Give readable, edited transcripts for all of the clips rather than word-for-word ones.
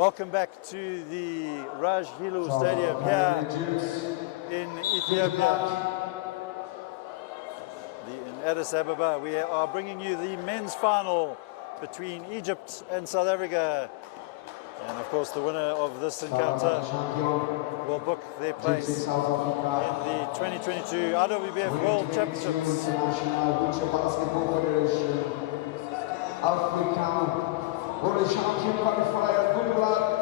Welcome back to the Raj Hilu Stadium here in Ethiopia, in Addis Ababa. We are bringing you the men's final between Egypt and South Africa. And of course the winner of this encounter will book their place in the 2022 IWBF World Championships. African World Champion Qualifiers, good luck.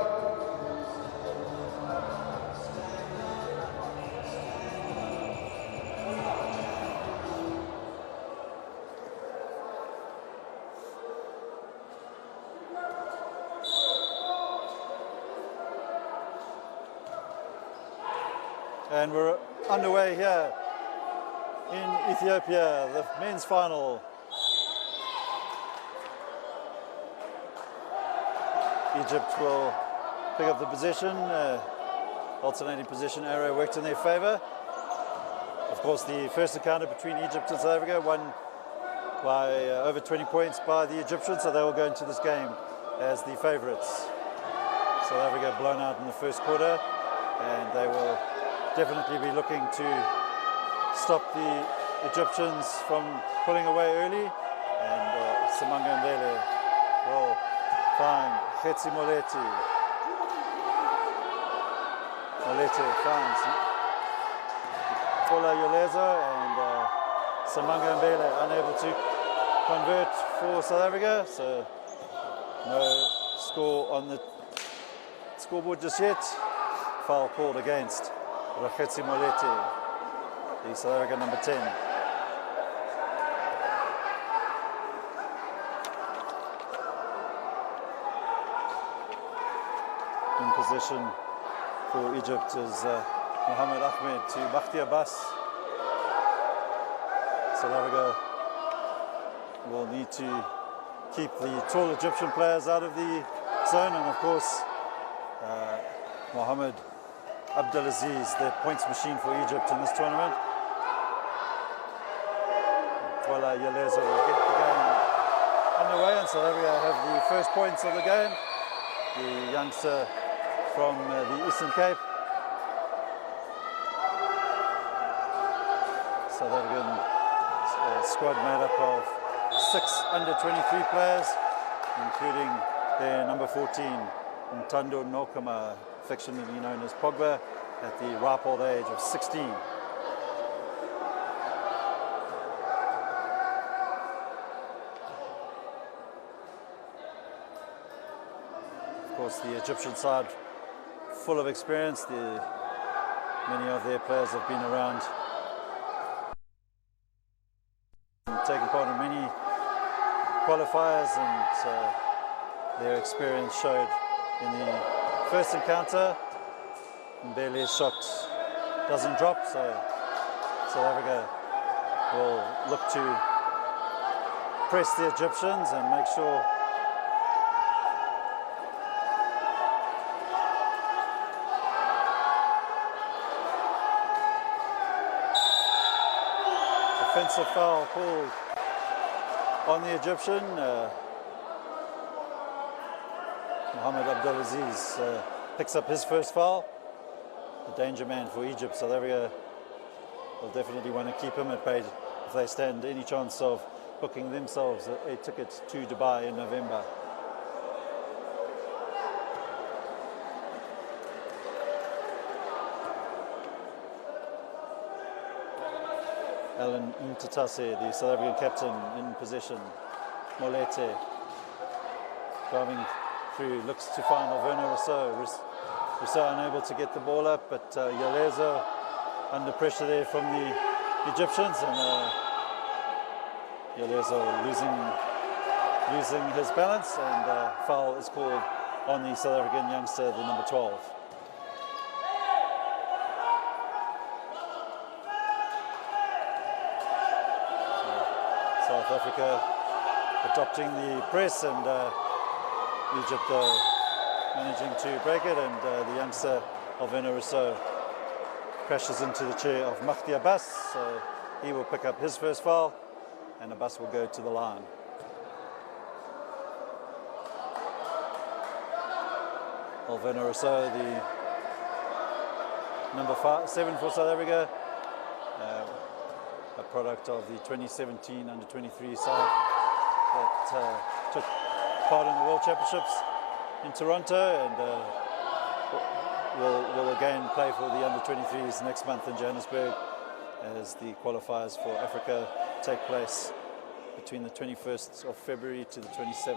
And we're underway here in Ethiopia, the men's final. Egypt will pick up the possession, alternating possession arrow worked in their favor. Of course, the first encounter between Egypt and South Africa won by over 20 points by the Egyptians, so they will go into this game as the favorites. South Africa blown out in the first quarter, and they will definitely be looking to stop the Egyptians from pulling away early, and Samanga Mbele will find Khetsi Moleti. Moleti finds Fola Yolezo, and Samanga Mbele unable to convert for South Africa, so no score on the scoreboard just yet. Foul called against Khetsi Moleti, the South African number 10. In position for Egypt is Mohamed Ahmed to Bakhti Abbas. South Africa will need to keep the tall Egyptian players out of the zone, and of course Mohamed Abdelaziz, the points machine for Egypt in this tournament. Fola Yolezo will get the game underway, and South Africa have the first points of the game. The youngster from the Eastern Cape. South African squad made up of 6 under-23 players, including their number 14, Ntando Nokama, affectionately known as Pogba, at the ripe old age of 16. Of course, the Egyptian side full of experience. Many of their players have been around and taken part in many qualifiers, and their experience showed in the first encounter. Mbele's shot doesn't drop, so South Africa will look to press the Egyptians and make sure offensive foul called on the Egyptian. Mohamed Abdelaziz picks up his first foul. The danger man for Egypt. South Africa will definitely want to keep him at bay if they stand any chance of booking themselves a ticket to Dubai in November. Alan Mtatase, the South African captain, in possession. Molete driving through, looks to find Alverna Rousseau. Rousseau unable to get the ball up, but Yolezo under pressure there from the Egyptians, and Yolezo losing his balance, and foul is called on the South African youngster, the number 12. South Africa adopting the press, and Egypt managing to break it, and the youngster Alverna Rousseau crashes into the chair of Bakhti Abbas, so he will pick up his first foul, and Abbas will go to the line. Alvena Rousseau, the number 7 for South Africa, a product of the 2017 under-23 side that took part in the World Championships in Toronto, and will again play for the under-23s next month in Johannesburg as the qualifiers for Africa take place between the 21st of February to the 27th.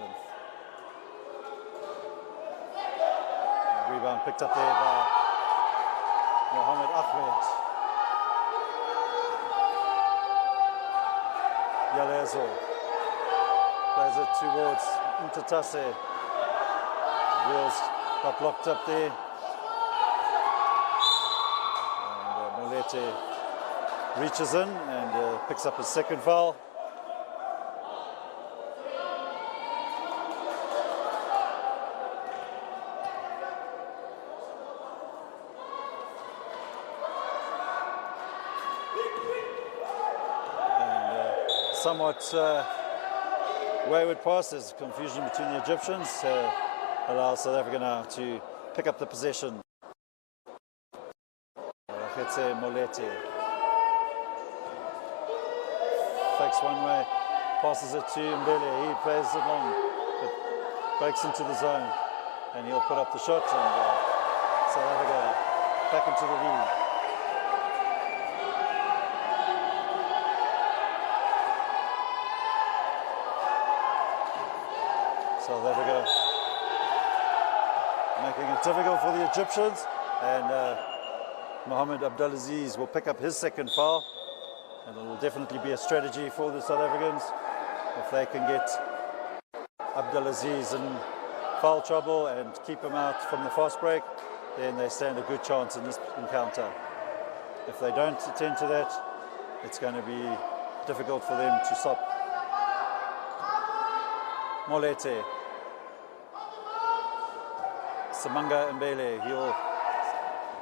Rebound picked up there by Mohamed Ahmed. Yalezo plays it towards Mtatase. Wheels got blocked up there. And Molete reaches in and picks up his second foul. Somewhat wayward passes, confusion between the Egyptians, allows South Africa now to pick up the possession. Khetse Molete fakes one way, passes it to Mbele. He plays it long, but breaks into the zone, and he'll put up the shot, and South Africa back into the lead. South Africa making it difficult for the Egyptians, and Mohamed Abdelaziz will pick up his second foul, and it will definitely be a strategy for the South Africans. If they can get Abdelaziz in foul trouble and keep him out from the fast break, then they stand a good chance in this encounter. If they don't attend to that, it's going to be difficult for them to stop. Molete. Samanga Mbele, he'll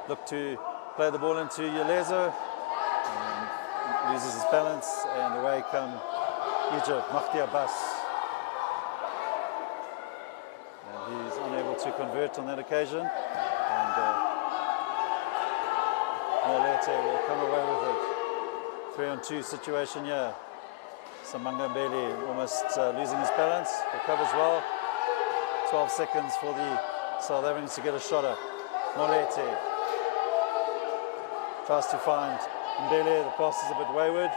look to play the ball into Yalezo, and loses his balance, and away come Egypt, Mahdi Abbas. And he's unable to convert on that occasion, and Molete will come away with it. 3-on-2 situation here. Samanga Mbele almost losing his balance, recovers well. 12 seconds for the South Africans to get a shot up. Molete tries to find Mbele, the pass is a bit wayward.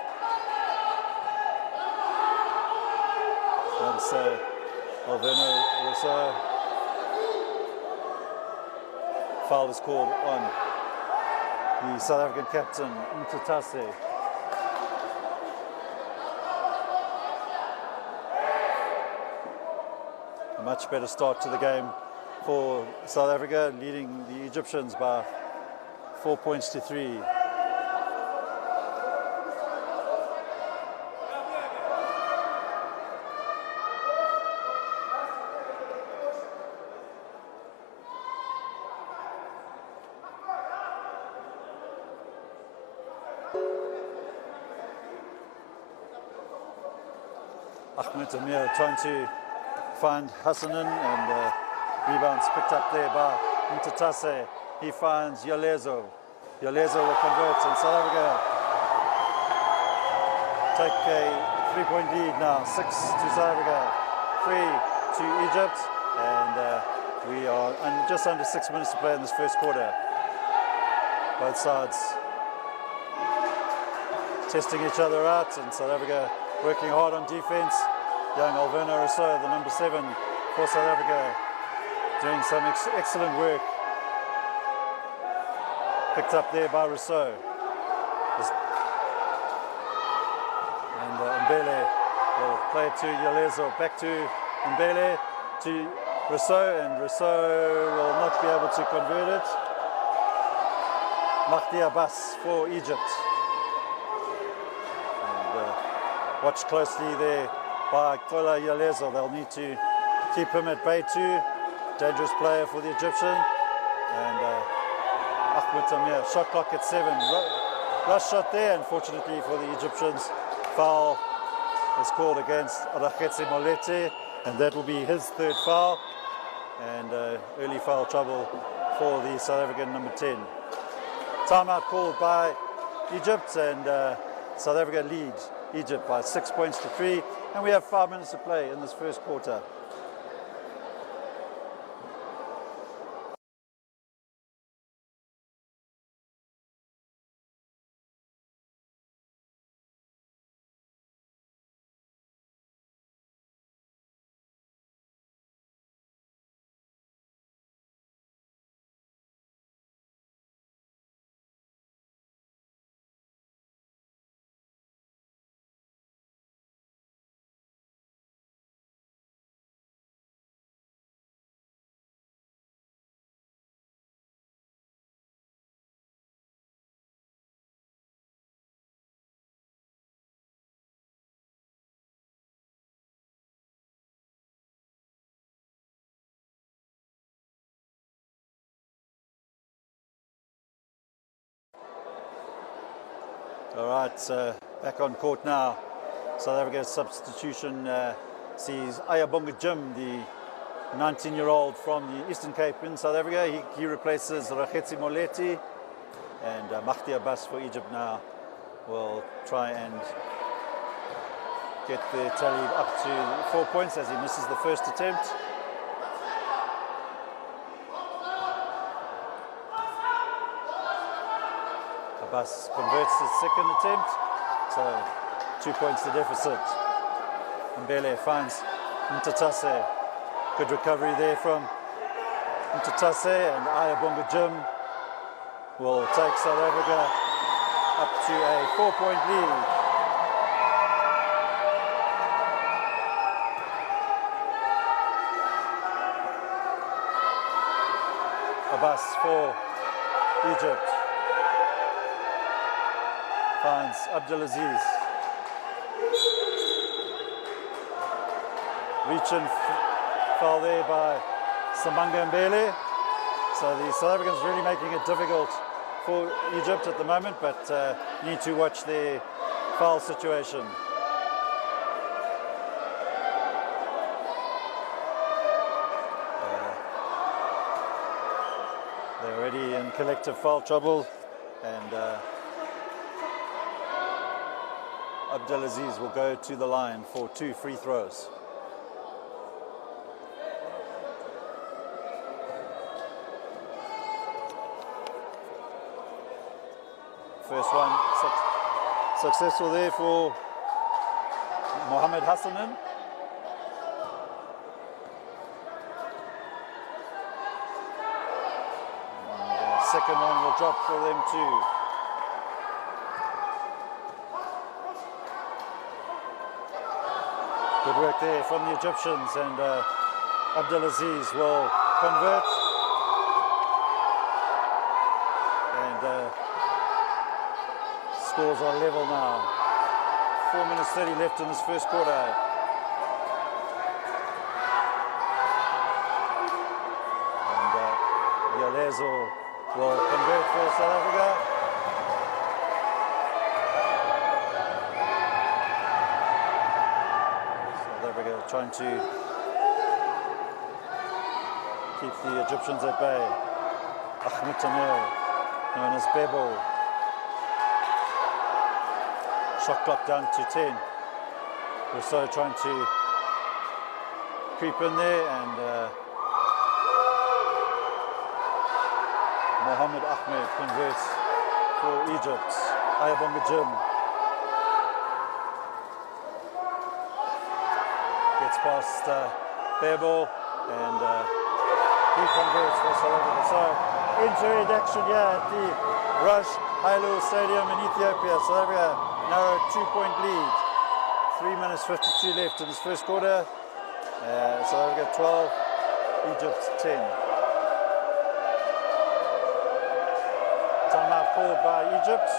Once Alvena Rousseau, foul is called on the South African captain, Mtatase. A much better start to the game for South Africa, leading the Egyptians by 4 points to 3. Ahmed Amir trying to find Hassanin, and rebounds picked up there by Mtatase. He finds Yalezo. Yalezo will convert, and South Africa take a 3-point lead now. 6 to South Africa, 3 to Egypt, and we are just under 6 minutes to play in this first quarter. Both sides testing each other out, and South Africa working hard on defense. Young Alvena Rousseau, the number 7 for South Africa, doing some excellent work. Picked up there by Rousseau. And Mbele will play it to Yalezo. Back to Mbele, to Rousseau, and Rousseau will not be able to convert it. Mahdi Abbas for Egypt. And watch closely there by Kola Yalezo. They'll need to keep him at bay too. Dangerous player for the Egyptian. And Ahmed Amir, shot clock at 7. Rush shot there, unfortunately for the Egyptians. Foul is called against Khetse Molete, and that will be his third foul. and early foul trouble for the South African number 10. Timeout called by Egypt, and South Africa lead Egypt by 6 points to 3, and we have 5 minutes to play in this first quarter. All right, back on court now. South Africa's substitution sees Ayabonga Jim, the 19-year-old from the Eastern Cape in South Africa. He replaces Rakhetsi Moleti, and Mahdi Abbas for Egypt now will try and get the tally up to 4 points as he misses the first attempt. Abbas converts his second attempt, so 2 points to deficit. Mbele finds Mtatase. Good recovery there from Mtatase, and Ayabonga Jim will take South Africa up to a 4-point lead. Abbas for Egypt. Finds Abdulaziz. Reach and foul there by Samanga Mbele. So the South Africans really making it difficult for Egypt at the moment, but need to watch their foul situation. They're already in collective foul trouble, and Abdulaziz will go to the line for 2 free throws. First one successful there for Mohamed Hassanin. And the second one will drop for them too. Good work there from the Egyptians, and Abdulaziz will convert. And scores are level now. 4 minutes 30 left in this first quarter. And Yalezo will convert for South Africa. Trying to keep the Egyptians at bay. Ahmed Tamir, known as Bebo. Shot clock down to 10. Rousseau trying to creep in there, and Mohamed Ahmed converts for Egypt. Ayabonga Jim gets past Bebo, and he converts for South Africa. So injury action here at the Rush Haile Stadium in Ethiopia. South Africa narrow 2-point lead. 3 minutes 52 left in this first quarter. South Africa 12, Egypt 10. Timeout called by Egypt.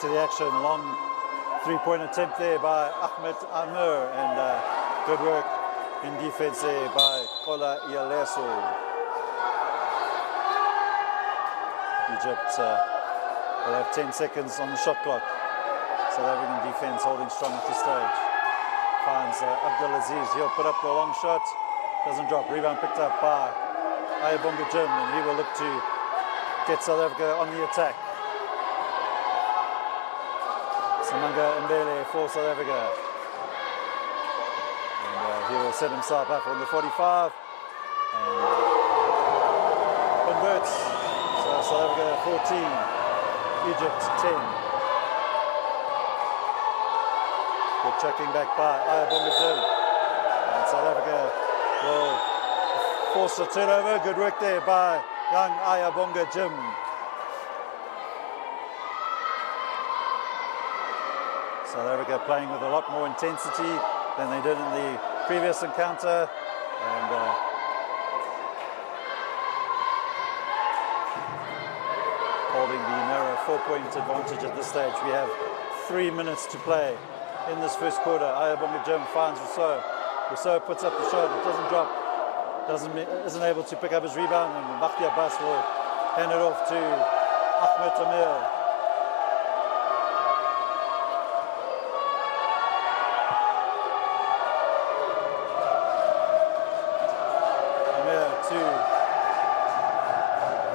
to the action. Long three-point attempt there by Ahmed Amir, and good work in defense there by Kola Ialeso. Egypt will have 10 seconds on the shot clock. South African defense holding strong at this stage. Finds Abdulaziz, he'll put up the long shot, doesn't drop. Rebound picked up by Ayabonga Jim, and he will look to get South Africa on the attack. Samanga Mbele for South Africa. And he will set himself up on the 45 and converts. So South Africa 14, Egypt 10. Good checking back by Ayabonga Jim. And South Africa will force a turnover. Good work there by young Ayabonga Jim. South Africa playing with a lot more intensity than they did in the previous encounter, and holding the narrow 4-point advantage at this stage. We have 3 minutes to play in this first quarter. Ayabonga Jim finds Rousseau. Rousseau puts up the shot, it doesn't drop, isn't able to pick up his rebound, and Mahdi Abbas will hand it off to Ahmed Amir.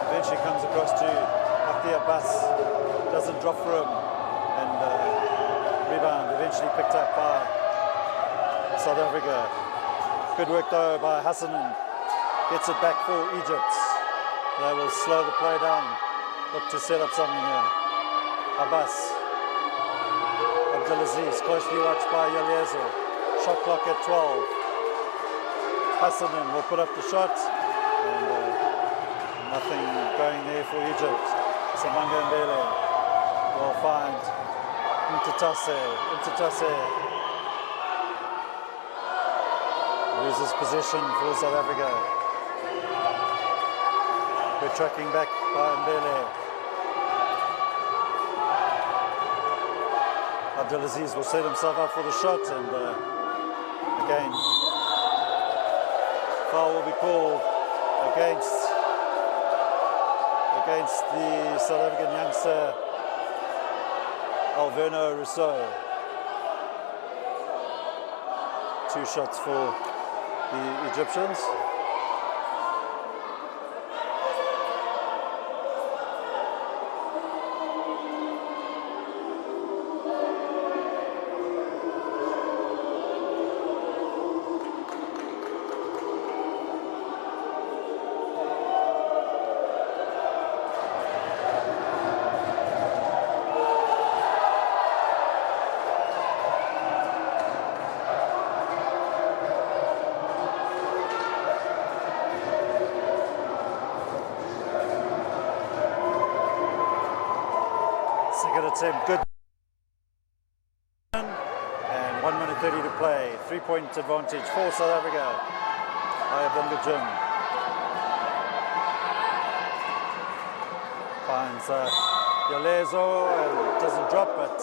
Eventually comes across to Mahdi Abbas, doesn't drop for him, and rebound eventually picked up by South Africa. Good work though by Hassanin, gets it back for Egypt. They will slow the play down, look to set up something here. Abbas, Abdulaziz, closely watched by Yalezo. Shot clock at 12. Hassanin will put up the shot, and nothing going there for Egypt. Samanga Mbele will find Mtatase. Loses possession for South Africa. Good tracking back by Mbele. Abdulaziz will set himself up for the shot, and again, foul will be called against the South African youngster Alverno Rousseau. 2 shots for the Egyptians. Second attempt, good. And 1 minute 30 to play. 3-point advantage for South Africa. Ayabonga Jim finds Yalezo, and doesn't drop, but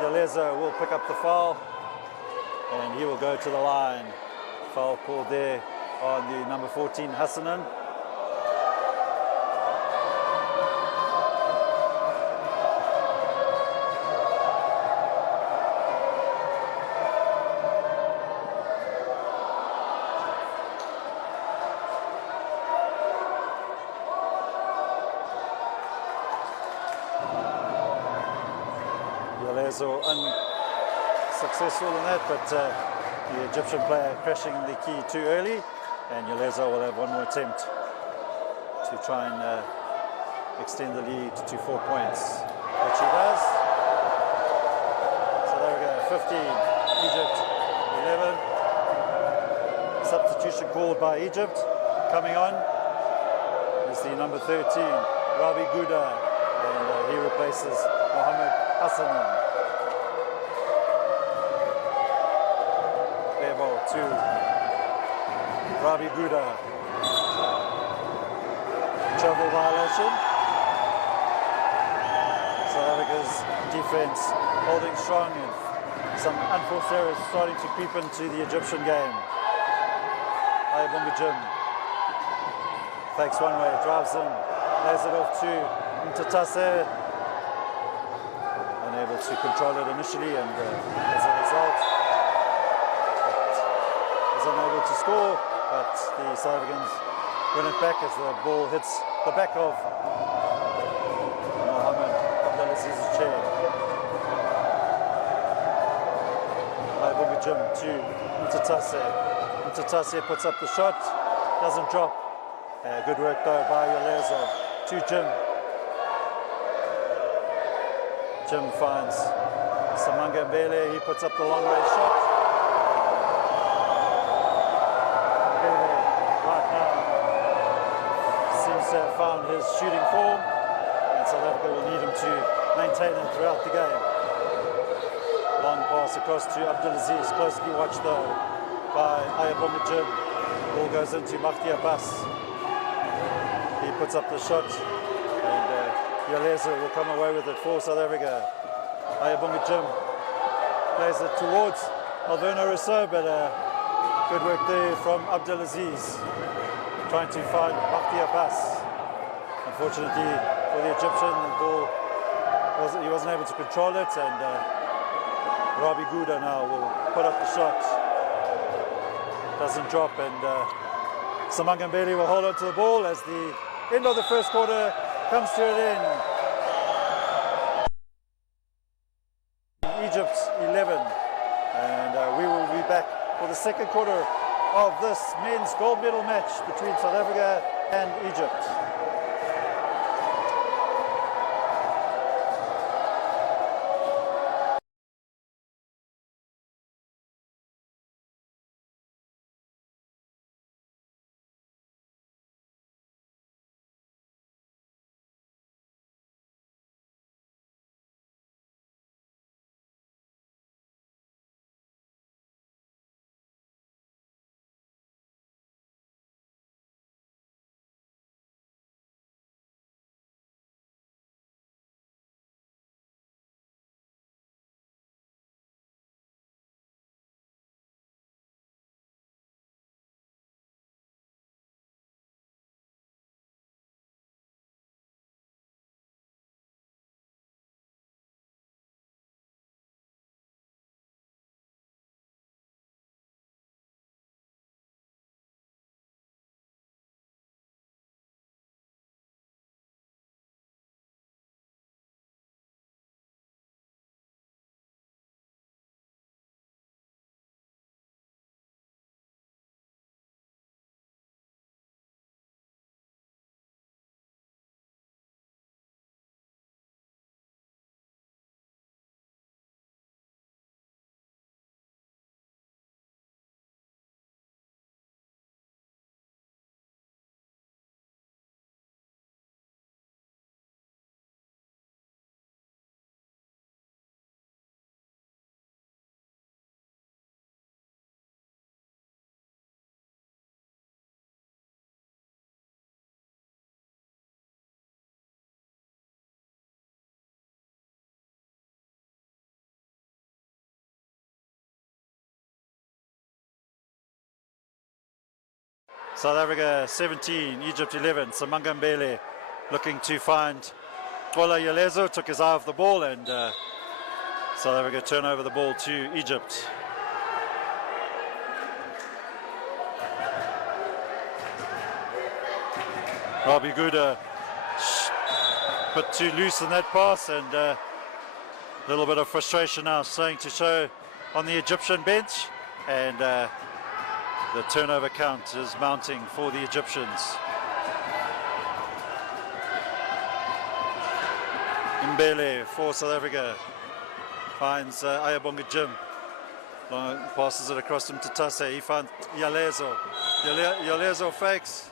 Yalezo will pick up the foul, and he will go to the line. Foul called there on the number 14, Hassanin. So unsuccessful in that, but the Egyptian player crashing the key too early, and Yalezo will have one more attempt to try and extend the lead to 4 points, which he does. South Africa 15, Egypt 11. Substitution called by Egypt. Coming on is the number 13, Rabi Gouda, and he replaces Mohamed Hassanin. To Rabi Gouda. Travel violation. South Africa's defense holding strong and some unforced errors starting to creep into the Egyptian game. Ayabonga Jim fakes one way, drives in, lays it off to Mtatase. Unable to control it initially, and as a result, was unable to score, but the South Africans win it back as the ball hits the back of Mohammed Abdelaziz's chair. Ayabonga Jim to Mtatase. Mtatase puts up the shot, doesn't drop. Good work though by Yalezo to Jim. Jim finds Samanga Mbele, he puts up the long range shot. Mbele right now seems to have found his shooting form, and South Africa will need him to maintain it throughout the game. Long pass across to Abdulaziz, closely watched though by Ayabonga Jim. Ball goes into Mahdi Abbas. He puts up the shot, and Yalezo will come away with it for South Africa. Ayabonga Jim plays it towards Alverno Rousseau, but good work there from Abdulaziz, trying to find Mahdi Abbas. Unfortunately for the Egyptian, the ball he wasn't able to control it, and Rabi Gouda now will put up the shot. Doesn't drop, and Samanga Mbele will hold on to the ball as the end of the first quarter comes to an end. Egypt 11, and we will be back for the second quarter of this men's gold medal match between South Africa and Egypt. South Africa 17, Egypt 11. Samanga Mbele looking to find Tola Yalezo, took his eye off the ball, and South Africa turn over the ball to Egypt. Rabi Gouda put too loose in that pass, and a little bit of frustration now starting to show on the Egyptian bench, and the turnover count is mounting for the Egyptians. Mbele for South Africa finds Ayabonga Jim. Passes it across him to Tase. He finds Yalezo. Yalezo fakes.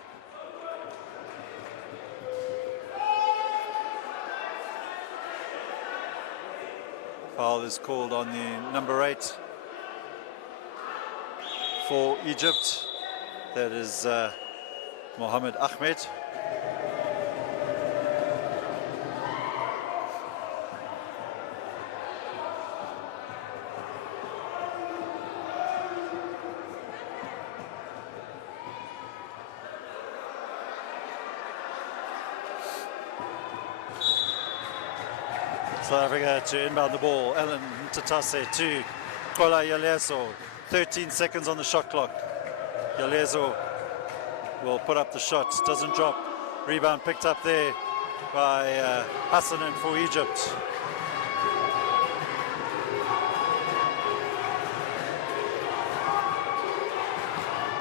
Foul is called on the number 8 for Egypt. That is Mohammed Ahmed. South Africa to inbound the ball. Ellen Tatase to Kola Yalezo. 13 seconds on the shot clock. Yalezo will put up the shot. Doesn't drop. Rebound picked up there by Hassanin for Egypt.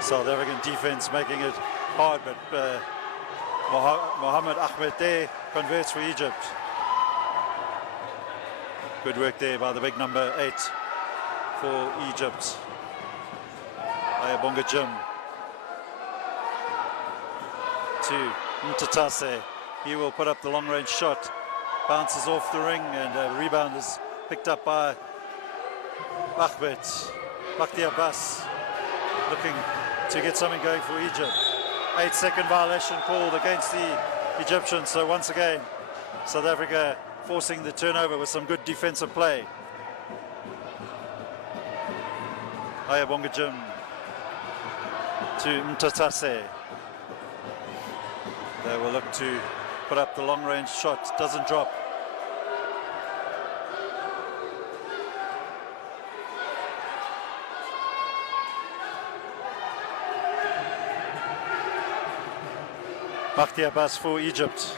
South African defense making it hard, but Mohammed Ahmed there converts for Egypt. Good work there by the big number 8 for Egypt. Ayabonga Jim to Mtatase. He will put up the long range shot. Bounces off the ring, and a rebound is picked up by Ahmed. Bakhti Abbas looking to get something going for Egypt. 8-second violation called against the Egyptians. So once again, South Africa forcing the turnover with some good defensive play. Ayabonga Jim to Mtatase. They will look to put up the long range shot. Doesn't drop. Bakhti Abbas for Egypt.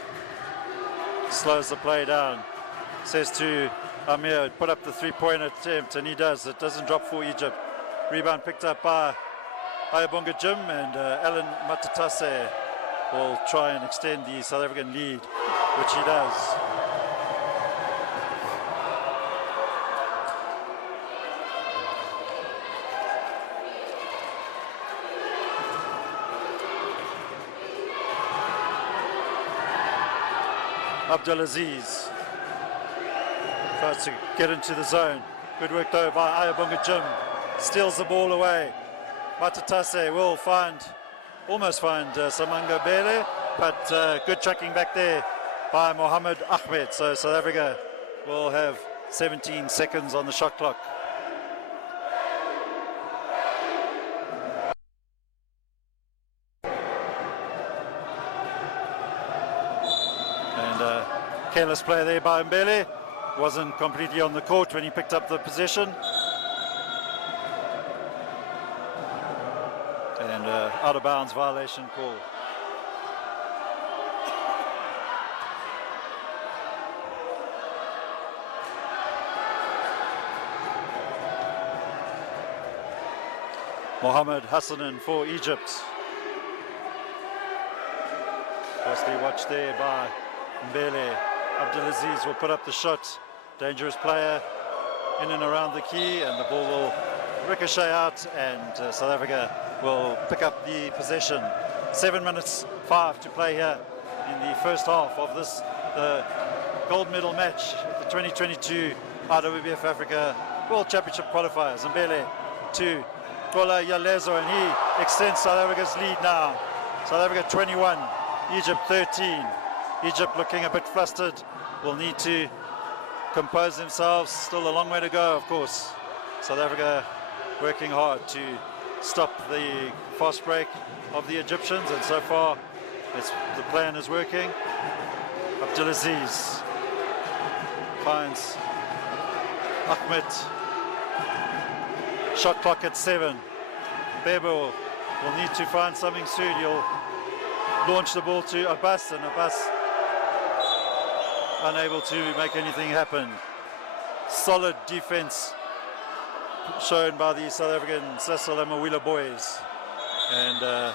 Slows the play down. Says to Amir, put up the three-point attempt, and he does. It doesn't drop for Egypt. Rebound picked up by Ayabonga Jim, and Alan Matatase will try and extend the South African lead, which he does. Abdulaziz tries to get into the zone. Good work though by Ayabonga Jim. Steals the ball away. Matatase will almost find Samanga Bele, but good tracking back there by Mohammed Ahmed. So South Africa will have 17 seconds on the shot clock. Careless play there by Mbele. Wasn't completely on the court when he picked up the possession. And out of bounds violation call. Mohammed Hassanin for Egypt. Closely watched there by Mbele. Abdulaziz will put up the shot. Dangerous player in and around the key, and the ball will ricochet out, and South Africa will pick up the possession. 7 minutes 5 to play here in the first half of this, the gold medal match at the 2022 IWBF Africa World Championship Qualifiers. Mbele to Kola Yalezo, and he extends South Africa's lead now. South Africa 21, Egypt 13. Egypt looking a bit flustered, will need to compose themselves. Still a long way to go, of course. South Africa working hard to stop the fast break of the Egyptians, and so far the plan is working. Abdulaziz finds Ahmed. Shot clock at 7. Bebo will need to find something soon. He'll launch the ball to Abbas, and Abbas unable to make anything happen. Solid defense shown by the South African Cecil and Mawila boys. And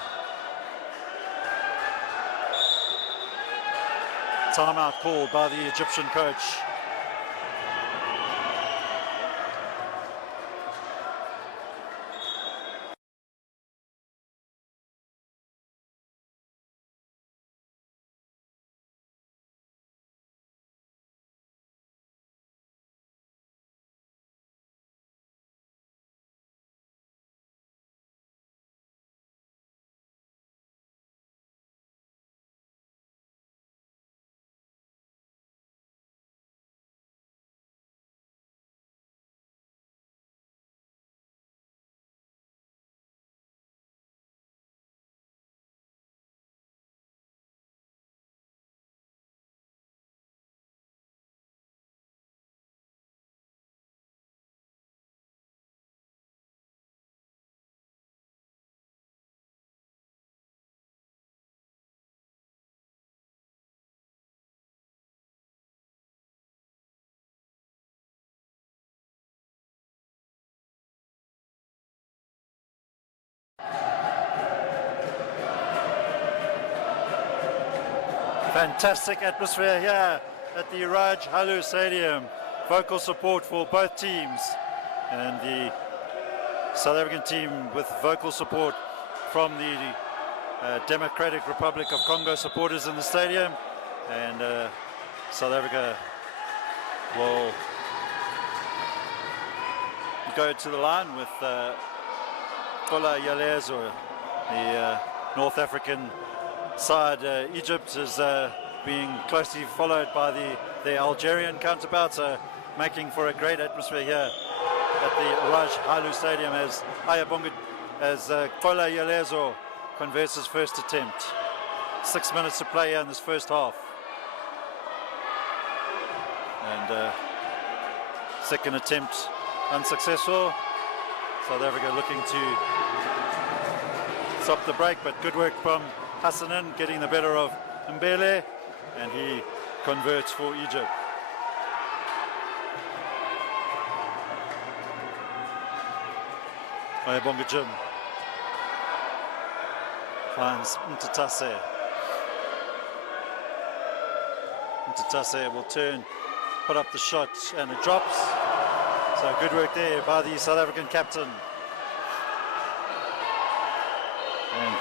timeout called by the Egyptian coach. Fantastic atmosphere here at the Raj Halu Stadium. Vocal support for both teams, and the South African team with vocal support from the Democratic Republic of Congo supporters in the stadium, and South Africa will go to the line with Qualifiers, the North African side. Egypt is being closely followed by their Algerian counterparts, making for a great atmosphere here at the Raj Halu Stadium as Qualifiers converts his first attempt. 6 minutes to play here in this first half. And second attempt unsuccessful. South Africa looking to stop the break, but good work from Hassanin, getting the better of Mbele, and he converts for Egypt. Ayabonga Jim finds Mtatase. Mtatase will turn, put up the shot, and it drops. So good work there by the South African captain. And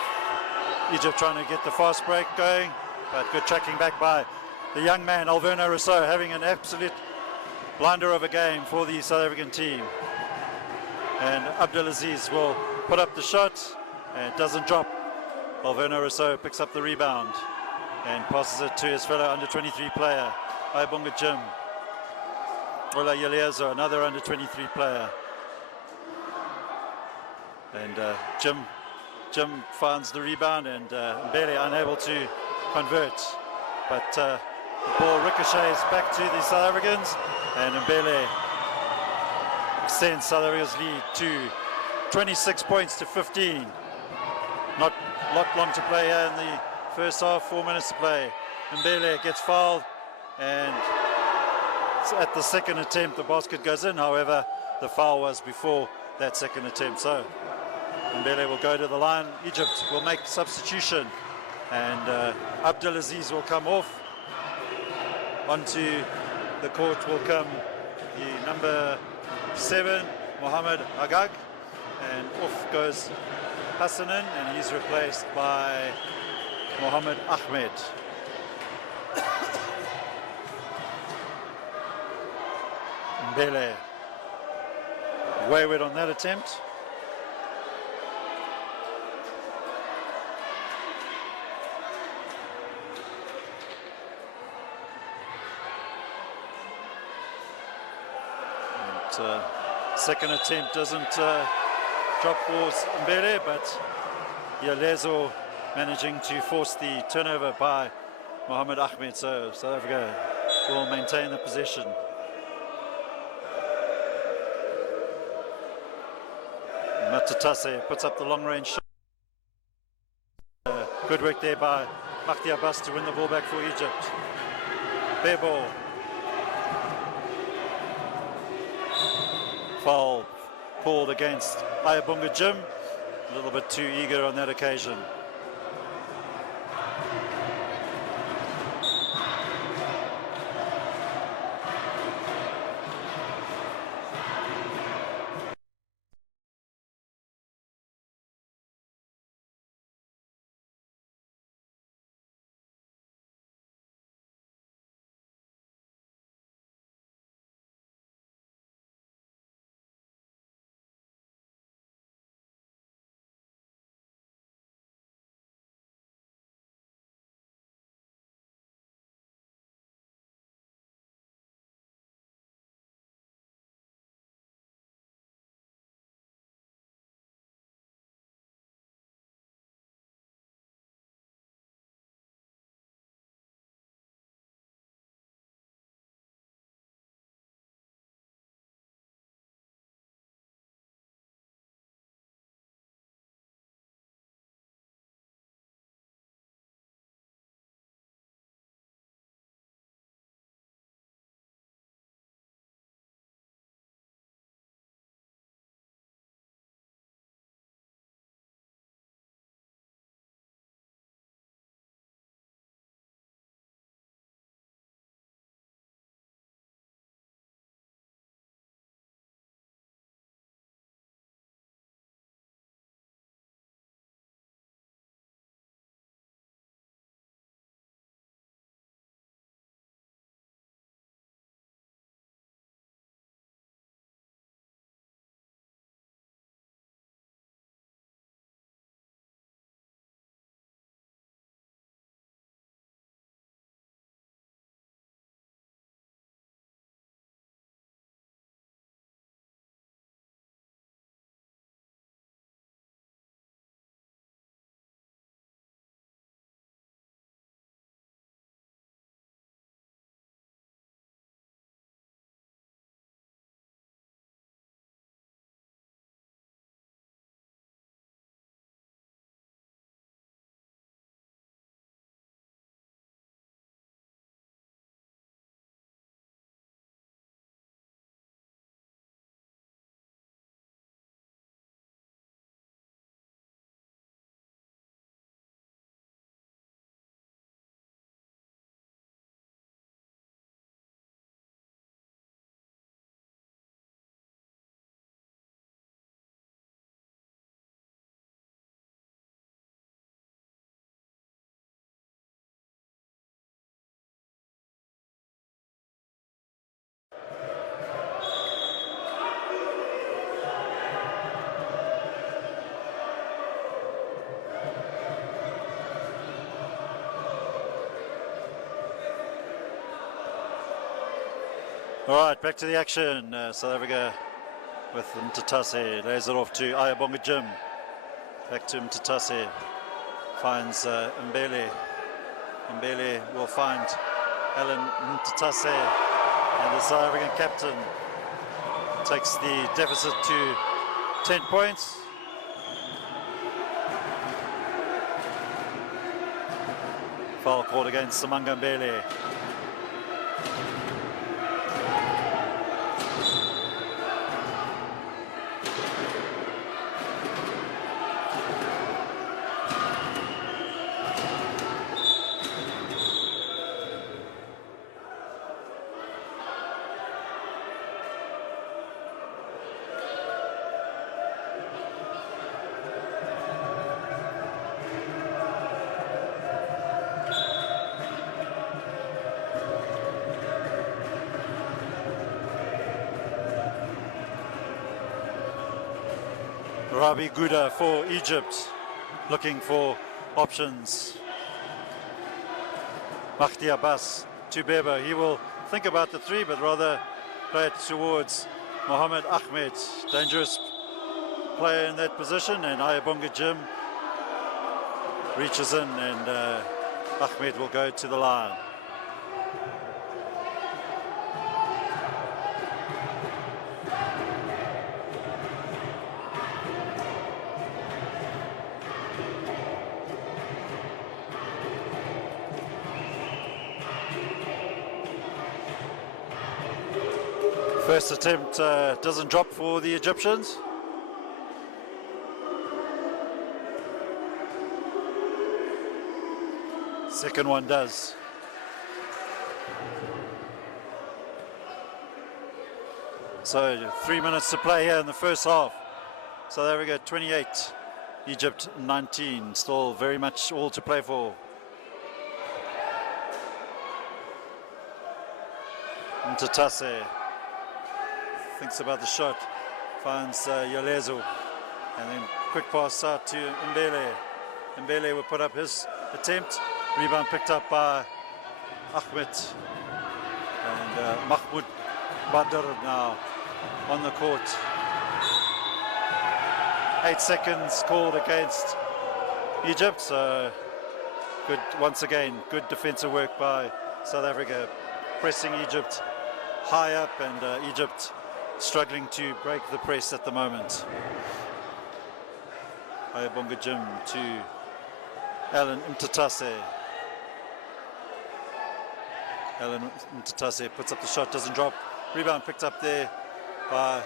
Egypt trying to get the fast break going, but good tracking back by the young man Alverno Rousseau, having an absolute blinder of a game for the South African team. And Abdelaziz will put up the shot, and it doesn't drop. Alverno Rousseau picks up the rebound and passes it to his fellow under-23 player, Ayabonga Jim. Ola Yelezo, another under-23 player. And Jim finds the rebound, and Mbele unable to convert. But the ball ricochets back to the South Africans, and Mbele extends South Africa's lead to 26 points to 15. Not long to play here in the first half, 4 minutes to play. Mbele gets fouled, and at the second attempt the basket goes in. However, the foul was before that second attempt. So Mbele will go to the line. Egypt will make substitution, and Abdelaziz will come off. Onto the court will come the number 7, Mohamed Agag, and off goes Hassanin, and he's replaced by Mohamed Ahmed. Mbele wayward on that attempt. And, second attempt doesn't drop for Mbele, but Yelezo managing to force the turnover by Mohamed Ahmed, so South Africa will maintain the possession. Mtatase puts up the long-range shot. Good work there by Mahdi Abbas to win the ball back for Egypt. Bare ball. Foul called against Ayabonga Jim. A little bit too eager on that occasion. All right, back to the action. South Africa with Mtatase, lays it off to Ayabonga Jim. Back to Mtatase, finds Mbele. Mbele will find Alan Mtatase, and the South African captain takes the deficit to 10 points. Foul called against Samanga Mbele. Rabi Gouda for Egypt, looking for options. Mahdi Abbas to Beba. He will think about the three, but rather play it towards Mohamed Ahmed. Dangerous player in that position, and Ayabonga Jim reaches in, and Ahmed will go to the line. First attempt doesn't drop for the Egyptians. Second one does. So 3 minutes to play here in the first half. South Africa 28, Egypt 19. Still very much all to play for. Mtatase thinks about the shot, finds Yalezo, and then quick pass out to Mbele. Mbele will put up his attempt. Rebound picked up by Ahmed, and Mahmoud Badr now on the court. 8 seconds called against Egypt, so good, once again, good defensive work by South Africa, pressing Egypt high up, and Egypt struggling to break the press at the moment. Ayabonga Jim to Alan Mtatase. Alan Mtatase puts up the shot, doesn't drop. Rebound picked up there by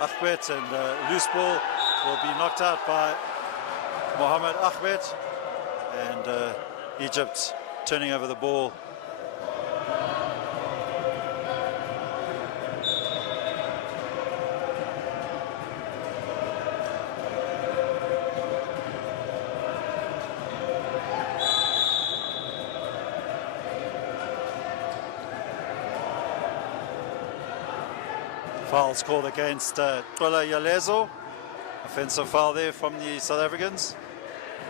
Ahmed, and loose ball will be knocked out by Mohamed Ahmed, and Egypt turning over the ball. Fouls called against Tola Yalezo. Offensive foul there from the South Africans.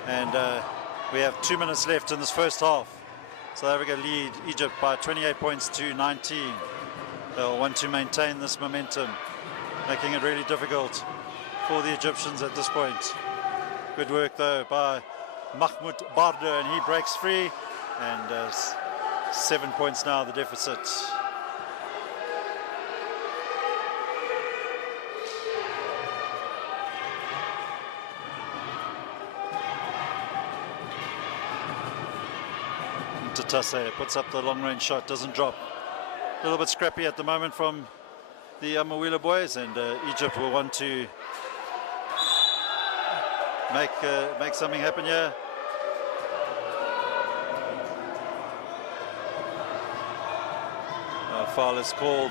And we have 2 minutes left in this first half. South Africa lead Egypt by 28 points to 19. They'll want to maintain this momentum, making it really difficult for the Egyptians at this point. Good work though by Mahmoud Barder, and he breaks free. And 7 points now, the deficit. Mtatase puts up the long-range shot, doesn't drop. A little bit scrappy at the moment from the Amawila boys, and Egypt will want to make something happen here. Foul is called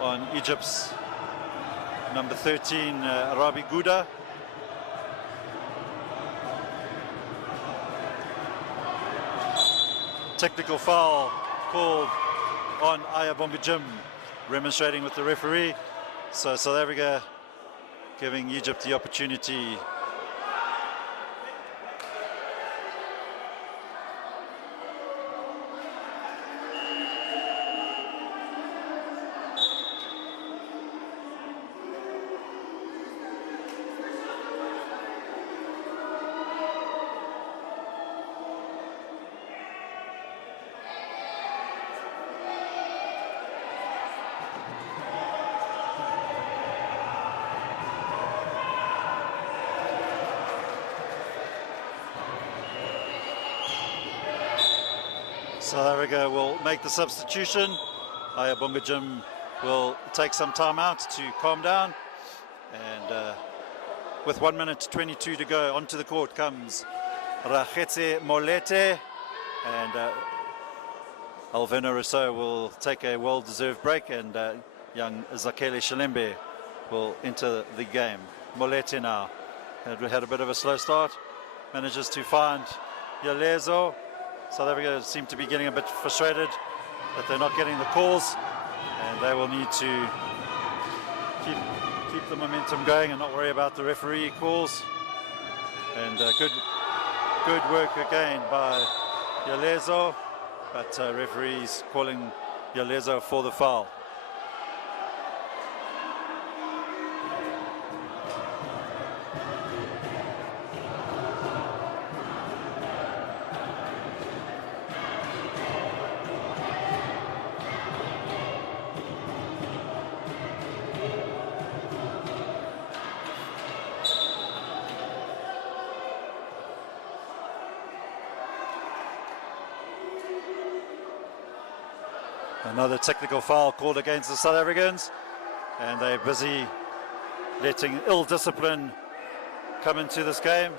on Egypt's number 13, Rabi Gouda. Technical foul called on Ayabonga Jim, remonstrating with the referee. So South Africa giving Egypt the opportunity. South Africa will make the substitution. Ayabonga Jim will take some time out to calm down. And with 1 minute 22 to go, onto the court comes Rachetse Molete. And Alvena Rousseau will take a well-deserved break, and young Zakele Shalembe will enter the game. Molete now had a bit of a slow start, manages to find Yalezo. South Africa seem to be getting a bit frustrated that they're not getting the calls, and they will need to keep the momentum going and not worry about the referee calls. And good work again by Yalezo, but referees calling Yalezo for the foul. Another technical foul called against the South Africans, and they're busy letting ill discipline come into this game.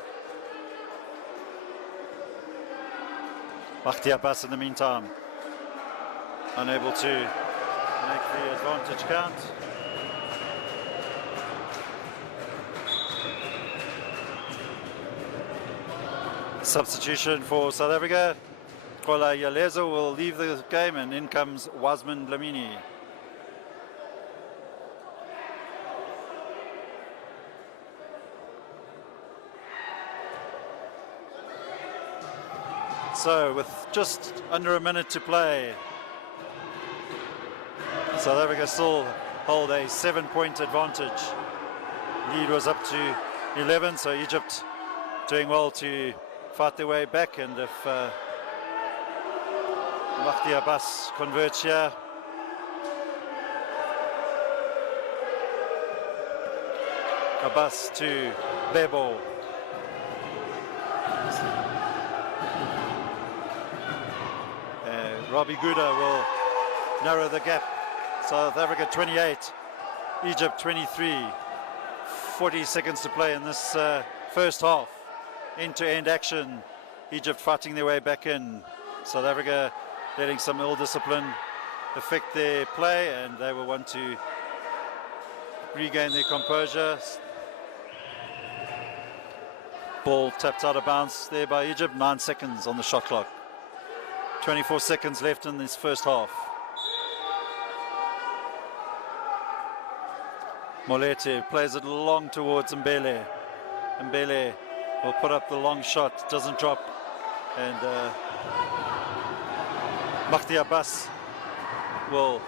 Mahdi Abbas in the meantime unable to make the advantage count. Substitution for South Africa. Kola Yalezo will leave the game, and in comes Wasman Dlamini. So with just under a minute to play, South Africa still hold a 7-point advantage. Lead was up to 11, so Egypt doing well to fight their way back, and if Mahdi Abbas converts here, Abbas to Bebo. Robbie Guda will narrow the gap. South Africa 28, Egypt 23. 40 seconds to play in this first half. End-to-end action. Egypt fighting their way back in. South Africa letting some ill discipline affect their play, and they will want to regain their composure. Ball tapped out of bounds there by Egypt. 9 seconds on the shot clock. 24 seconds left in this first half. Molete plays it long towards Mbele. Mbele will put up the long shot, doesn't drop, and Mahdi Abbas will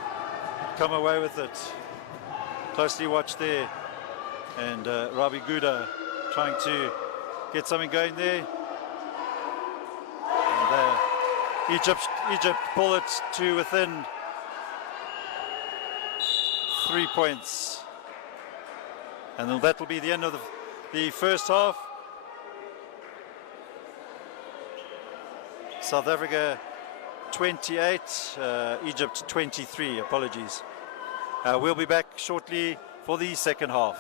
come away with it. Closely watched there, and Rabi Guda trying to get something going there. And Egypt pull it to within 3 points. And then that will be the end of the first half. South Africa 28, Egypt 23, apologies. We'll be back shortly for the second half.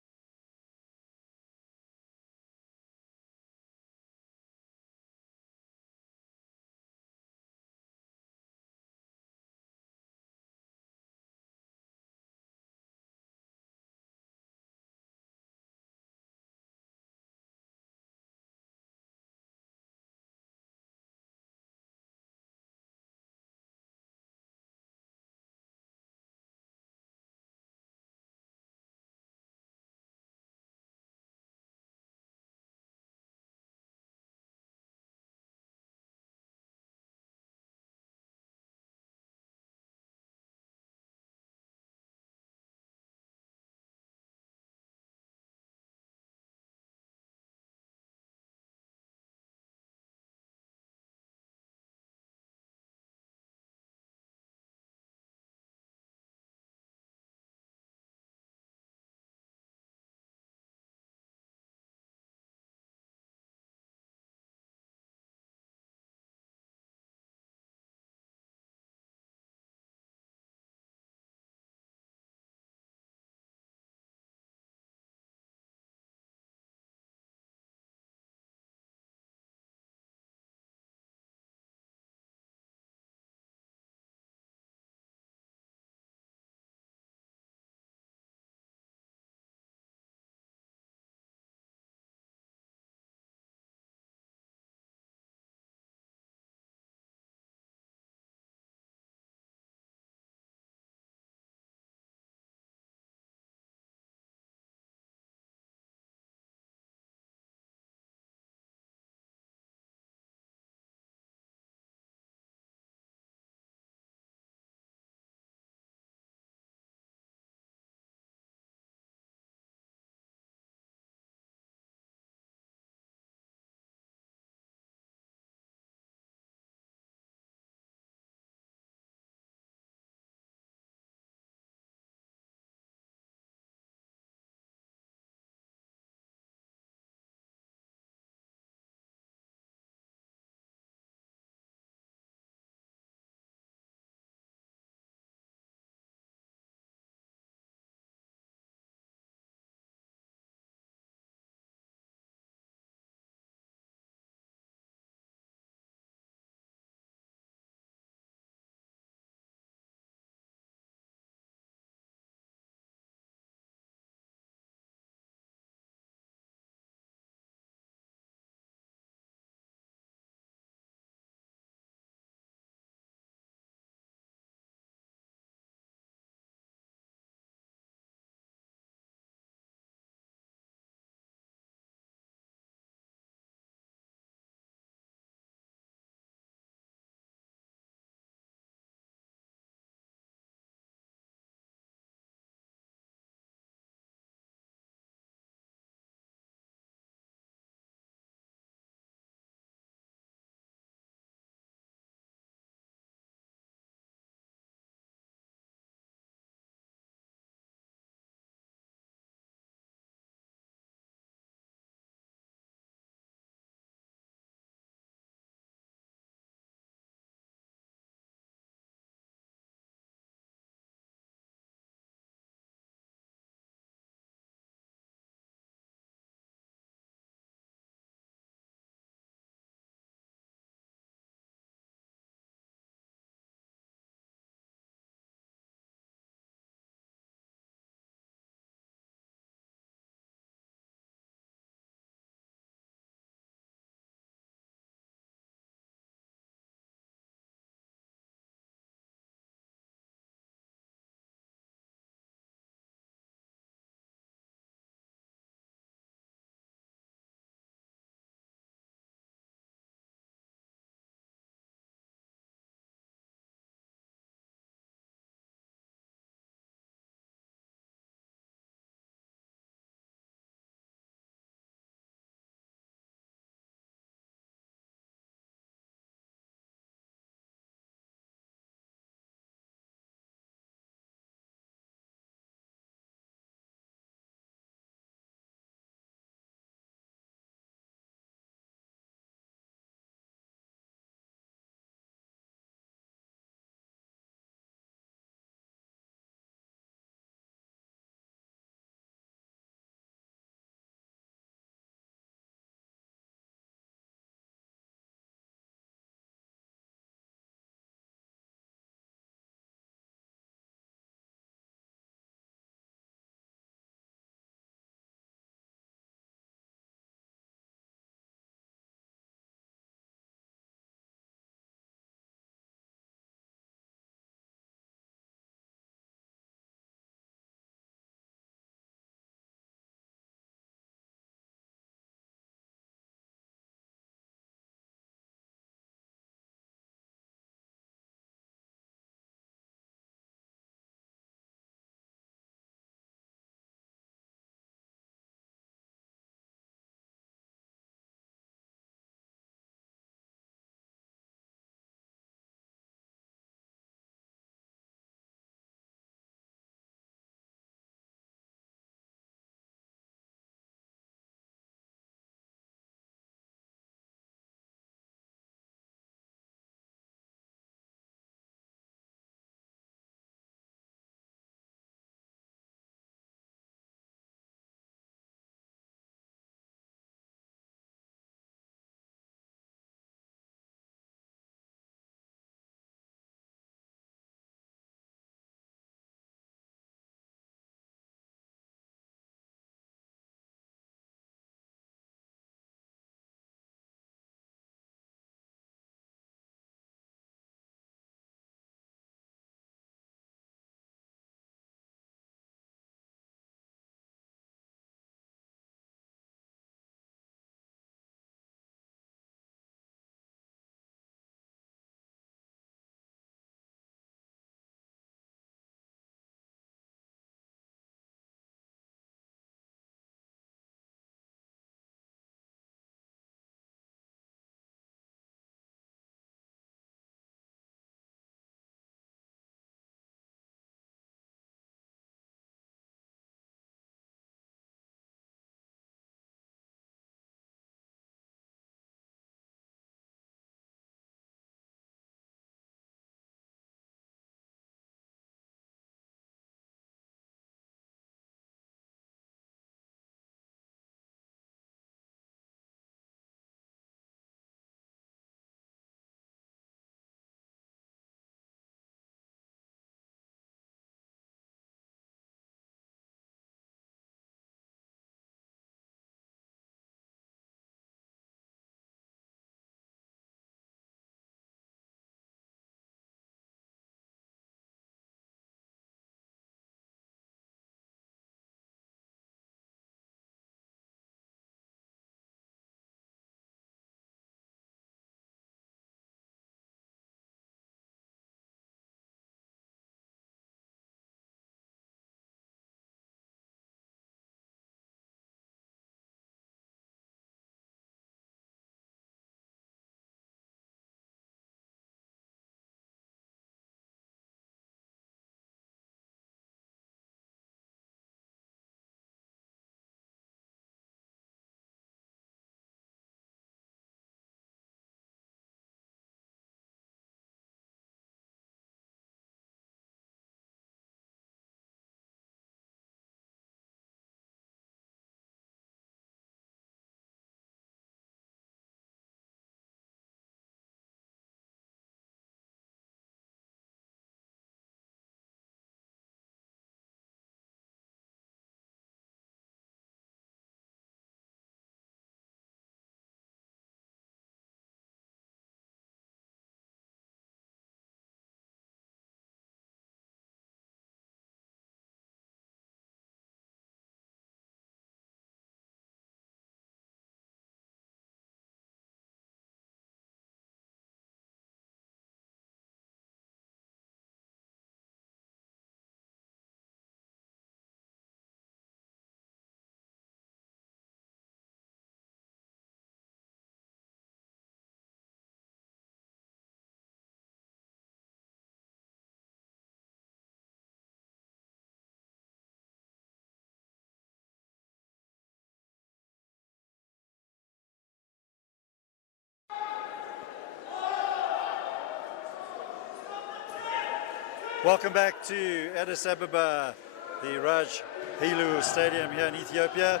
Welcome back to Addis Ababa, the Raj Hilu Stadium here in Ethiopia,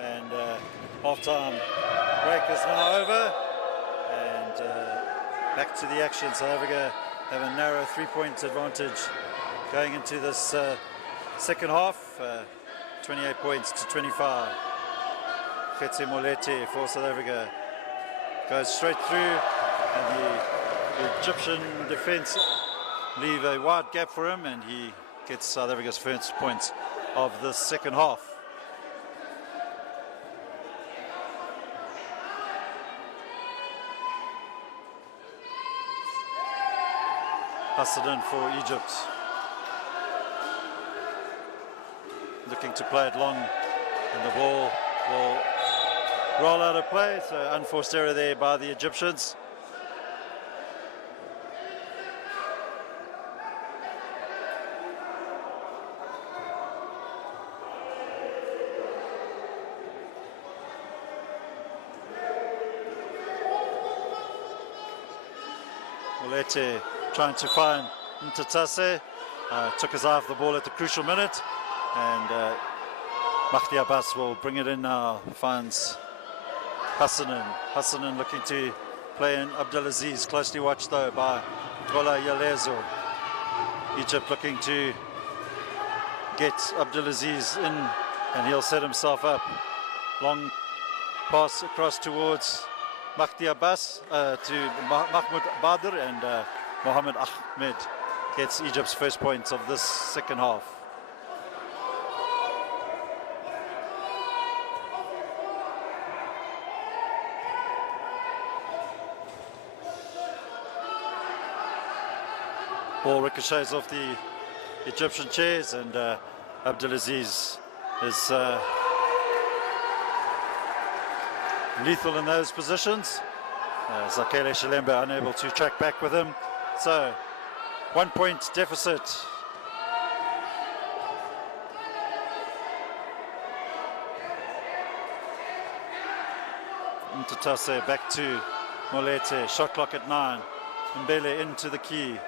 and half-time break is now over, and back to the action. South Africa have a narrow 3-point advantage going into this second half, 28 points to 25. Khetse Molete for South Africa goes straight through, and the Egyptian defense leave a wide gap for him, and he gets South Africa's first points of the second half. Hassanin for Egypt, looking to play it long, and the ball will roll out of play, so unforced error there by the Egyptians. Molete trying to find Ntatase, took his eye off the ball at the crucial minute, and Mahdi Abbas will bring it in now, finds Hassanin. Hassanin looking to play in Abdelaziz, closely watched though by Gola Yalezo. Egypt looking to get Abdelaziz in, and he'll set himself up. Long pass across towards Mahdi Abbas to Mahmoud Badr, and Mohamed Ahmed gets Egypt's first points of this second half. Ball ricochets off the Egyptian chairs, and Abdelaziz is lethal in those positions. Zakele Shalembe unable to track back with him. So 1 point deficit. Ntatase back to Molete, shot clock at 9. Mbele into the key.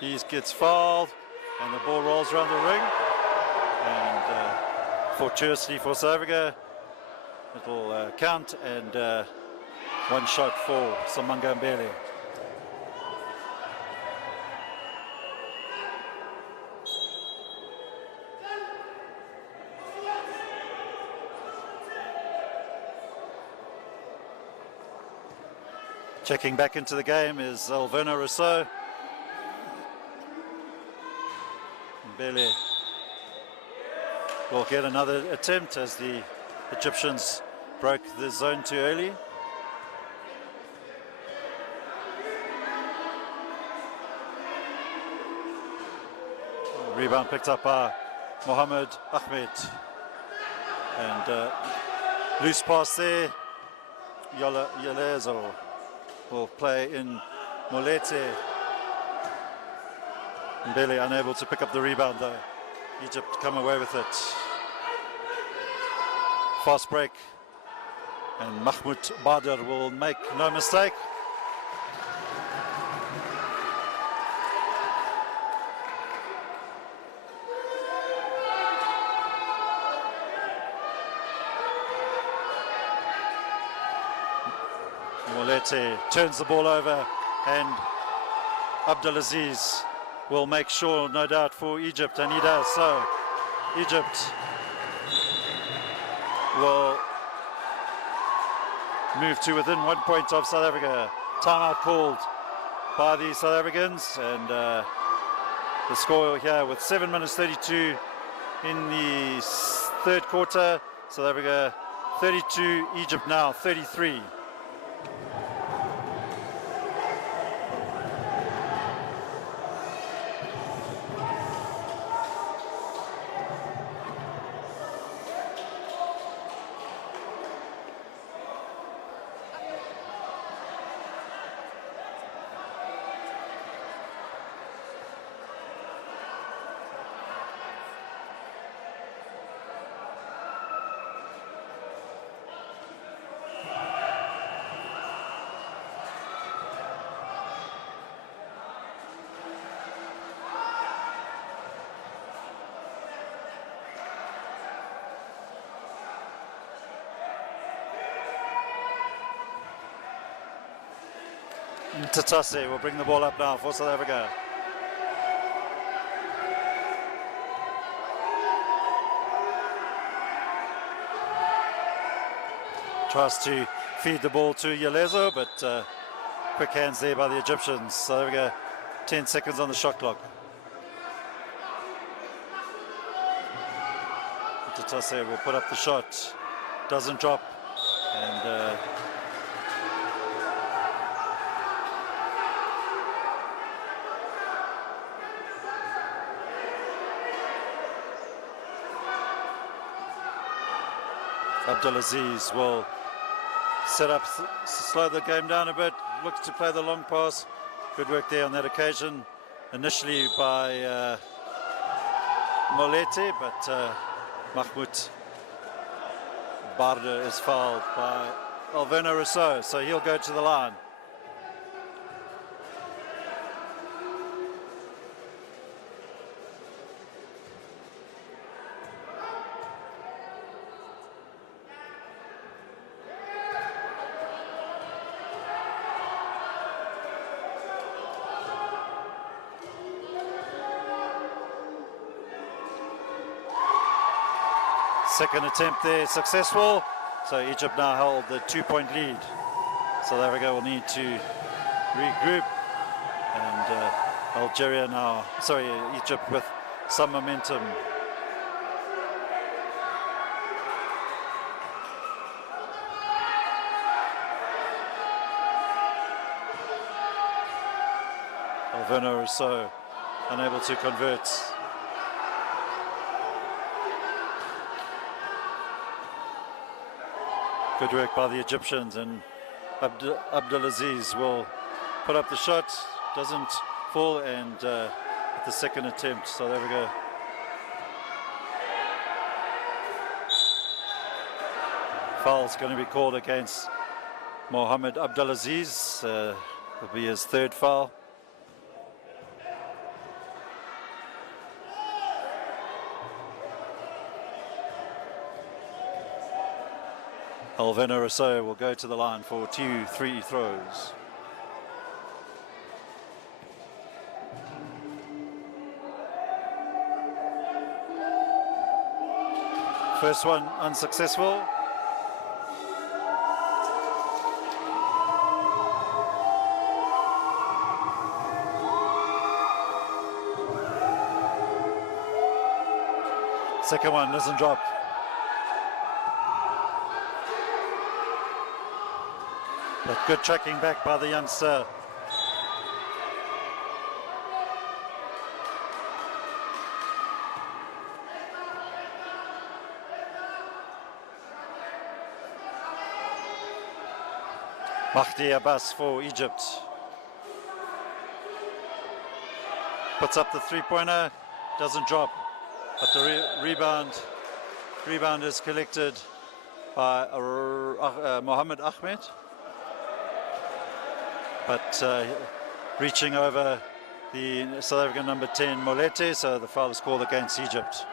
He gets fouled, and the ball rolls around the ring. And fortuitously for South Africa, it'll count, and one shot for Samanga Mbele. Checking back into the game is Alverno Rousseau. Mbele will get another attempt as the Egyptians broke the zone too early. Rebound picked up by Mohamed Ahmed, and loose pass there. Yalezo will play in Molete. Mbele unable to pick up the rebound though. Egypt come away with it. Fast break, and Mahmoud Badr will make no mistake. Molete turns the ball over, and Abdelaziz will make sure, no doubt, for Egypt, and he does so. Egypt will move to within 1 point of South Africa. Timeout called by the South Africans, and the score here with 7 minutes 32 in the third quarter. South Africa 32, Egypt now 33. Tatase will bring the ball up now for South Africa. Tries to feed the ball to Yalezo, but quick hands there by the Egyptians. South Africa 10 seconds on the shot clock. Tatase will put up the shot, doesn't drop, and Abdulaziz will set up, slow the game down a bit, looks to play the long pass. Good work there on that occasion, initially by Molete, but Mahmoud Barder is fouled by Alverno Rousseau, so he'll go to the line. Second attempt there successful, so Egypt now held the 2-point lead. South Africa will need to regroup, and Algeria now, Egypt with some momentum. Alverno Rousseau unable to convert. Good work by the Egyptians, and Abdulaziz will put up the shot, doesn't fall, and at the second attempt, South Africa foul's going to be called against Mohamed Abdulaziz. Will be his third foul. Alverno Rousseau will go to the line for 2 free throws. First one unsuccessful. Second one doesn't drop. But good tracking back by the youngster. Mahdi Abbas for Egypt. Puts up the three-pointer, doesn't drop, but the rebound is collected by Mohamed Ahmed. But reaching over the South African number 10, Molete, so the foul is called against Egypt.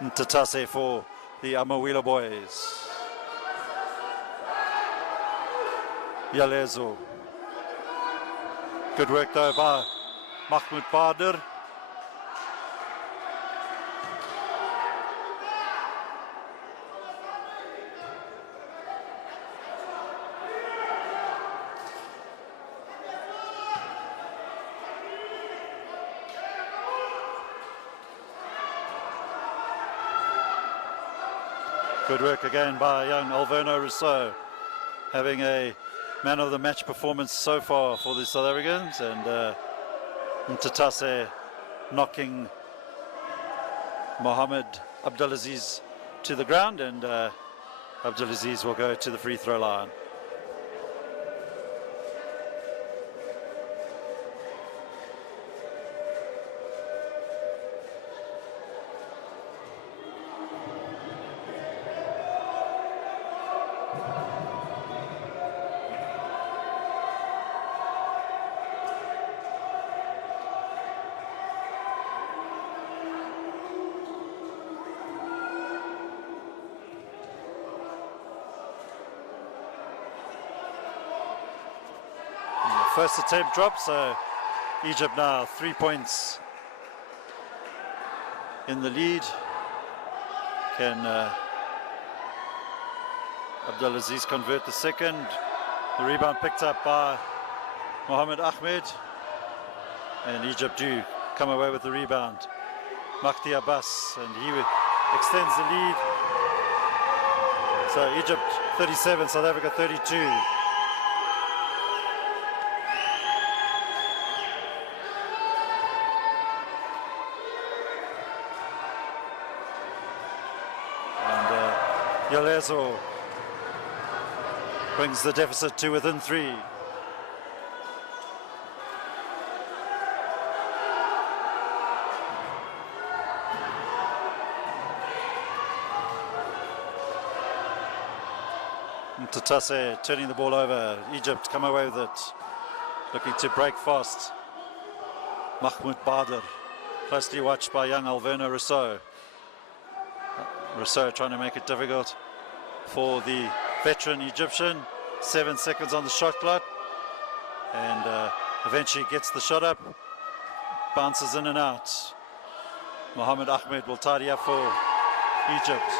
Tatase for the Amawila boys. Yalezo. Good work though by Mahmoud Bader. Good work again by young Alverno Rousseau, having a man of the match performance so far for the South Africans, and Tatase knocking Mohamed Abdulaziz to the ground, and Abdulaziz will go to the free throw line. first attempt dropped, so Egypt now 3 points in the lead. Can Abdulaziz convert the second? The rebound picked up by Mohammed Ahmed, and Egypt do come away with the rebound. Mahdi Abbas, and he extends the lead. So Egypt 37, South Africa 32. And Yalezo brings the deficit to within 3. Tatase turning the ball over. Egypt come away with it, looking to break fast. Mahmoud Badr, closely watched by young Alverno Rousseau. Rousseau trying to make it difficult for the veteran Egyptian. 7 seconds on the shot clock, and eventually gets the shot up, bounces in and out. Mohammed Ahmed will tidy up for Egypt.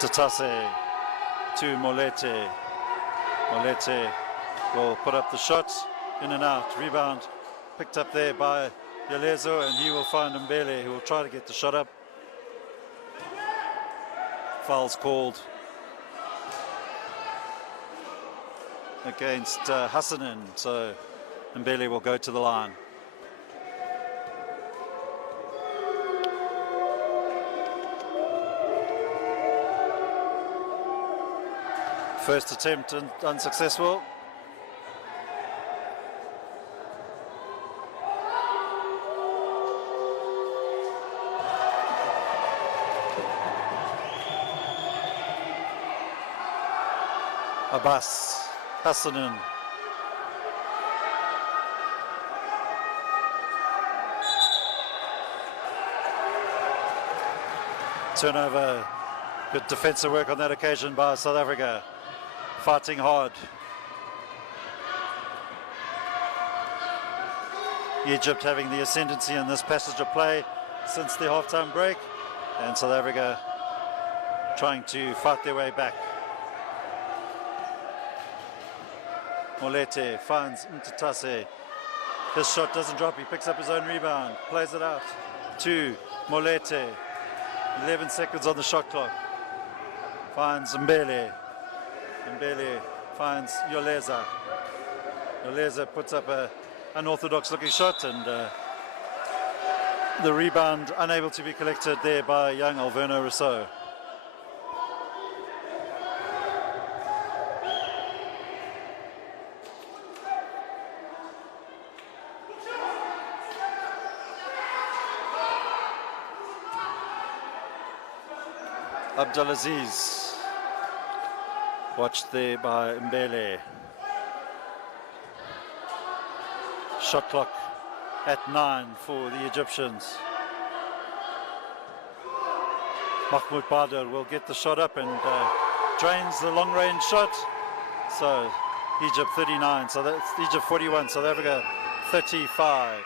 Tatase to Molete. Molete will put up the shot, in and out. Rebound picked up there by Yalezo, and he will find Mbele, who will try to get the shot up. Foul's called against Hassanin, so Mbele will go to the line. First attempt unsuccessful. Abbas, Hassanin. Turnover. Good defensive work on that occasion by South Africa. Fighting hard. Egypt having the ascendancy in this passage of play since the halftime break, and South Africa trying to fight their way back. Molete finds Mtatase. His shot doesn't drop, he picks up his own rebound, plays it out to Molete. 11 seconds on the shot clock. Finds Mbele. Mbele finds Yoleza. Yoleza puts up an unorthodox looking shot, and the rebound unable to be collected there by young Alverno Rousseau. Abdulaziz. Watched there by Mbele. Shot clock at 9 for the Egyptians. Mahmoud Badr will get the shot up and drains the long range shot. So Egypt 39, so that's Egypt 41, South Africa 35.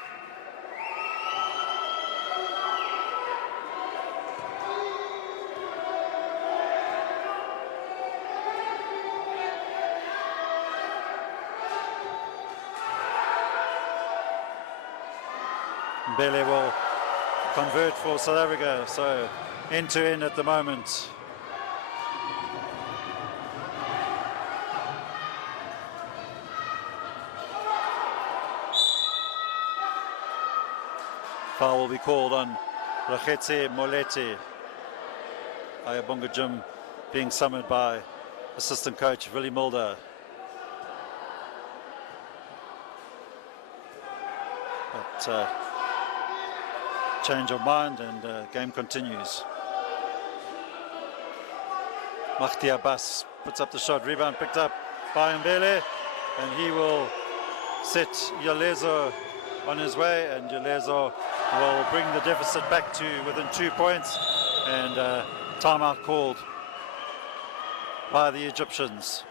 Mbele will convert for South Africa, so end to end at the moment. Foul will be called on Rachetse Molete. Ayabonga Jim being summoned by assistant coach Willie Mulder. But change of mind, and game continues. Mahdi Abbas puts up the shot, rebound picked up by Mbele, and he will set Yalezo on his way, and Yalezo will bring the deficit back to within 2 points, and timeout called by the Egyptians.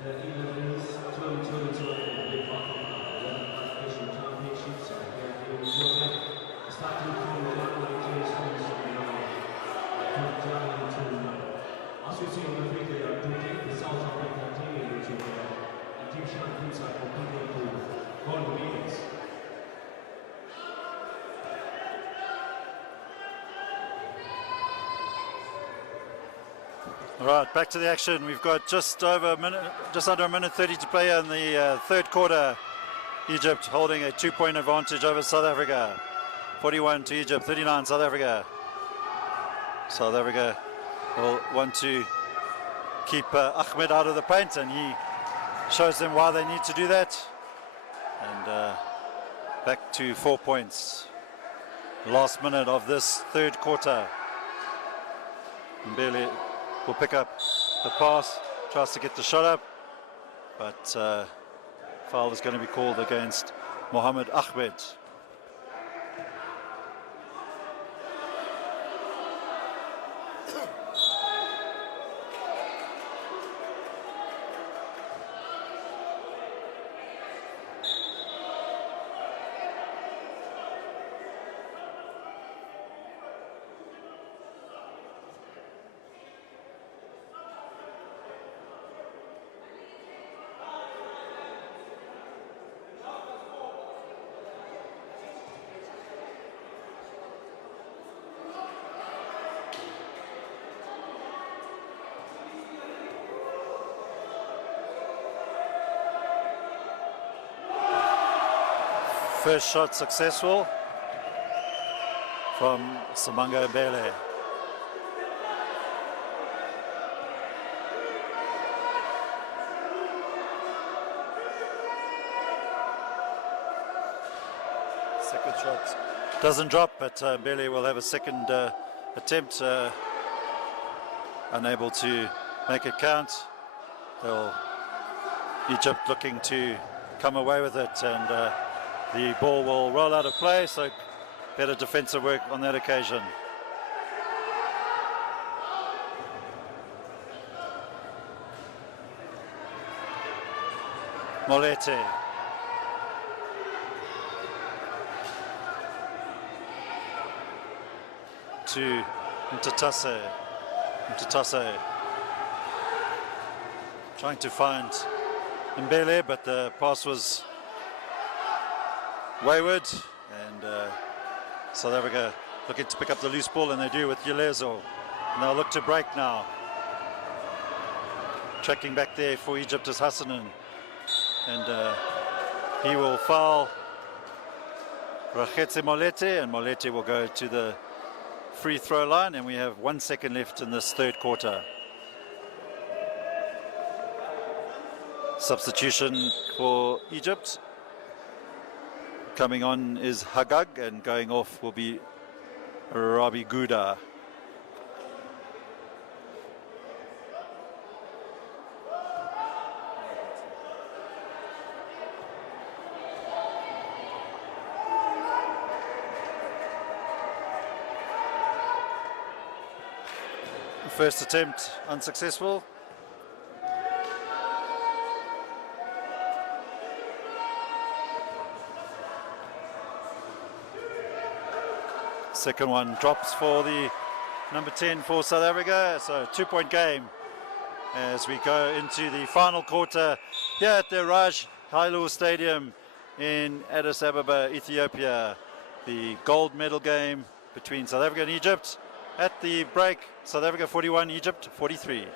The IWBF 2022 IWBF Qualification Championships here in Ethiopia, starting from January 2022. As you see on the video, they are doing the South African team in Ethiopia. Egyptian teams are competing to gold medals. All right, back to the action. We've got just under a minute 30 to play in the third quarter. Egypt holding a 2-point advantage over South Africa. 41 to Egypt, 39 South Africa. South Africa will want to keep Ahmed out of the paint, and he shows them why they need to do that. And back to 4 points. Last minute of this third quarter. Mbele will pick up the pass, tries to get the shot up, but foul is going to be called against Mohammed Ahmed. First shot successful from Samanga Mbele. Second shot doesn't drop, but Mbele will have a second attempt, unable to make it count. Egypt looking to come away with it, and the ball will roll out of play, so better defensive work on that occasion. Molete. To Mtatase. Mtatase. Trying to find Mbele, but the pass was wayward, and South Africa looking to pick up the loose ball, and they do with Yalezo. And they'll look to break now. Tracking back there for Egypt is Hassanin, and he will foul Rachetse Molete, and Molete will go to the free throw line, and we have 1 second left in this third quarter. Substitution for Egypt. Coming on is Hagag, and going off will be Rabi Gouda. First attempt unsuccessful. Second one drops for the number 10 for South Africa. So 2-point game as we go into the final quarter here at the Raj Haile Stadium in Addis Ababa, Ethiopia. the gold medal game between South Africa and Egypt. At the break, South Africa 41, Egypt 43.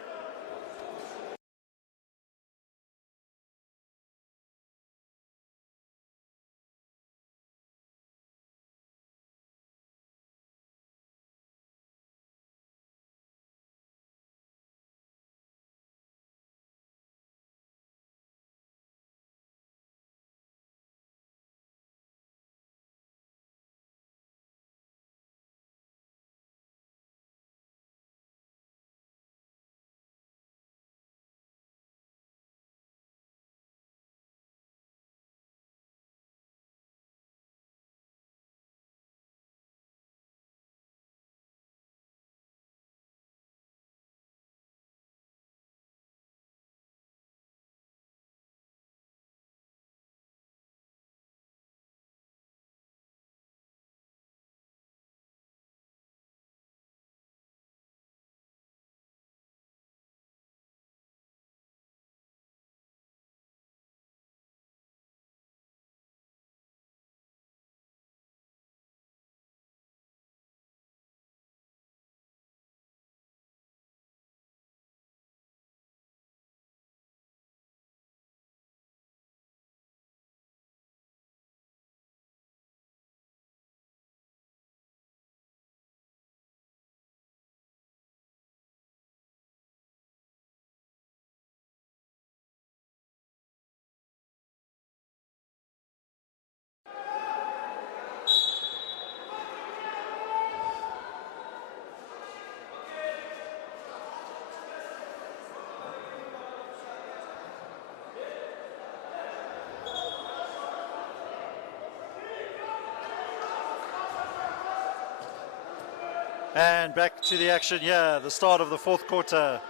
And back to the action here, the start of the fourth quarter.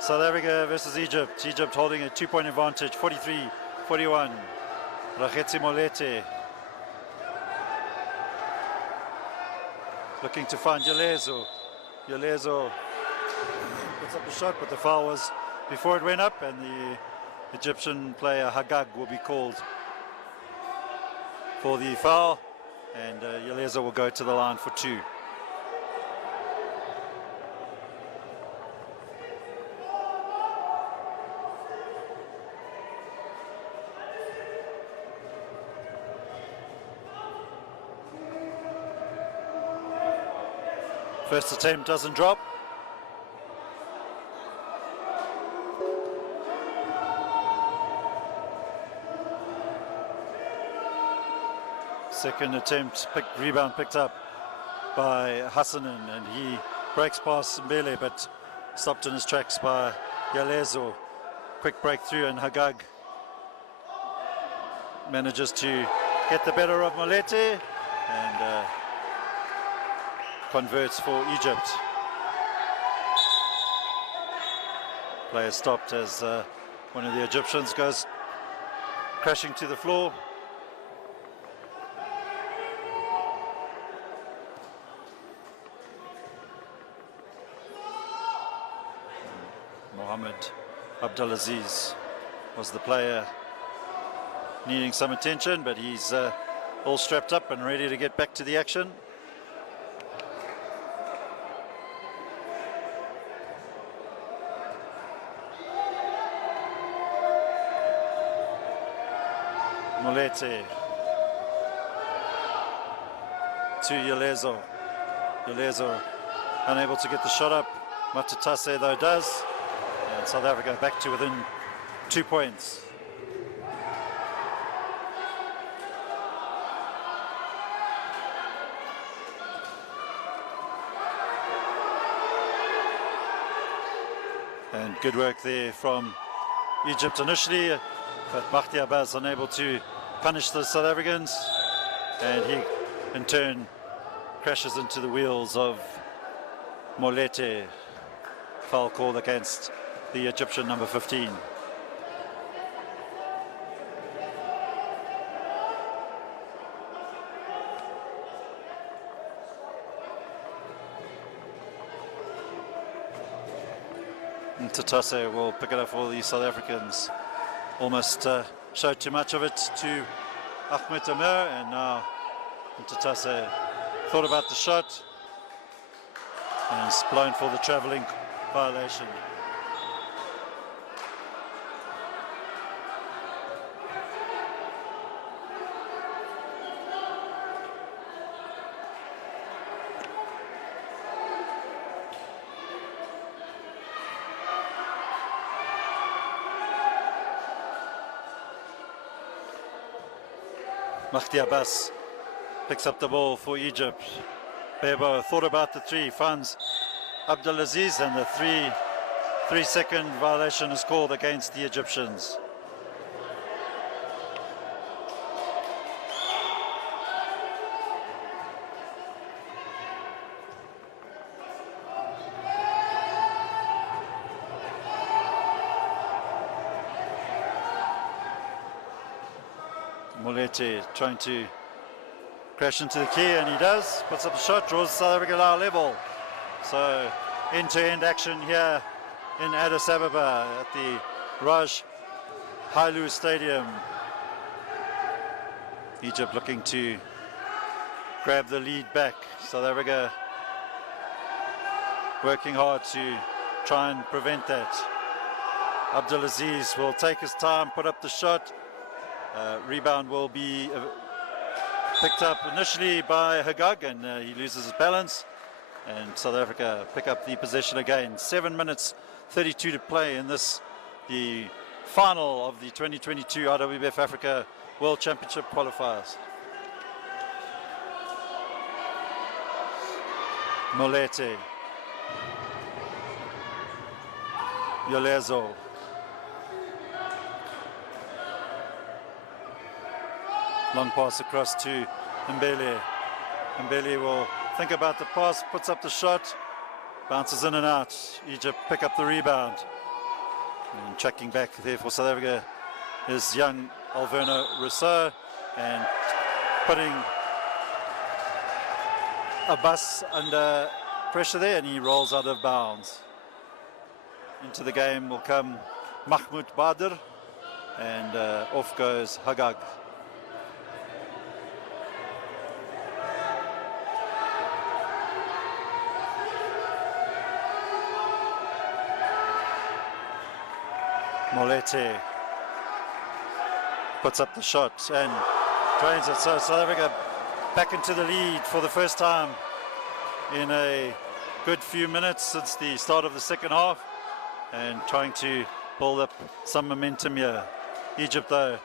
South Africa versus Egypt. Egypt holding a 2-point advantage, 43-41. Rakhetsi Molete looking to find Yalezo. Yalezo puts up a shot, but the foul was before it went up, and the Egyptian player Hagag will be called for the foul, and Yalezo will go to the line for two. First attempt doesn't drop. Second attempt, rebound picked up by Hassanen, and he breaks past Mbele, but stopped in his tracks by Yalezo. Quick breakthrough, and Hagag manages to get the better of Molete and converts for Egypt. Player stopped as one of the Egyptians goes crashing to the floor. Mohammed Abdulaziz was the player needing some attention, but he's all strapped up and ready to get back to the action. Molete to Yalezo. Yalezo unable to get the shot up. Matatase though does, and South Africa back to within 2 points. And good work there from Egypt initially, but Mahdi Abbas unable to punish the South Africans, and he in turn crashes into the wheels of Molete. Foul call against the Egyptian number 15. And Tatase will pick it up for the South Africans. Almost showed too much of it to Ahmed Amir, and now Ntatase thought about the shot and is blown for the travelling violation. Mahdi Abbas picks up the ball for Egypt. Bebo thought about the three, finds Abdulaziz, and the 3-second violation is called against the Egyptians. Molete trying to crash into the key, and he does. Puts up the shot, draws South Africa level. So end-to-end action here in Addis Ababa at the Raj Hailu Stadium. Egypt looking to grab the lead back. South Africa working hard to try and prevent that. Abdulaziz will take his time, put up the shot. Rebound will be picked up initially by Hagag, and he loses his balance, and South Africa pick up the possession again. 7 minutes 32 to play in this, the final of the 2022 IWBF Africa World Championship qualifiers. Molete, Yolezo, long pass across to Mbele. Mbele will think about the pass, puts up the shot, bounces in and out. Egypt pick up the rebound. And checking back there for South Africa is young Alverno Rousseau, and putting Abbas under pressure there, and he rolls out of bounds. Into the game will come Mahmoud Badr, and off goes Hagag. Molete puts up the shot and drains it. So South Africa back into the lead for the first time in a good few minutes since the start of the second half, and trying to build up some momentum here. Egypt, though,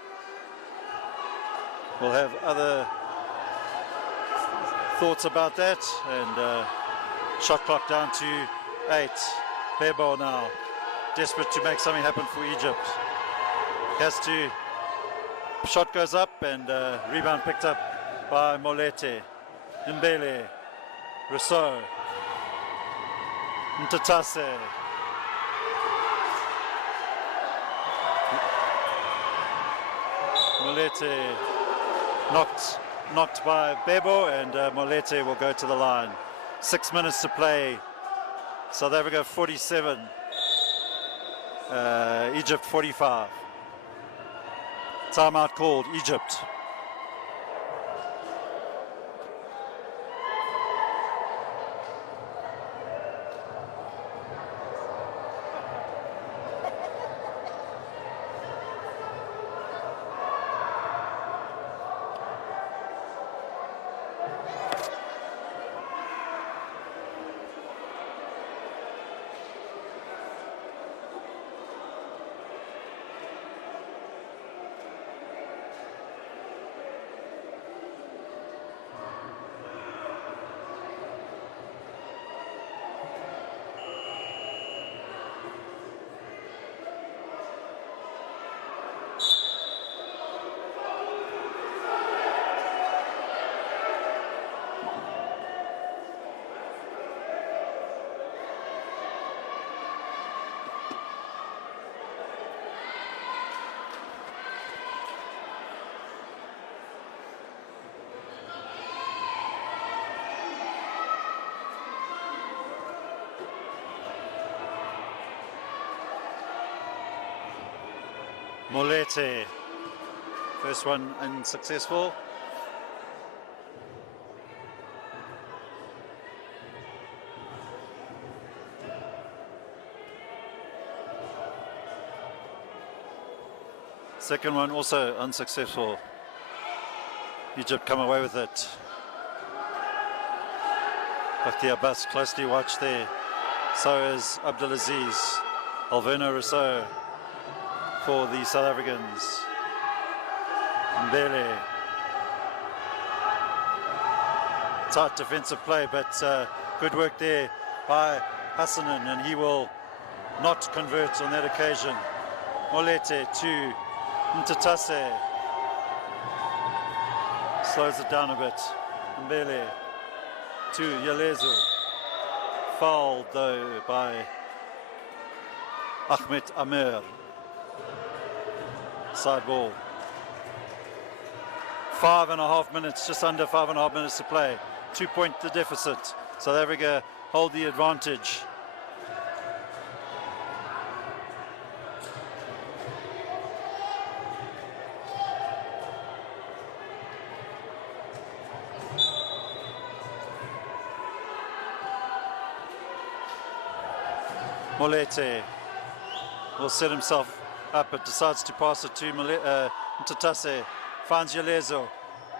will have other thoughts about that, and shot clock down to 8. Bebo now desperate to make something happen for Egypt. Has to, shot goes up, and rebound picked up by Molete. Mbele, Rousseau, Ntatase. Molete knocked by Bebo, and Molete will go to the line. 6 minutes to play. South Africa 47. Egypt 45. Timeout called, Egypt. Molete, first one unsuccessful. Second one also unsuccessful. Egypt come away with it. Bakti Abbas closely watched there. So is Abdulaziz. Alverno Rousseau for the South Africans. Mbele. Tight defensive play, but good work there by Hassanen, and he will not convert on that occasion. Molete to Ntatase. Slows it down a bit. Mbele to Yalezo. Fouled though by Ahmed Amer. Side ball. 5.5 minutes, just under 5.5 minutes to play. 2-point the deficit. South Africa hold the advantage. Molete will set himself up, but decides to pass it to Ntatase. Finds Yalezo.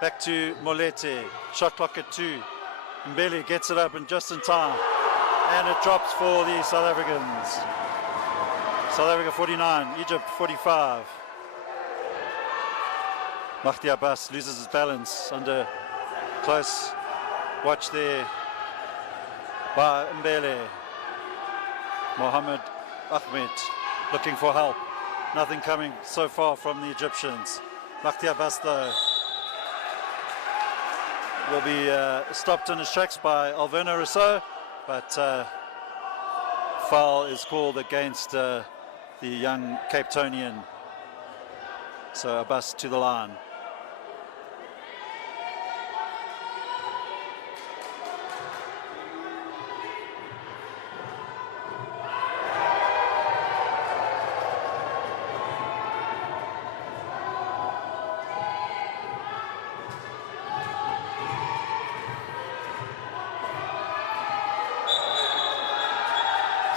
Back to Molete. Shot clock at 2. Mbele gets it up and just in time. And it drops for the South Africans. South Africa 49, Egypt 45. Mahdi Abbas loses his balance under close watch there by Mbele. Mohammed Ahmed looking for help. Nothing coming so far from the Egyptians. Mahdi Abbas though will be stopped in his tracks by Alverno Rousseau, but foul is called against the young Cape Townian. So Abbas to the line.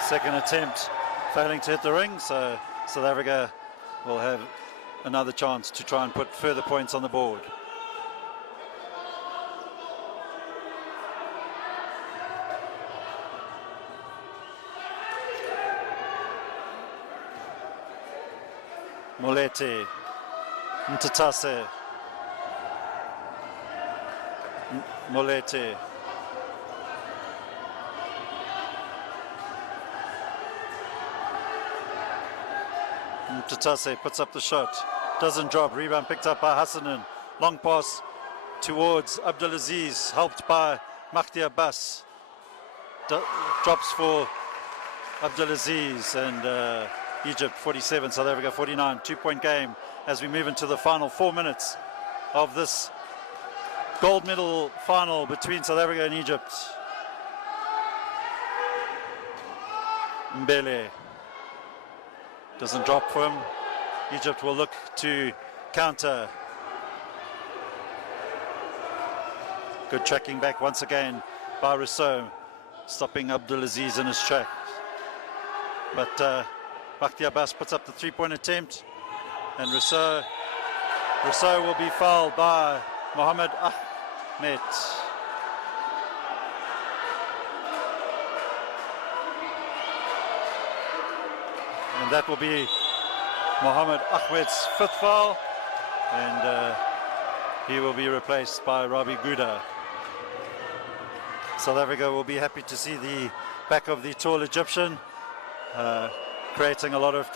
Second attempt failing to hit the ring, so South Africa will have another chance to try and put further points on the board. Molete, Ntatase, Molete. Ntatase puts up the shot, doesn't drop, rebound picked up by Hassanen, long pass towards Abdulaziz, helped by Mahdi Abbas, drops for Abdulaziz, and Egypt 47, South Africa 49, 2-point game as we move into the final 4 minutes of this gold medal final between South Africa and Egypt. Mbele doesn't drop for him. Egypt will look to counter. Good tracking back once again by Rousseau, stopping Abdulaziz in his track. But Mahdi Abbas puts up the 3-point attempt, and Rousseau will be fouled by Mohammed Ahmed. And that will be Mohammed Ahmed's 5th foul, and he will be replaced by Rabi Gouda. South Africa will be happy to see the back of the tall Egyptian, creating a lot of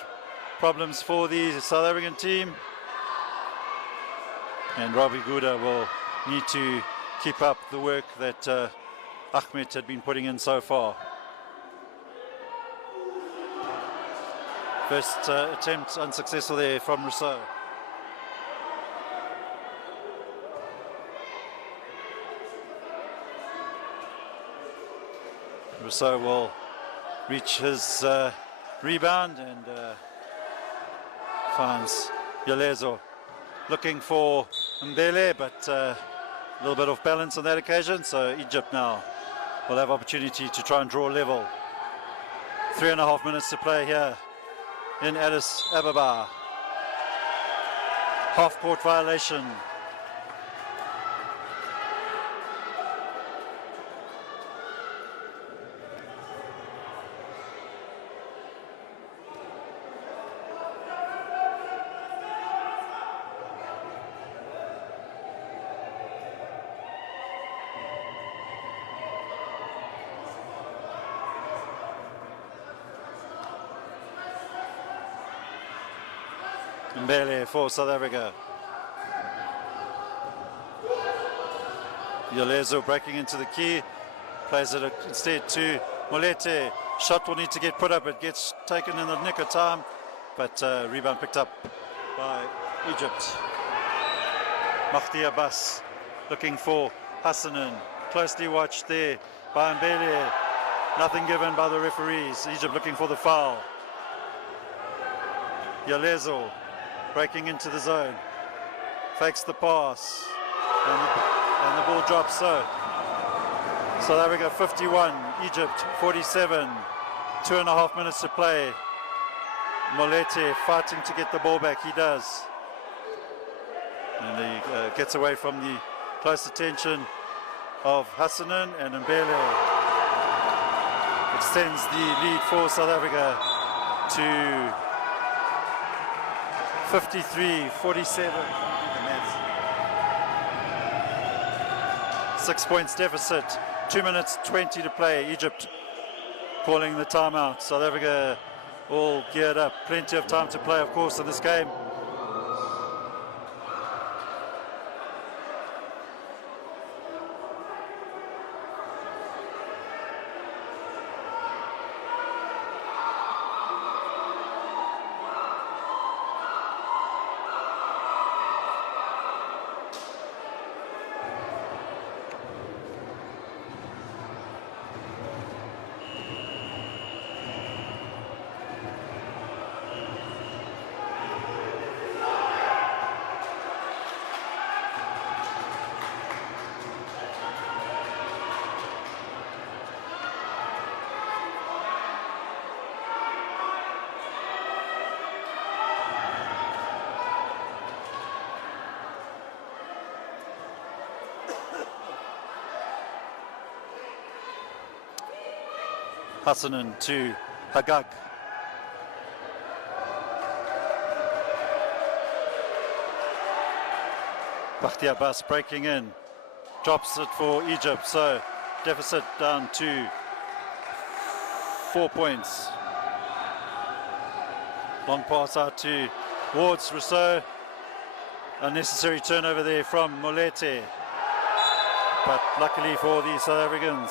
problems for the South African team. And Rabi Gouda will need to keep up the work that Ahmed had been putting in so far. First attempt unsuccessful there from Rousseau. Rousseau will reach his rebound and finds Yalezo looking for Mbele, but a little bit off balance on that occasion, so Egypt now will have opportunity to try and draw level. 3.5 minutes to play here in Addis Ababa. half-court violation. Mbele for South Africa. Yolezo breaking into the key, plays it instead to Molete. Shot will need to get put up, it gets taken in the nick of time, but rebound picked up by Egypt. Mahdi Abbas looking for Hassanin, closely watched there by Mbele. Nothing given by the referees. Egypt looking for the foul. Yolezo breaking into the zone, fakes the pass, and the ball drops. So South Africa 51, Egypt 47, 2.5 minutes to play. Molete fighting to get the ball back, he does. And he gets away from the close attention of Hassanin, and Mbele extends the lead for South Africa to 53-47. 6 points deficit, 2 minutes 20 to play. Egypt calling the timeout. South Africa all geared up. Plenty of time to play, of course, in this game. Hassanin to Hagag. Mahdi Abbas breaking in, drops it for Egypt, so deficit down to 4 points. Long pass out to Wards Rousseau. Unnecessary turnover there from Molete, but luckily for the South Africans,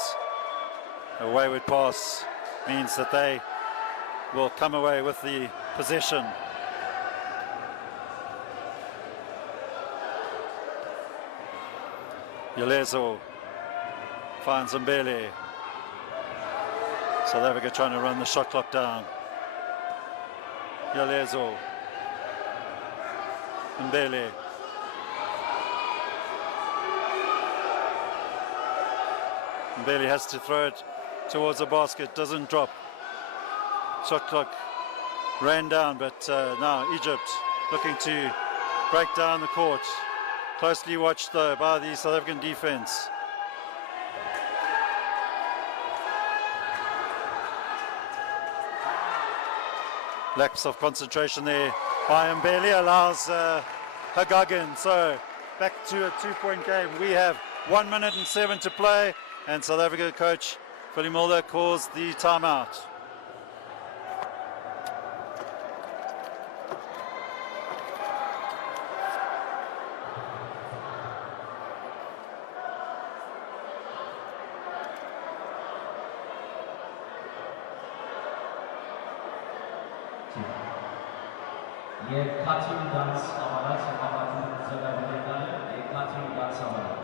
a wayward pass means that they will come away with the possession. Yolezo finds Mbele. South Africa trying to run the shot clock down. Yolezo. Mbele. Mbele has to throw it towards the basket, doesn't drop. Shot clock ran down, but now Egypt looking to break down the court. Closely watched though by the South African defense. Lapse of concentration there by Mbele allows Hagagin. So back to a 2-point game. We have 1 minute and 7 to play, and South Africa coach Philly Mulder calls the timeout. Եվ քաթի դանս ավարած հավատում զգավելենալ է քաթի դանս ավարած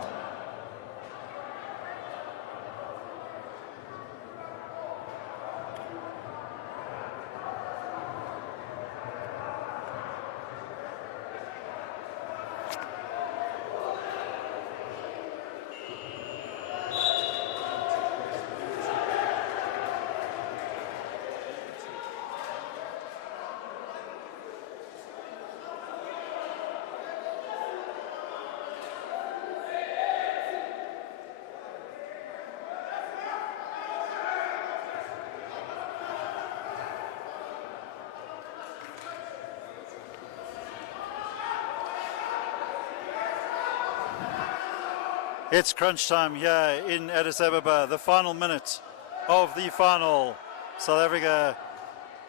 It's crunch time here in Addis Ababa, the final minute of the final. South Africa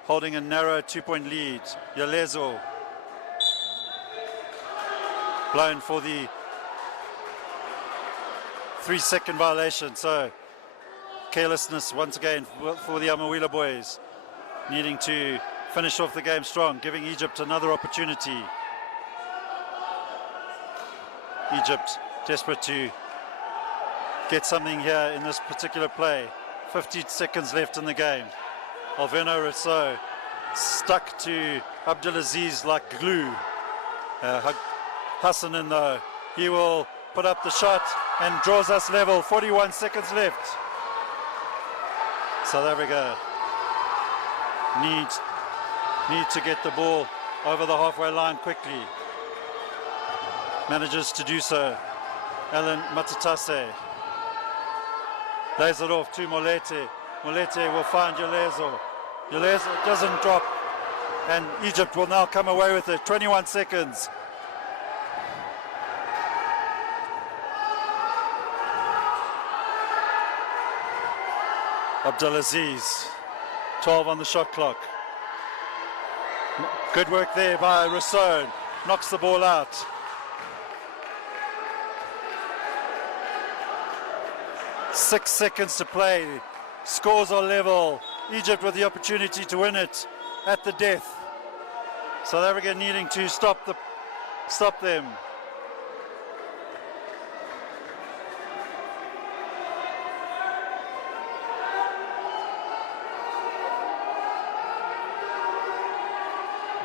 holding a narrow 2-point lead. Yalezo blown for the 3-second violation. So carelessness once again for the Amawila boys, needing to finish off the game strong, giving Egypt another opportunity. Egypt desperate to get something here in this particular play. 50 seconds left in the game. Alverno Rousseau stuck to Abdulaziz like glue. Hassanin though, he will put up the shot and draws us level. 41 seconds left. South Africa need to get the ball over the halfway line quickly. Manages to do so. Alan Matatase lays it off to Molete. Molete will find Yalezo. Yalezo doesn't drop, and Egypt will now come away with it. 21 seconds. Abdulaziz, 12 on the shot clock. Good work there by Rousseau. Knocks the ball out. Six seconds to play. Scores are level. Egypt with the opportunity to win it at the death. South Africa needing to stop them.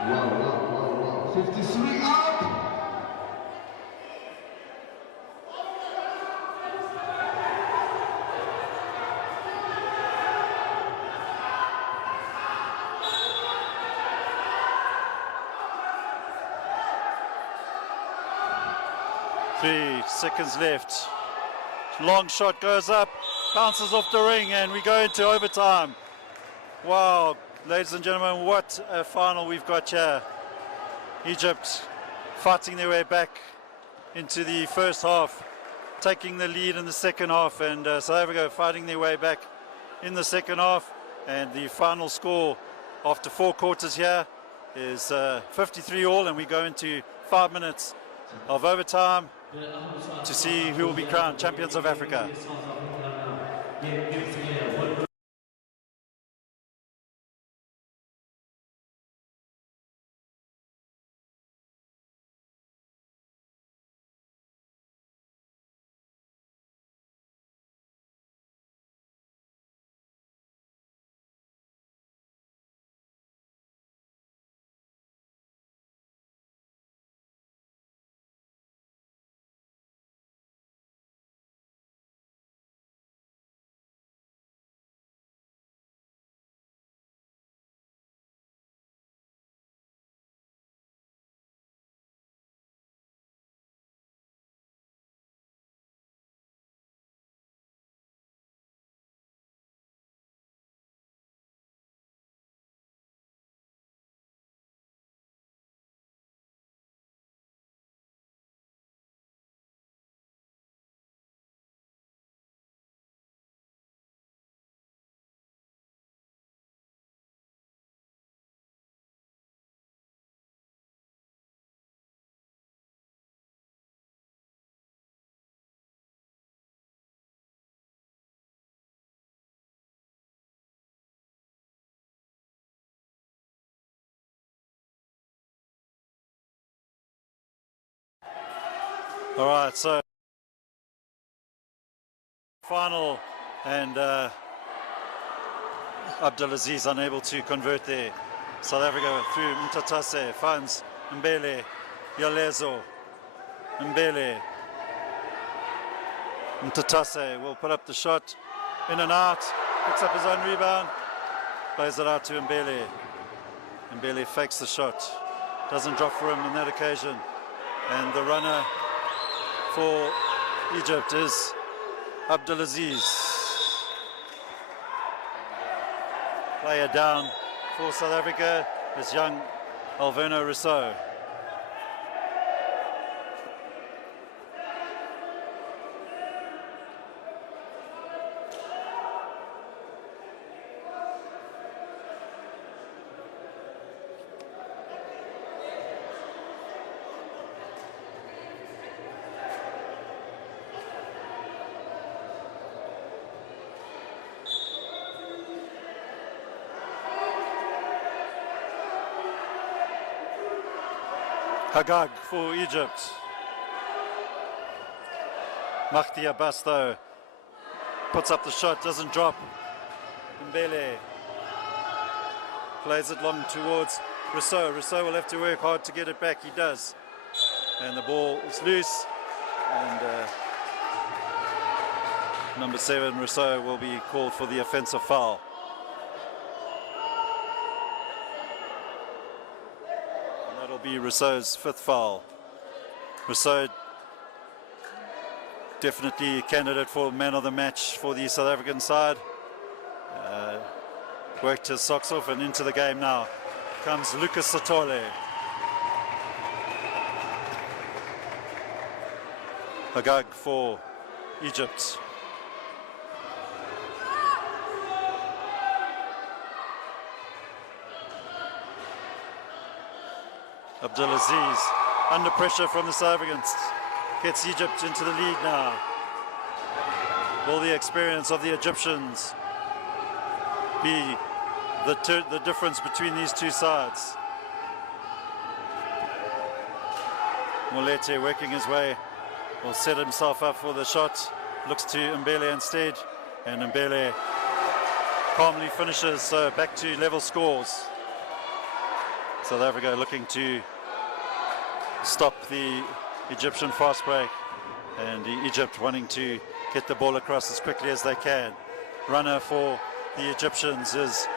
Wow. 53 up. Three seconds left. Long shot goes up, bounces off the ring, and we go into overtime. Wow, ladies and gentlemen, what a final we've got here. Egypt fighting their way back into the first half, taking the lead in the second half, and South Africa fighting their way back in the second half. And the final score after 4 quarters here is 53 all, and we go into 5 minutes of overtime to see who will be crowned champions of Africa. All right, so final, and Abdulaziz unable to convert there. South Africa through Mtatase, finds Mbele, Yalezo, Mbele. Mtatase will put up the shot, in and out, picks up his own rebound, plays it out to Mbele. Mbele fakes the shot, doesn't drop for him on that occasion, and the runner for Egypt is Abdulaziz. Player down for South Africa is young Alverno Rousseau. Hagag for Egypt. Mahdi Abbas though puts up the shot, doesn't drop. Mbele plays it long towards Rousseau. Rousseau will have to work hard to get it back. He does. And the ball is loose. And number 7, Rousseau, will be called for the offensive foul. And that'll be Rousseau's 5th foul. Rousseau definitely a candidate for man of the match for the South African side. Worked his socks off, and into the game now comes Lucas Satole. Hagag for Egypt. Abdulaziz under pressure from the South Africans gets Egypt into the lead now. Will the experience of the Egyptians be the difference between these two sides? Molete working his way, will set himself up for the shot, looks to Mbele instead, and Mbele calmly finishes, so back to level scores. South Africa looking to stop the Egyptian fast break, and Egypt wanting to get the ball across as quickly as they can. Runner for the Egyptians is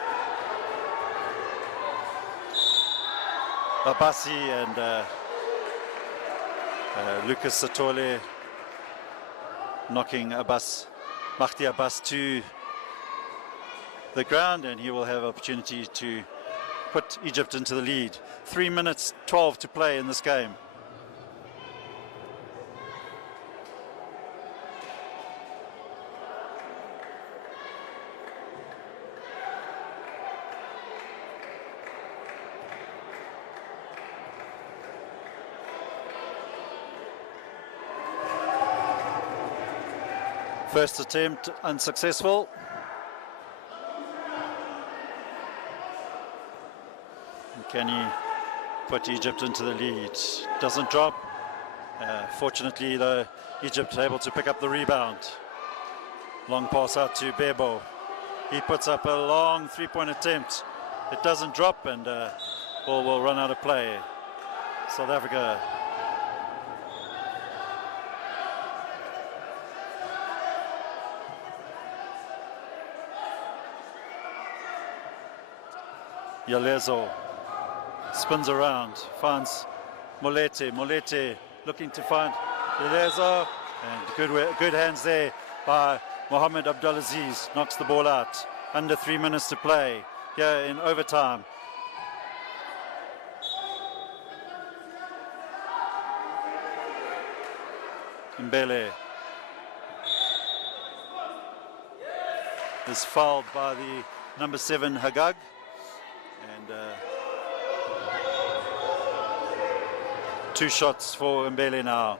Abassi, and Lucas Satole knocking Mahdi Abbas to the ground, and he will have opportunity to put Egypt into the lead. 3 minutes 12 to play in this game. First attempt unsuccessful. Can he put Egypt into the lead? Doesn't drop. Fortunately though, Egypt able to pick up the rebound. Long pass out to Bebo. He puts up a long 3-point attempt. It doesn't drop, and ball will run out of play. South Africa Yalezo spins around, finds Molete. Molete looking to find Yalezo, and good hands there by Mohamed Abdulaziz. Knocks the ball out. Under 3 minutes to play here in overtime. Mbele is fouled by the number 7 Hagag. And 2 shots for Mbele now.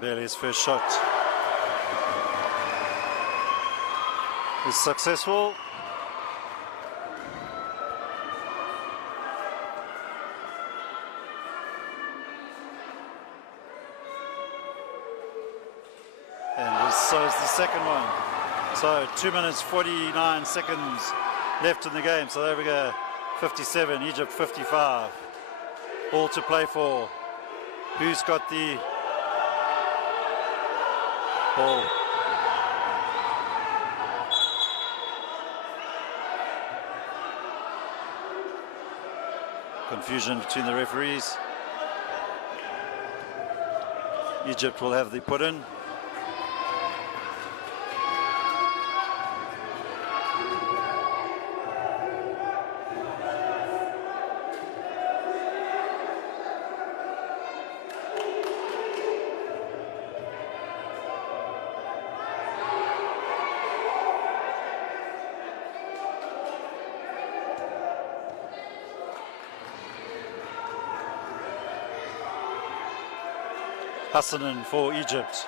Mbele's first shot is successful. And so is the second one. So 2 minutes 49 seconds left in the game. South Africa 57, Egypt 55. All to play for. Who's got the ball? Confusion between the referees. Egypt will have the put in. Hassanin for Egypt,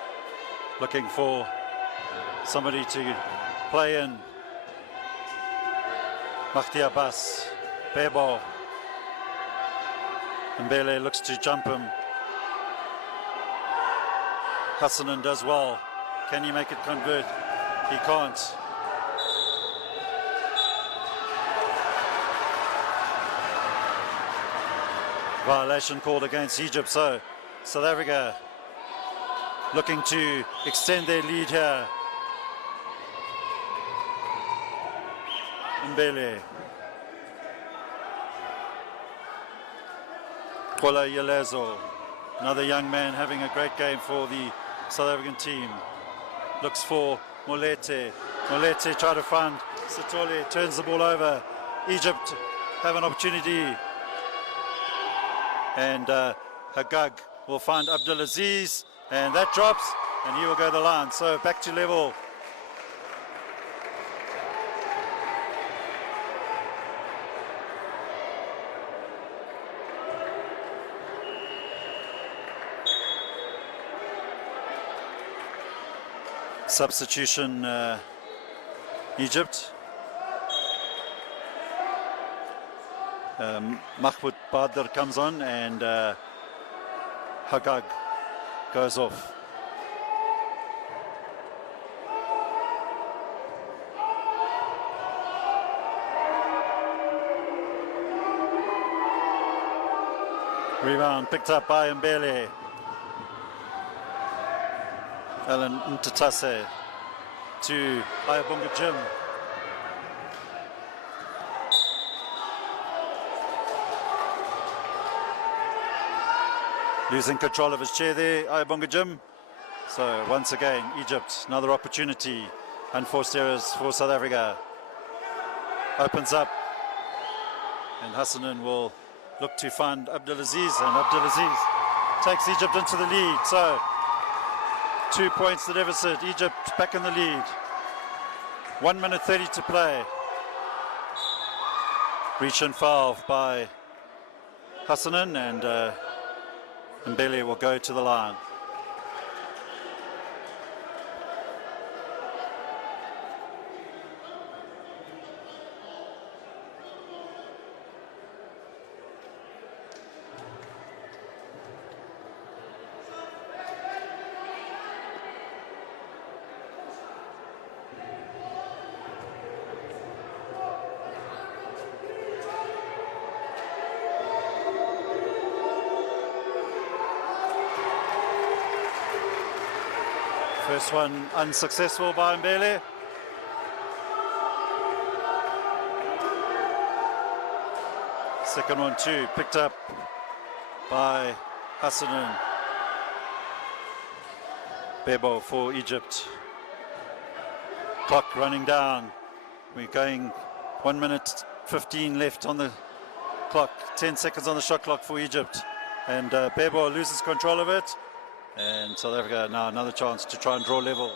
looking for somebody to play in. Mahdi Abbas, Bebo. Mbele looks to jump him. Hassanin does well. Can he make it convert? He can't. Violation called against Egypt, so South Africa looking to extend their lead here. Mbele. Kola Yelezo, another young man having a great game for the South African team. Looks for Molete. Molete try to find Sithole, turns the ball over. Egypt have an opportunity. And Hagag will find Abdulaziz, and that drops, and he will go the line. So back to level. Substitution, Egypt. Mahmoud Badr comes on, and Hagag goes off. Rebound picked up by Mbele. Alan Ntatase to Ayabonga Jim. Losing control of his chair there, Ayabonga Jim. So once again, Egypt, another opportunity. Unforced errors for South Africa. Opens up, and Hassanin will look to find Abdulaziz, and Abdulaziz takes Egypt into the lead. So 2 points the deficit. Egypt back in the lead. 1 minute 30 to play. Reach and foul by Hassanin, and Mbele will go to the line. First one unsuccessful by Mbele. Second one too, picked up by Hassanin. Bebo for Egypt. Clock running down. We're going 1 minute 15 left on the clock. 10 seconds on the shot clock for Egypt. And Bebo loses control of it. And South Africa now another chance to try and draw level.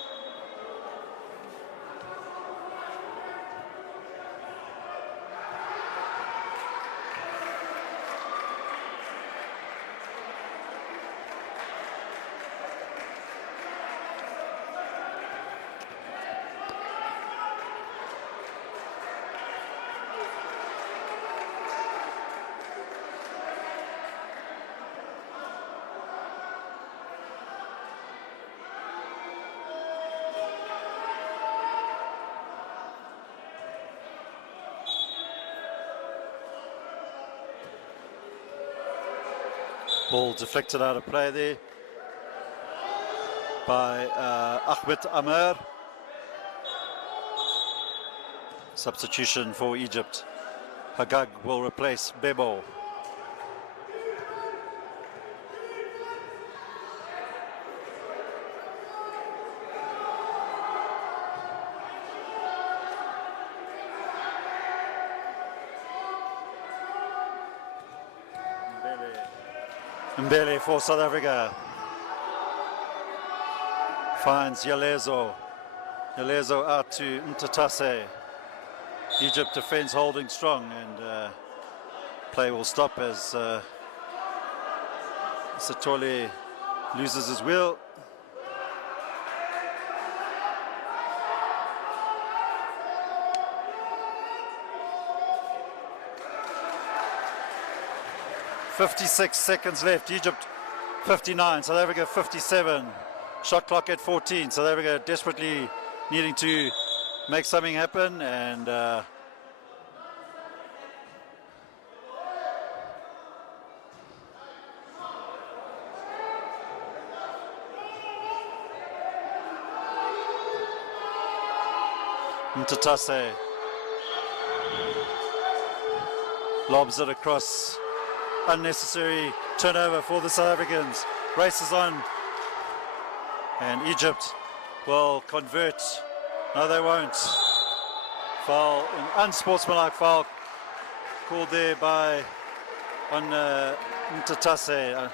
Ball deflected out of play there by Ahmed Amer. Substitution for Egypt. Hagag will replace Bebo. Mbele for South Africa. Finds Yalezo. Yalezo out to Mtatase. Egypt defends holding strong, and play will stop as Satole loses his wheel. .56 seconds left. Egypt 59, South Africa 57. Shot clock at 14. South Africa desperately needing to make something happen, and Mtatase lobs it across. Unnecessary turnover for the South Africans. Races on, and Egypt will convert. No, they won't. Foul, an unsportsmanlike foul called there by on Mtatase.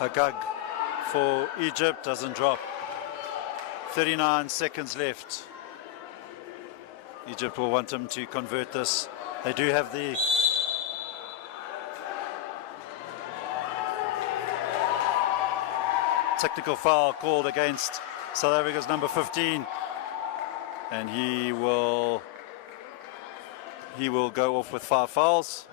Hagag for Egypt doesn't drop. 39 seconds left. Egypt will want him to convert this. They do have the technical foul called against South Africa's number 15, and he will go off with 5 fouls.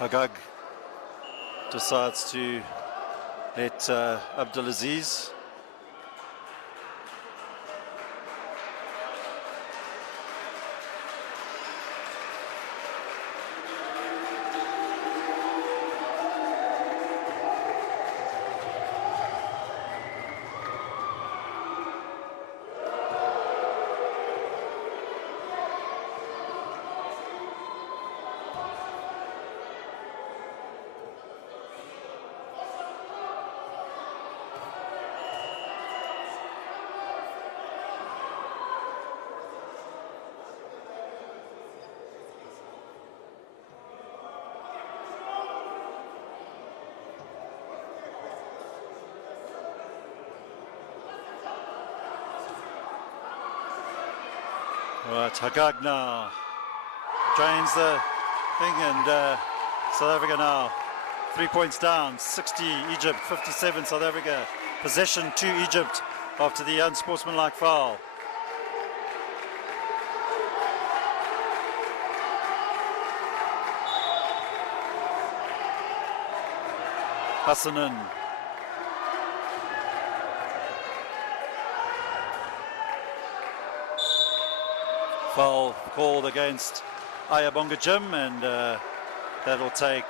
Hagag decides to let Abdulaziz Right, Hagag now drains the thing, and South Africa now 3 points down. 60 Egypt, 57 South Africa. Possession to Egypt after the unsportsmanlike foul. Hassanen. Foul called against Ayabonga Jim, and that'll take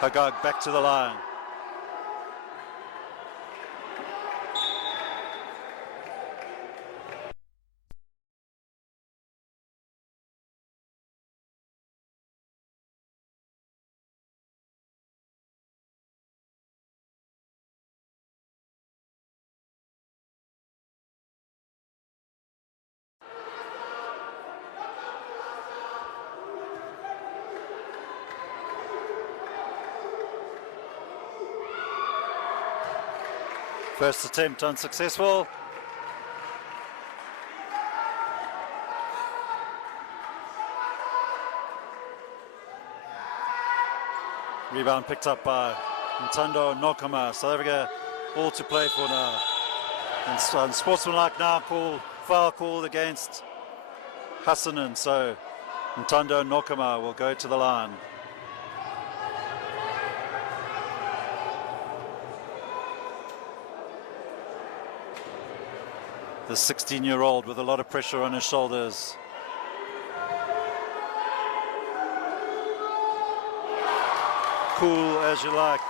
Hagag back to the line. First attempt unsuccessful. Rebound picked up by Ntando Nokama. South Africa all to play for now. And sportsmanlike now foul called against Hassanen. So Ntando Nokama will go to the line. The 16-year-old with a lot of pressure on his shoulders. cool as you like.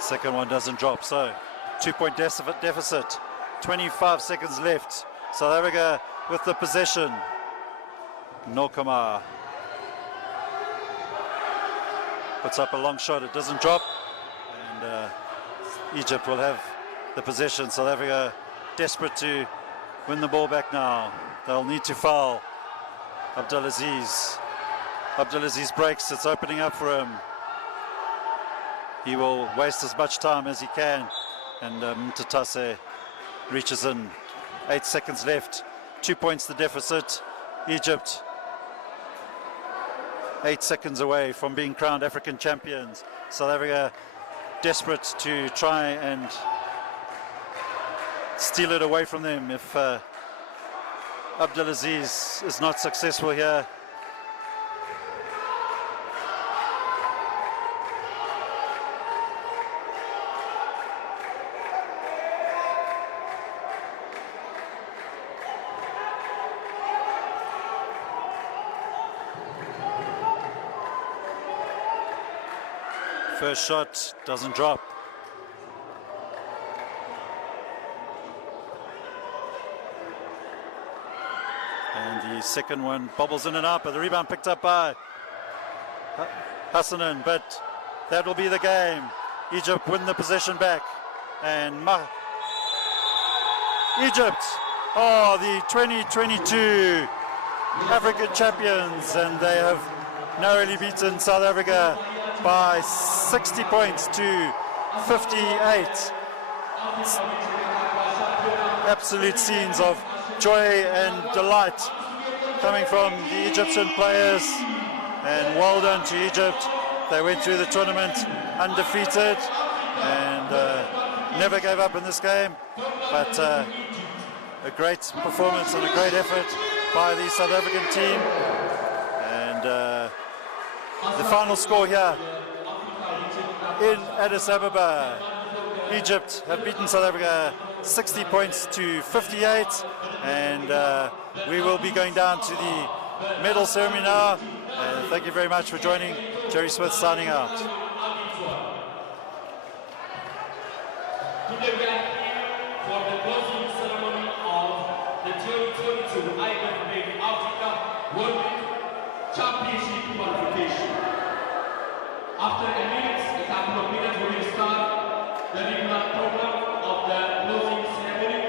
Second one doesn't drop, so 2-point deficit, 25 seconds left. South Africa with the possession. Nokama puts up a long shot, it doesn't drop, and Egypt will have the possession. South Africa desperate to win the ball back now. They'll need to foul Abdelaziz. Abdelaziz breaks, it's opening up for him. He will waste as much time as he can, and Mtatase reaches in. 8 seconds left, 2 points the deficit. Egypt 8 seconds away from being crowned African champions. South Africa desperate to try and steal it away from them. If Abdelaziz is not successful here, first shot doesn't drop. And the second one bobbles in and out, but the rebound picked up by Hassanen, but that will be the game. Egypt win the possession back, and Egypt are the 2022 African champions, and they have narrowly beaten South Africa by 60 points to 58. Absolute scenes of joy and delight coming from the Egyptian players, and well done to Egypt. They went through the tournament undefeated and never gave up in this game, but a great performance and a great effort by the South African team. And the final score here in Addis Ababa, Egypt have beaten South Africa 60 points to 58, and we will be going down to the medal ceremony now. Thank you very much for joining. Jerry Smith signing out. Today we are here for the closing ceremony of the 2022 IWBF Africa World Championship qualification. After a couple of minutes, we will start the regular program of the closing ceremony,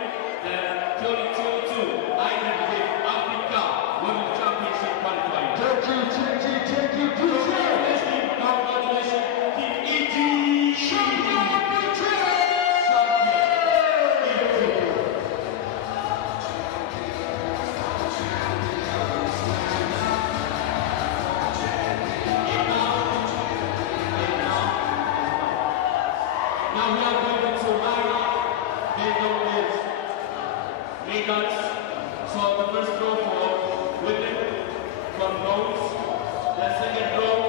the 2022 IWBF Africa World Championship qualifier. Thank you, Congratulations, Team EG! Now we are going to line up the medals. So the first row for women, for bronze, the second row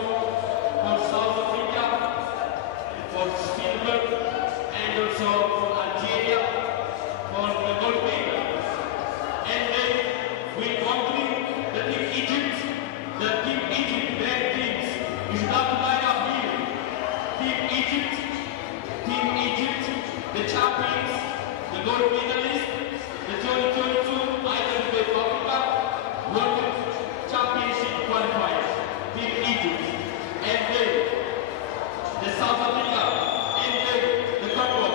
for South Africa, for silver, and also for Algeria, for the gold medal. And then we conclude the Team Egypt, red teams. You should have to line up here. Team Egypt, the champions, the gold medalists, the 2022 IWBF Africa World Championship qualifiers, Team Egypt, and then the South Africa, and then the Congo.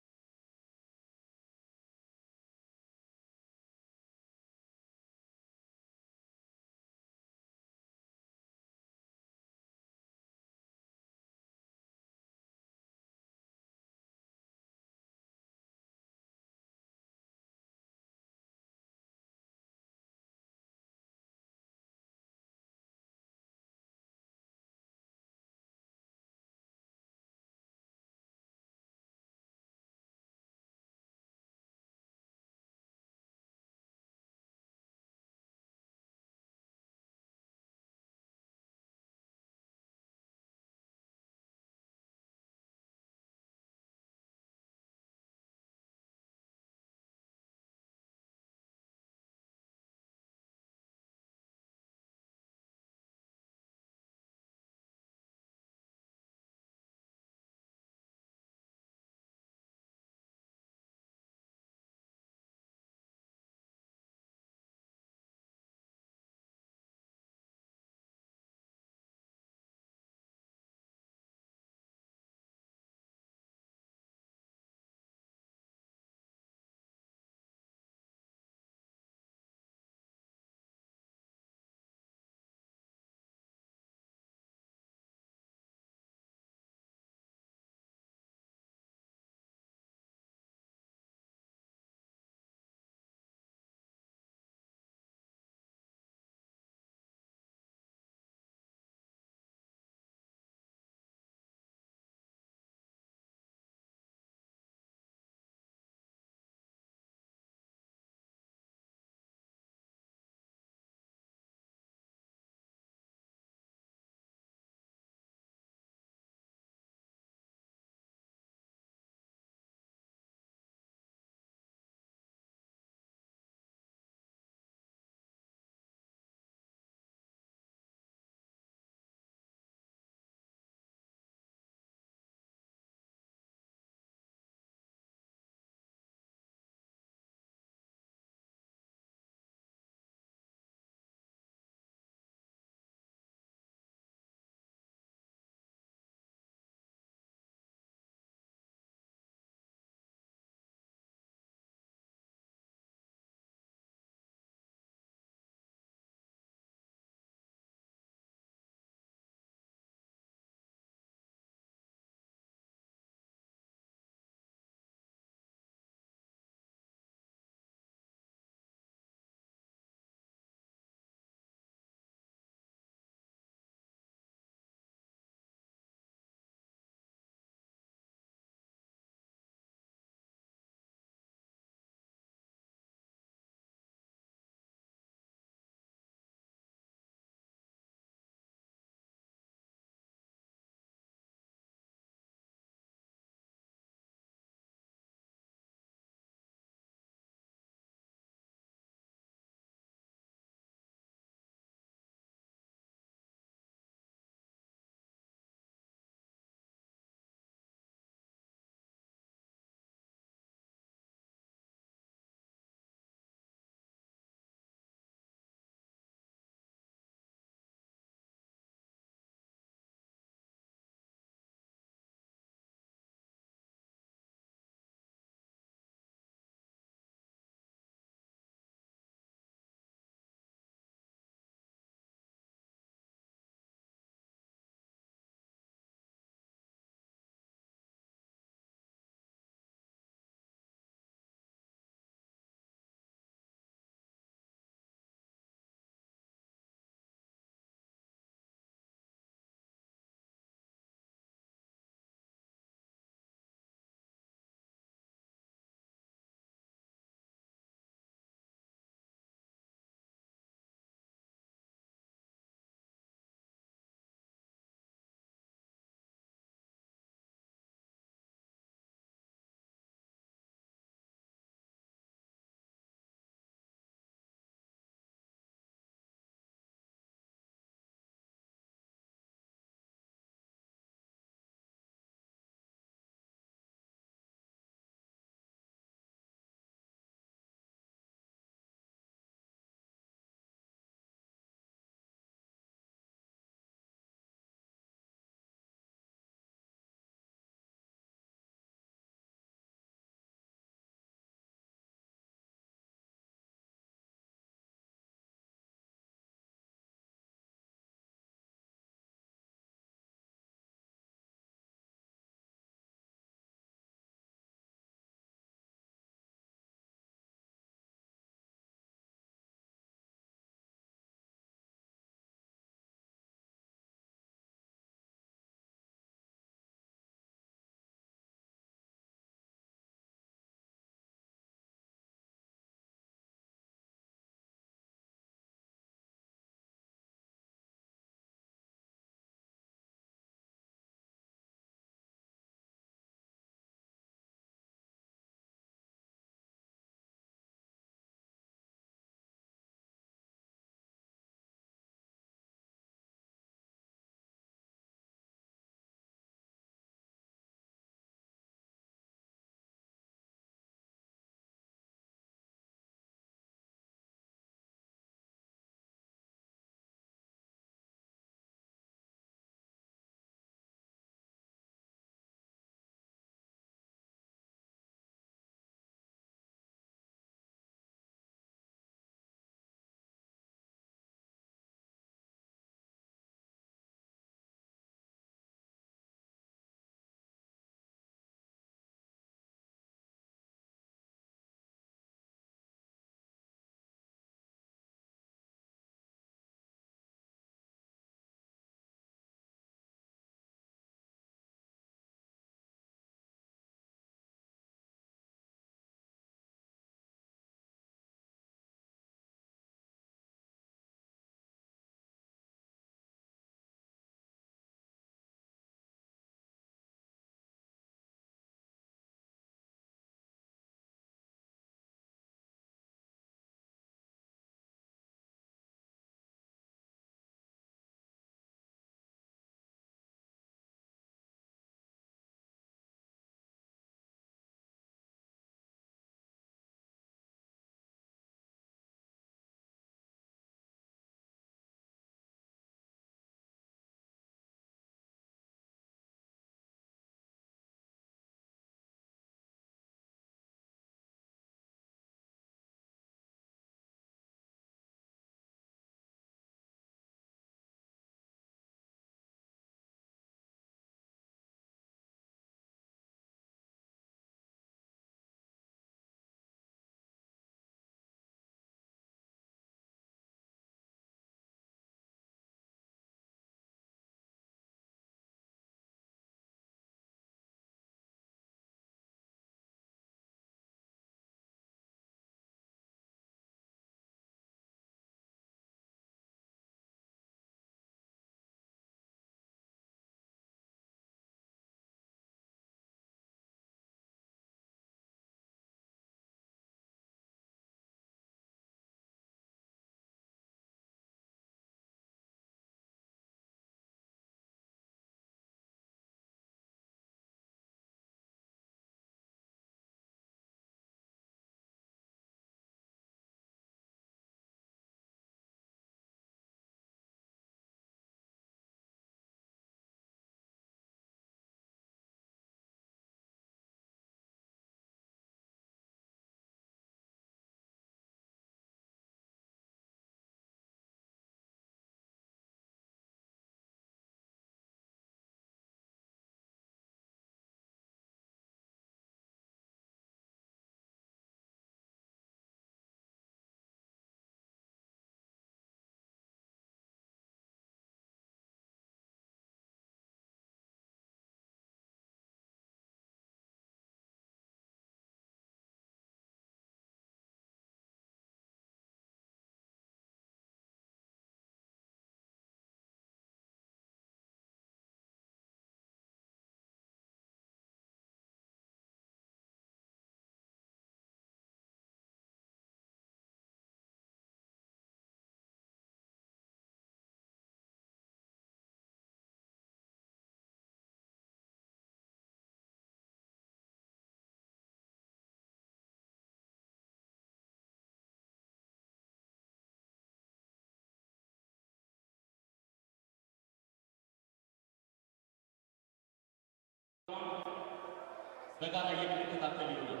በጋራ የምንከታተል ይሆናል።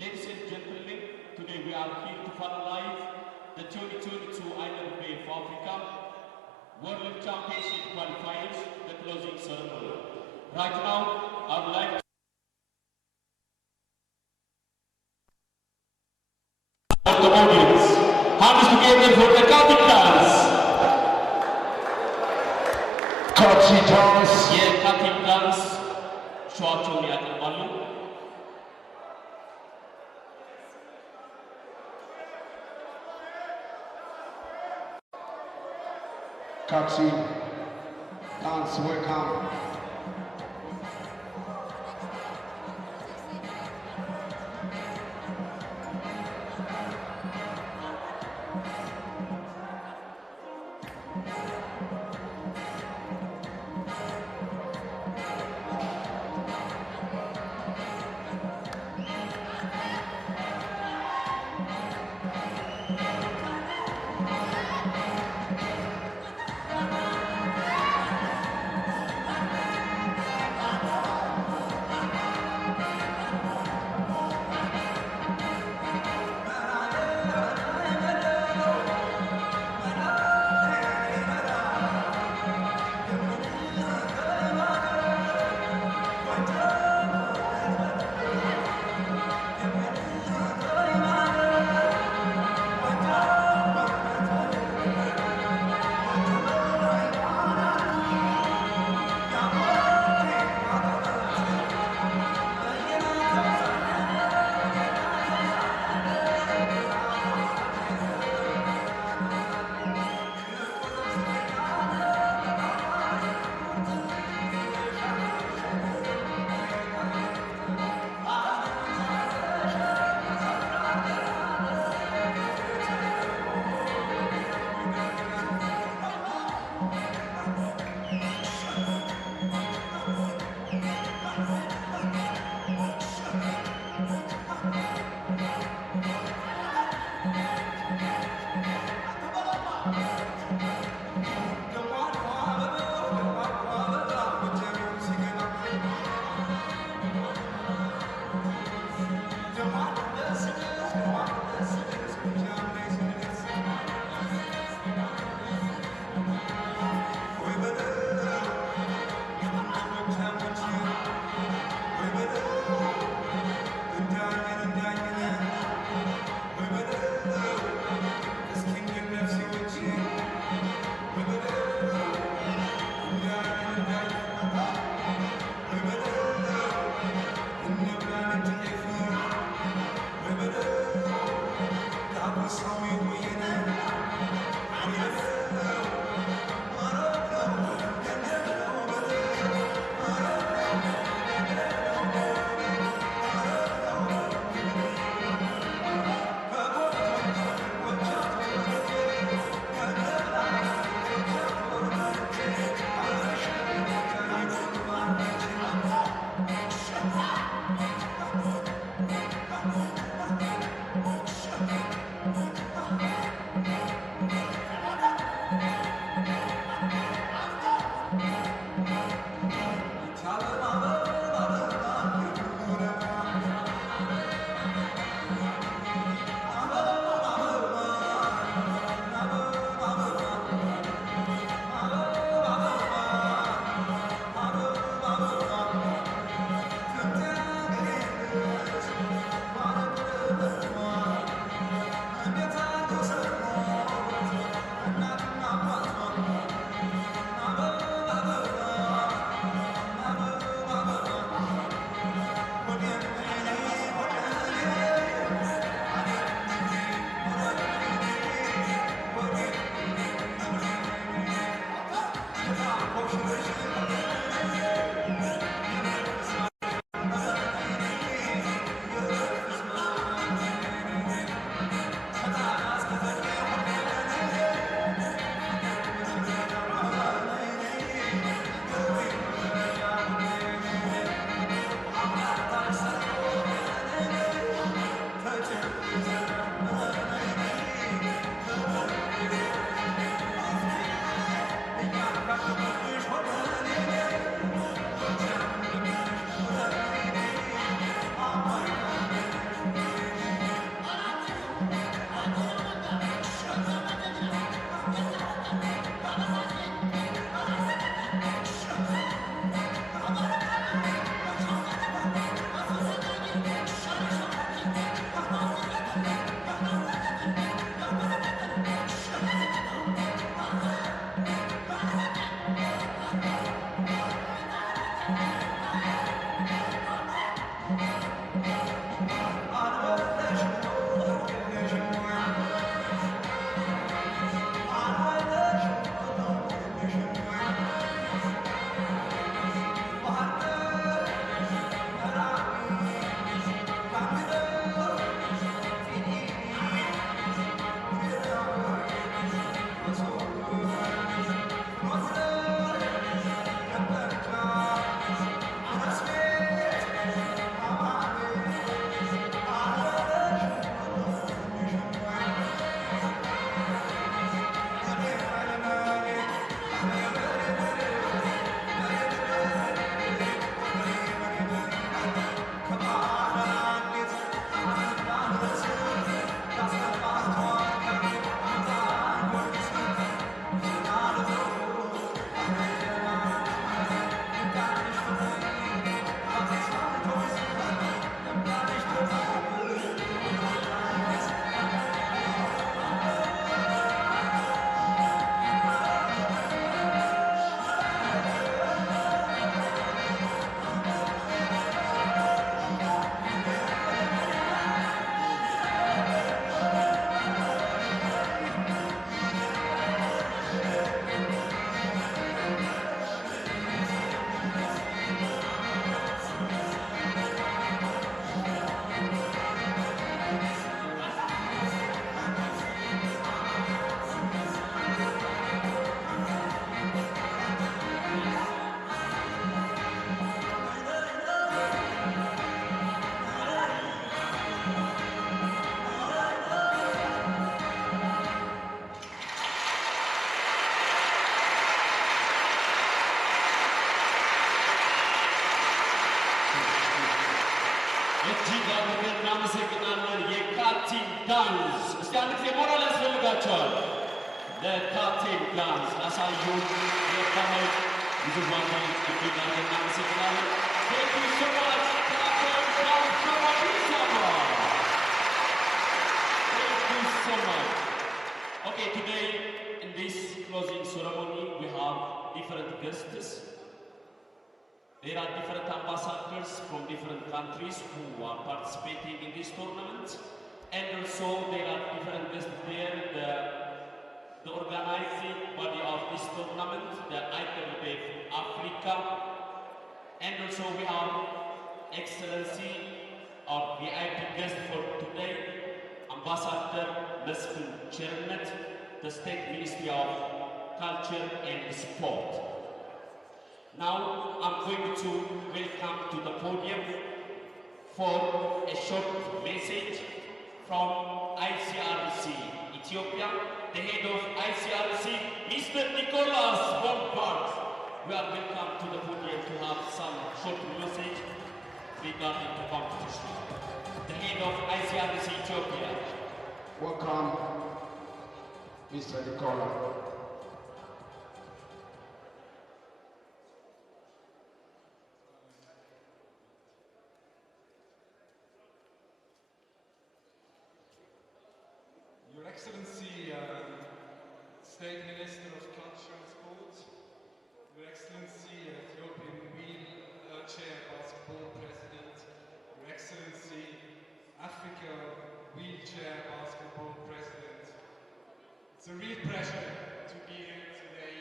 Ladies and gentlemen, today we are here to finalize the 2022 IWBF Africa World Championship Qualifiers, the closing ceremony. Right now, I would like to the audience. Hands together for the captains. Kachi dance. Yeah, cutting dance. ሸዋቸውን ያቀርባሉ። Kachi dance, welcome. አድርገን እናመሰግናለን። የካቲም ዳንስ እስቲ አንድ ጊዜ ሞራል ያስፈልጋቸዋል። ለካቲም ዳንስ ላሳዩን የባህል ውዝዋዜ እጅግ አድርገን እናመሰግናለን። Thank you so much. Thank you so much. Okay, today in this closing ceremony we have different guests. There are different ambassadors from different countries who are participating in this tournament, and also there are different guests there. The organizing body of this tournament, the IWBF Africa, and also we have Excellency, our VIP guest for today, Ambassador Mesfin Chernet, the State Ministry of Culture and Sport. Now I'm going to welcome to the podium for a short message from ICRC Ethiopia, the head of ICRC, Mr. Nicholas Bompard. We are welcome to the podium to have some short message regarding the competition. The head of ICRC Ethiopia. Welcome, Mr. Nicola. Your Excellency, State Minister of Culture and Sport, Your Excellency, Ethiopian Wheelchair Basketball President, Your Excellency, Africa Wheelchair Basketball President. It's a real pleasure to be here today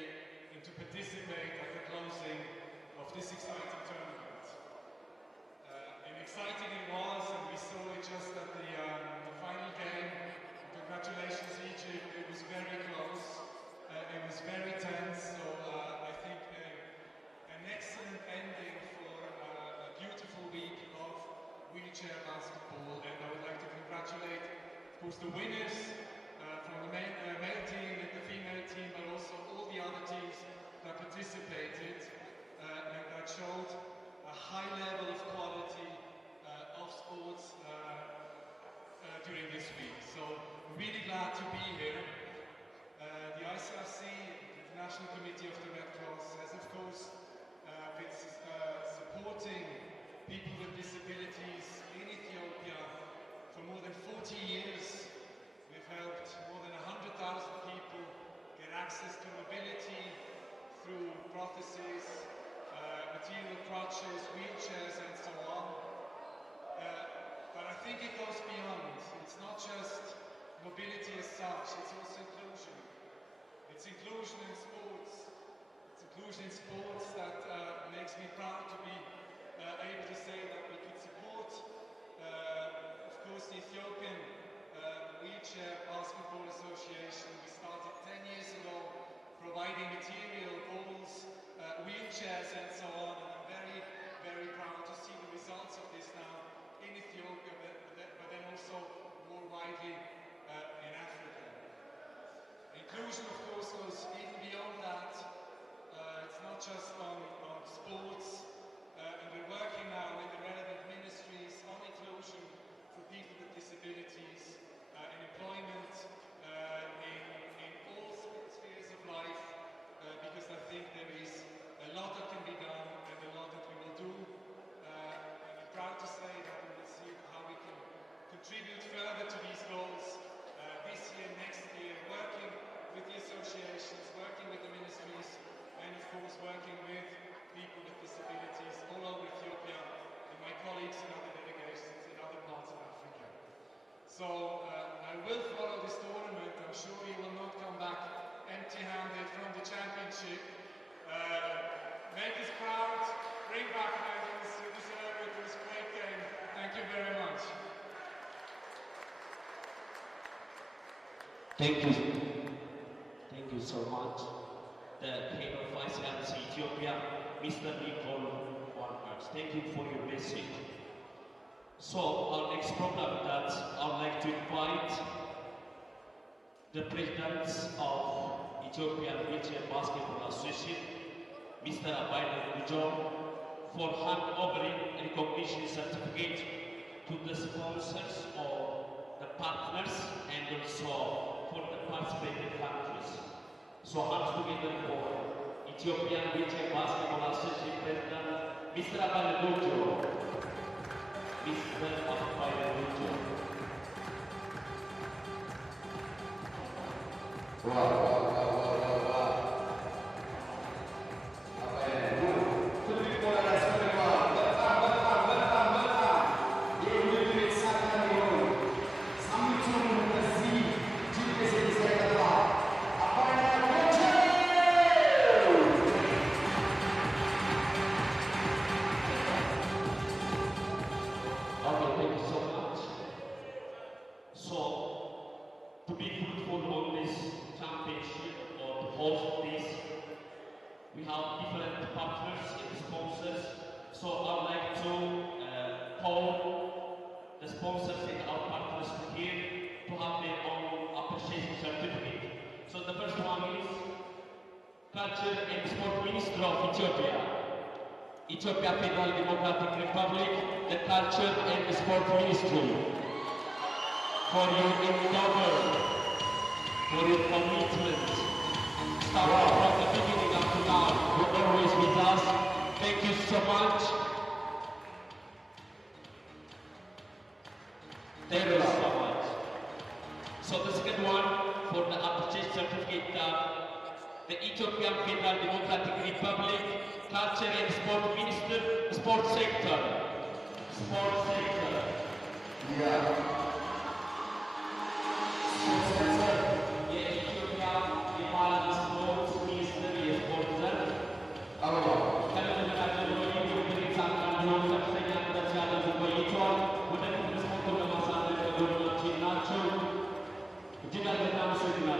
and to participate at the closing of this exciting tournament. And exciting it was, and we saw it just at the final game. Congratulations, Egypt. It was very close. It was very tense. So I think an excellent ending for a beautiful week of wheelchair basketball. And I would like to congratulate, of course, the winners from the male team and the female team, but also all the other teams that participated and that showed a high level of quality of sports during this week. So really glad to be here. The ICRC, the International Committee of the Red Cross, has of course been supporting people with disabilities in Ethiopia for more than 40 years. We've helped more than 100,000 people get access to mobility through prostheses, material crutches, wheelchairs and so on. But I think it goes beyond. It's not just mobility as such, it's also inclusion. It's inclusion in sports. It's inclusion in sports that makes me proud to be able to say that we could support, of course, the Ethiopian Wheelchair Basketball Association. We started 10 years ago providing material, balls, wheelchairs and so on. And I'm very, very proud to see the results of this now in Ethiopia, but then also more widely in Africa. Inclusion, of course, goes even beyond that. It's not just on sports, and we're working now with the relevant ministries on inclusion for people with disabilities and employment in all spheres of life, because I think there is a lot that can be done and a lot that we will do. And I'm proud to say that we will see how we can contribute further to these goals this year, next year, working with the associations, working with the ministries, and of course working with people with disabilities all over Ethiopia and my colleagues in other delegations in other parts of Africa. So I will follow this tournament. I'm sure you will not come back empty-handed from the championship. Make us proud, bring back medals, you deserve it. It was a great game. Thank you very much. Thank you. Thank you so much. The head of ICRC Ethiopia, Mr. Nicole Bompard. Thank you for your message. So our next program that I would like to invite the president of Ethiopian Wheelchair Basketball Association, Mr. Abaila Bujo, for hand-overing recognition certificate to to the sponsors or the partners and also for the participating countries. So hands together for Ethiopian Wheelchair Basketball Association President, Mr. Abalegojo. Mr. Abalegojo. Ethiopia Federal Democratic Republic, the Culture and the Sport Ministry, for your endeavor, for your commitment, starting from the beginning up to now, you're always with us. Thank you so much. Thank you so much. So the second one, for the appreciation certificate, the Ethiopian Federal Democratic Republic, Culture and Sport Minister, Sport Sector. Sport Sector. Yeah. Sport Sector. Yeah, Ethiopia, Nepal, Sports Minister, yeah, Sport Sector. Allah. Kami mendengar dulu ini berisakan dulu tersenyum tersiaran sebaiknya. Kemudian kita semua masalah kedua Cina Cina. Cina Vietnam Cina.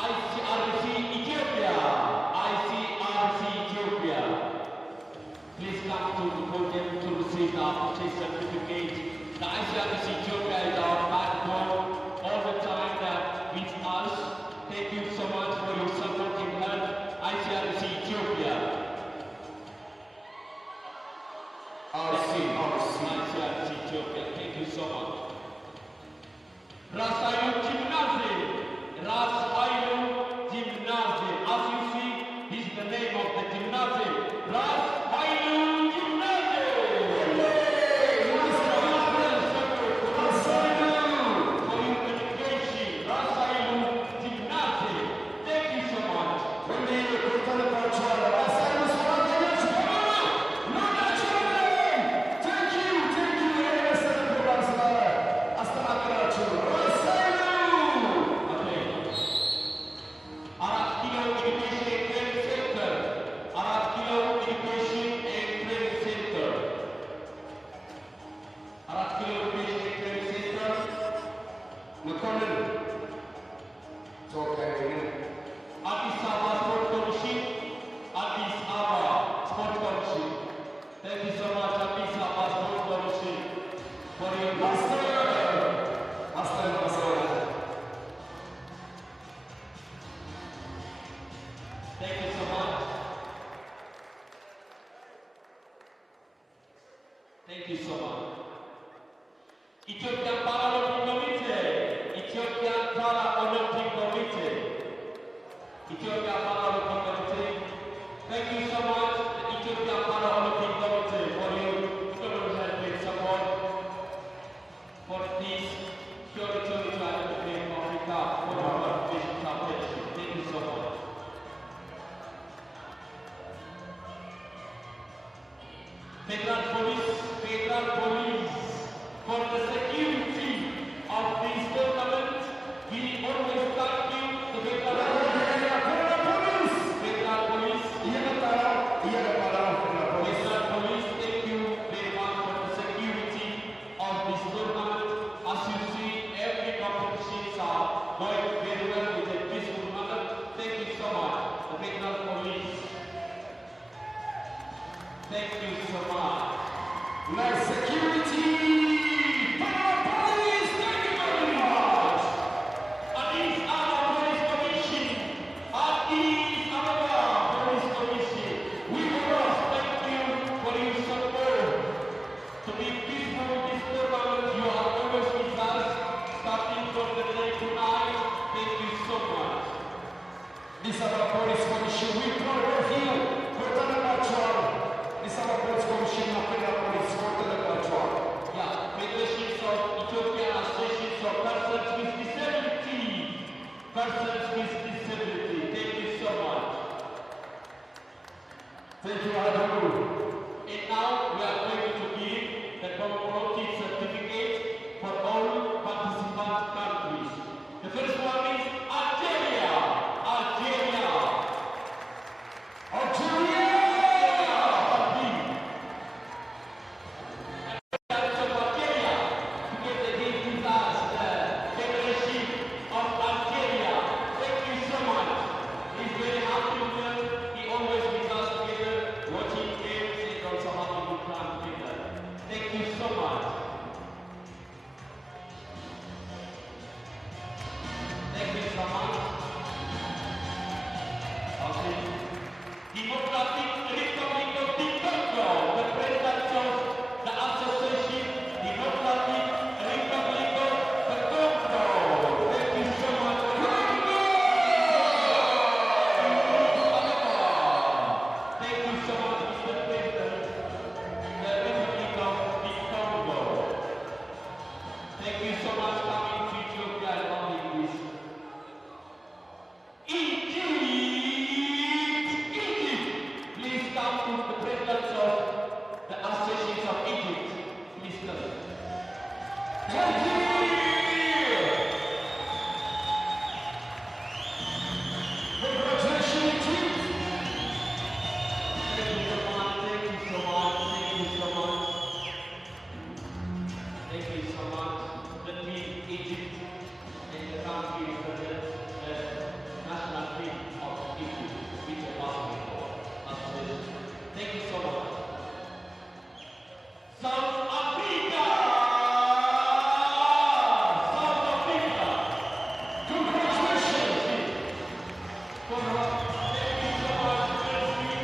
ICRC Ethiopia. Please come to the podium to receive the appreciation certificate. The ICRC Ethiopia is our backbone all the time that with us. Thank you so much for your support and help. ICRC Ethiopia. ICRC Ethiopia. Thank you so much. Rasayu Gymnasium. Rasayu Gymnasium. As you see, this is the name of the gymnasium. Rasayu Gymnasium. For your education. Rasayu Gymnasium. Thank you so much. Thank you so much, Addis Ababa Sport Coalition, for your Thank you so much. Thank you so much. Ethiopian Paralympic Committee. Ethiopian Paralympic Committee. Ethiopian Paralympic Committee. Thank you so much, the Ethiopian Paralympic Committee, for your government support for this 2022 Olympic Africa for our participation championship. Thank you so much. Federal Police, for the security of this tournament, we always thank you, the Federal Police. Federal Police, thank you very much for the security of this tournament. As you see, every competitions are going very well with a peaceful manner. Thank you so much, the Federal Police. Thank you so much. Nice security! Police, thank you very much! Addis This our police commission. We proud of you. Go to the control. This our police commission. Nothing our police. Go to the control. Yeah, Federations of Ethiopia, Associations of Persons with Disability. Persons with Disability. Thank you so much. Thank you, Adamu. And now we are going to give the commemorative certificate for all participant countries. The first one is Algeria. Algeria. Algeria! Of Algeria, together with us, the Federation of Algeria. Thank you so much. He's very happy with us. He always with us together, watching games and also having good time together. Thank you so much. Thank you so much. Okay. Democratic Republic of the Congo, the president of the Association Democratic Republic of the Congo. Thank you so much. Thank you so much, Mr. President, the Republic of the Congo. Thank you so much for coming to Ethiopia and loving this. Egypt! Please come to the presidents of the associations of Egypt. Please come. Congratulations, Egypt! Thank you so much. Thank you so much. Thank you so much. Thank you so much. The team Egypt and the country represents the national team of Egypt, which is basketball. Thank you so much. South Africa! South Africa! Congratulations! Thank you so much, Chelsea.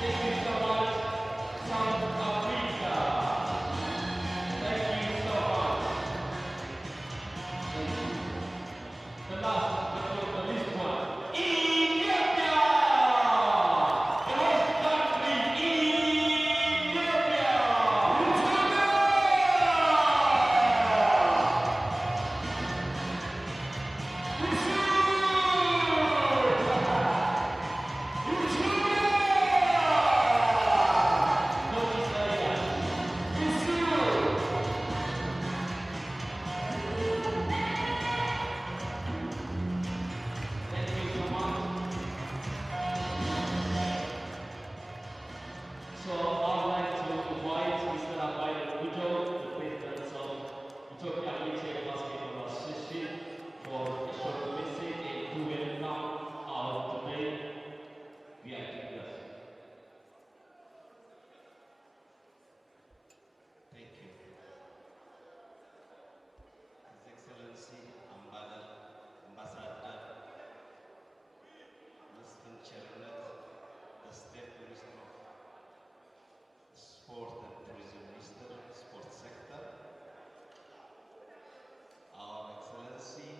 Thank you so much, South Africa. Thank you so much. Thank you. The last, the least one. Ethiopia! The host country, Ethiopia! Notice area. Thank you so much. So I'd like to invite Mr. Abayo Kujo, the president of Ethiopia Wheelchair Basketball Association, for a short message and to welcome our today VIP guest. Thank you. His Excellency Ambassador Muslim Chairman, the State Minister of Sport and Tourism Minister, Sport Sector, Our Excellency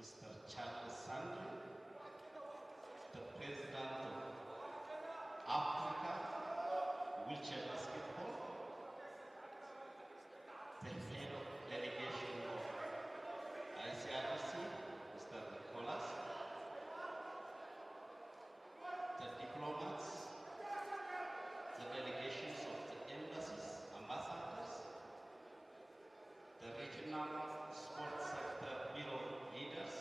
Mr. Charles Sandri, the President of Africa Wheelchair Basketball, the head of delegation of ICRC, Mr. Nicholas, the diplomats, the delegations of the embassies, ambassadors, the regional sports sector bureau leaders,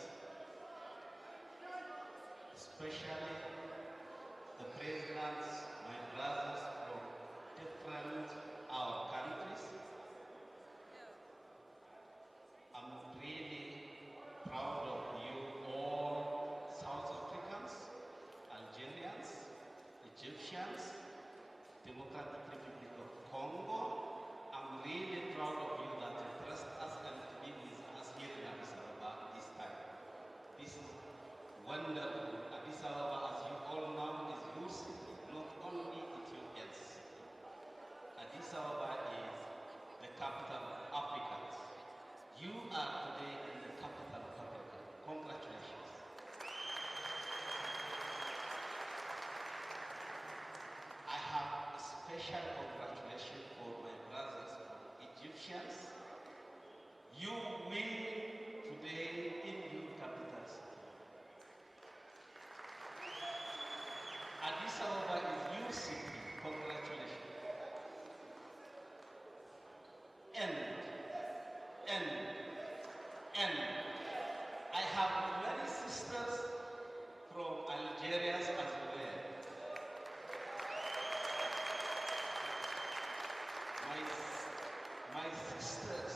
especially the presidents, my brothers from different our countries. I'm really proud of you all, South Africans, Algerians, Egyptians, Democratic Republic of Congo. I'm really proud of you that you trust us and to be with us here in Addis Ababa this time. This is wonderful. Addis Ababa, as you all know, is your city, not only Ethiopians. Addis Ababa is the capital of Africans. You are today in the capital of Africa. Congratulations. special congratulations for my brothers from Egyptians. You win today in your capital city. Addis Ababa is your city. Congratulations. And I have many sisters from Algeria as well. My sisters,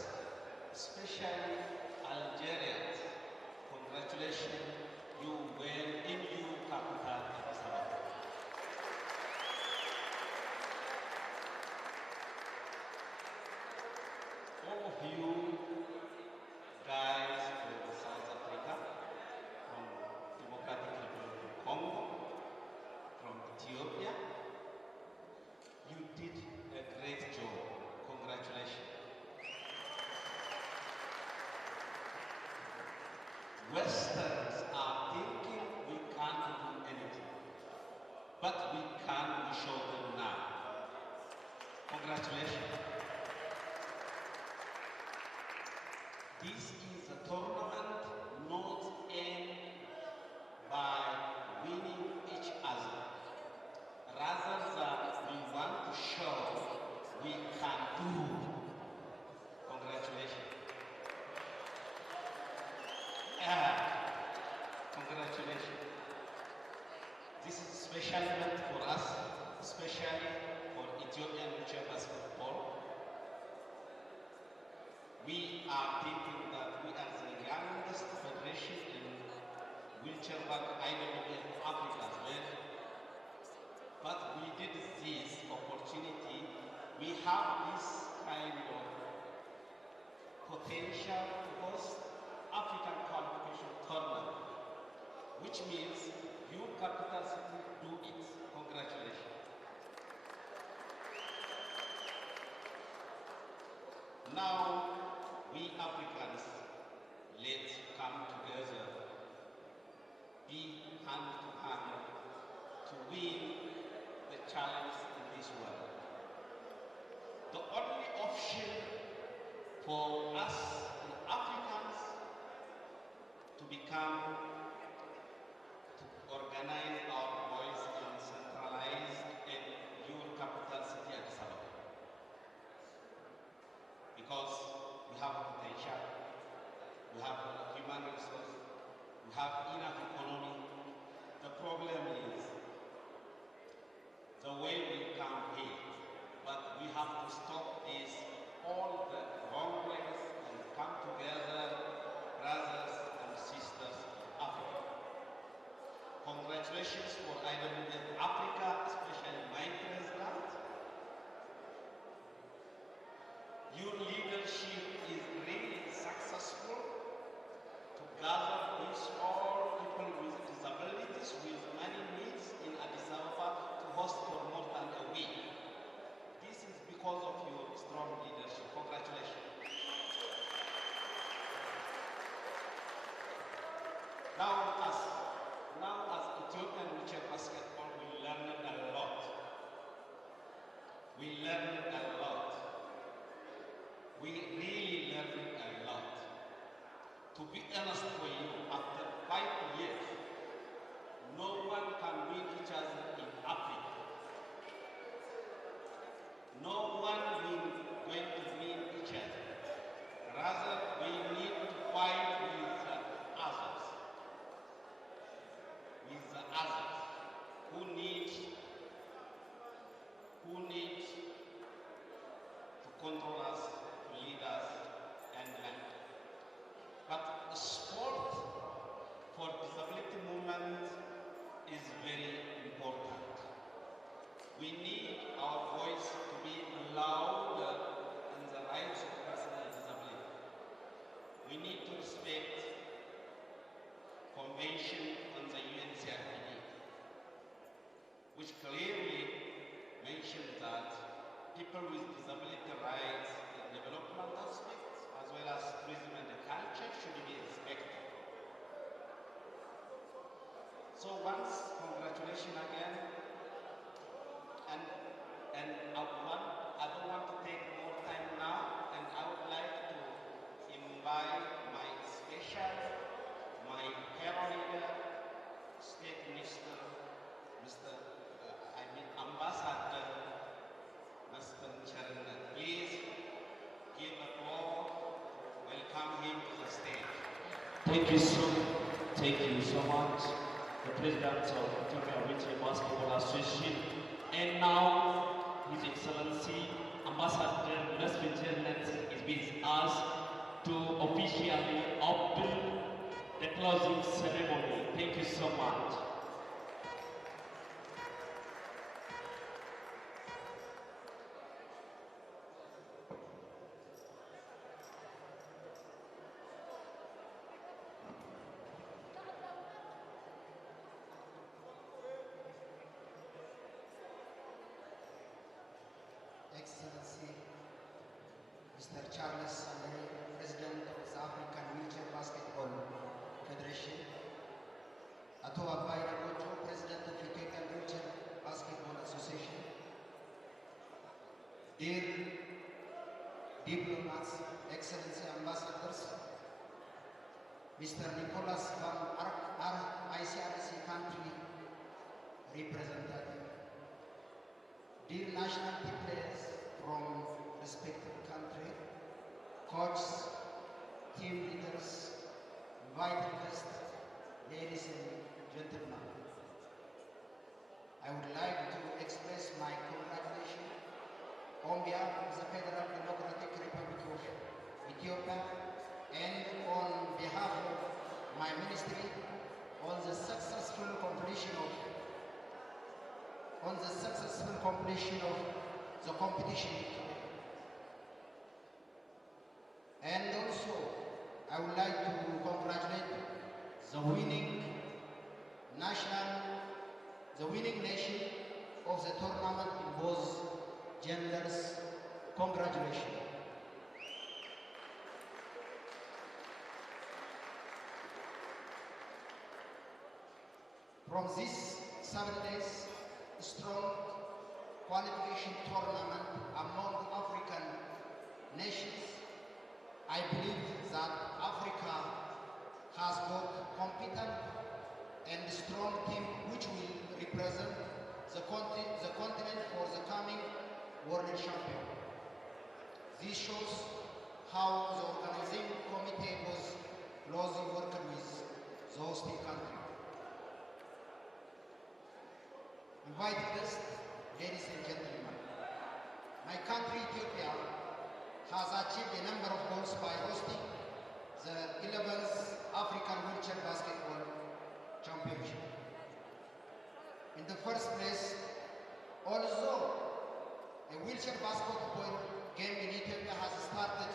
especially Algerians, congratulations, you were in your capital, Addis Ababa. All of you guys from South Africa, from Democratic Republic of Congo, from Ethiopia, you did a great job. Congratulations. Westerns are thinking we can't do anything, but we can, we show them now. Congratulations. This is a tournament not aimed by winning each other. Rather than we want to show we can do. Congratulations. Congratulations. This is a special event for us, especially for Ethiopian wheelchair basketball. We are thinking that we are the youngest federation in wheelchair IWBF Africa as well. But we did this opportunity. We have this kind of potential to host African qualification tournament, which means your capital city do it. Congratulations. Now, we Africans, let's come together, be hand to hand to win the challenge in this world. The only option for us Africans to become, to organize our voice and centralize in your capital city, Addis Ababa. Because we have potential, we have human resources, we have enough economy. The problem is the way we campaign, but we have to stop this all the wrong ways and come together, brothers and sisters of Africa. Congratulations for IWBF Africa, especially my president. Your leadership is really successful to gather with all people with disabilities, with many needs in Addis Ababa to host for more than a week. This is because of your strong leadership. Congratulations. Now as Ethiopian wheelchair basketball, we learned a lot. We learned a lot. We really learned a lot. To be honest with you, after 5 years, no one can win each other in Africa. No one will going to win each other. Rather, we need to fight with the others. With the others who need to control us, to lead us, and learn. But sport for disability movement is very important. We need our voice to be louder in the rights of persons with disability. We need to respect Convention on the UNCRPD, which clearly mentions that people with disability rights in development aspects as well as tourism and culture should be respected. So once, congratulations again, and And I don't want to take more time now, and I would like to invite my special, my hero leader, State Minister, Ambassador, Mr. Chairman. Please give applause, welcome him to the stage. Thank you so much, the President of Ethiopia Wheelchair Basketball Association, and now His Excellency Ambassador Lesbian is with us to officially open the closing ceremony. Thank you so much. Excellency, Mr. Charles Sandere, President of the African Wheelchair Basketball Federation, Ato Abai Ragojo, President of Ethiopian Wheelchair Basketball Association, dear diplomats, Excellency Ambassadors, Mr. Nicholas Van Ark, ICRC country representative, dear national team players from respective country, coaches, team leaders, invited guests, ladies and gentlemen. I would like to express my congratulations on behalf of the Federal Democratic Republic of Ethiopia and on behalf of my ministry on the successful completion of the competition today. And also, I would like to congratulate the winning nation of the tournament in both genders. Congratulations. From this 7 days strong qualification tournament among African nations, I believe that Africa has got competent and strong team which will represent the continent for the coming World Champion. This shows how the organizing committee was closely working with the hosting country. Invited guests, ladies and gentlemen, my country Ethiopia has achieved a number of goals by hosting the 11th African Wheelchair Basketball Championship. In the first place, although a wheelchair basketball game in Ethiopia has started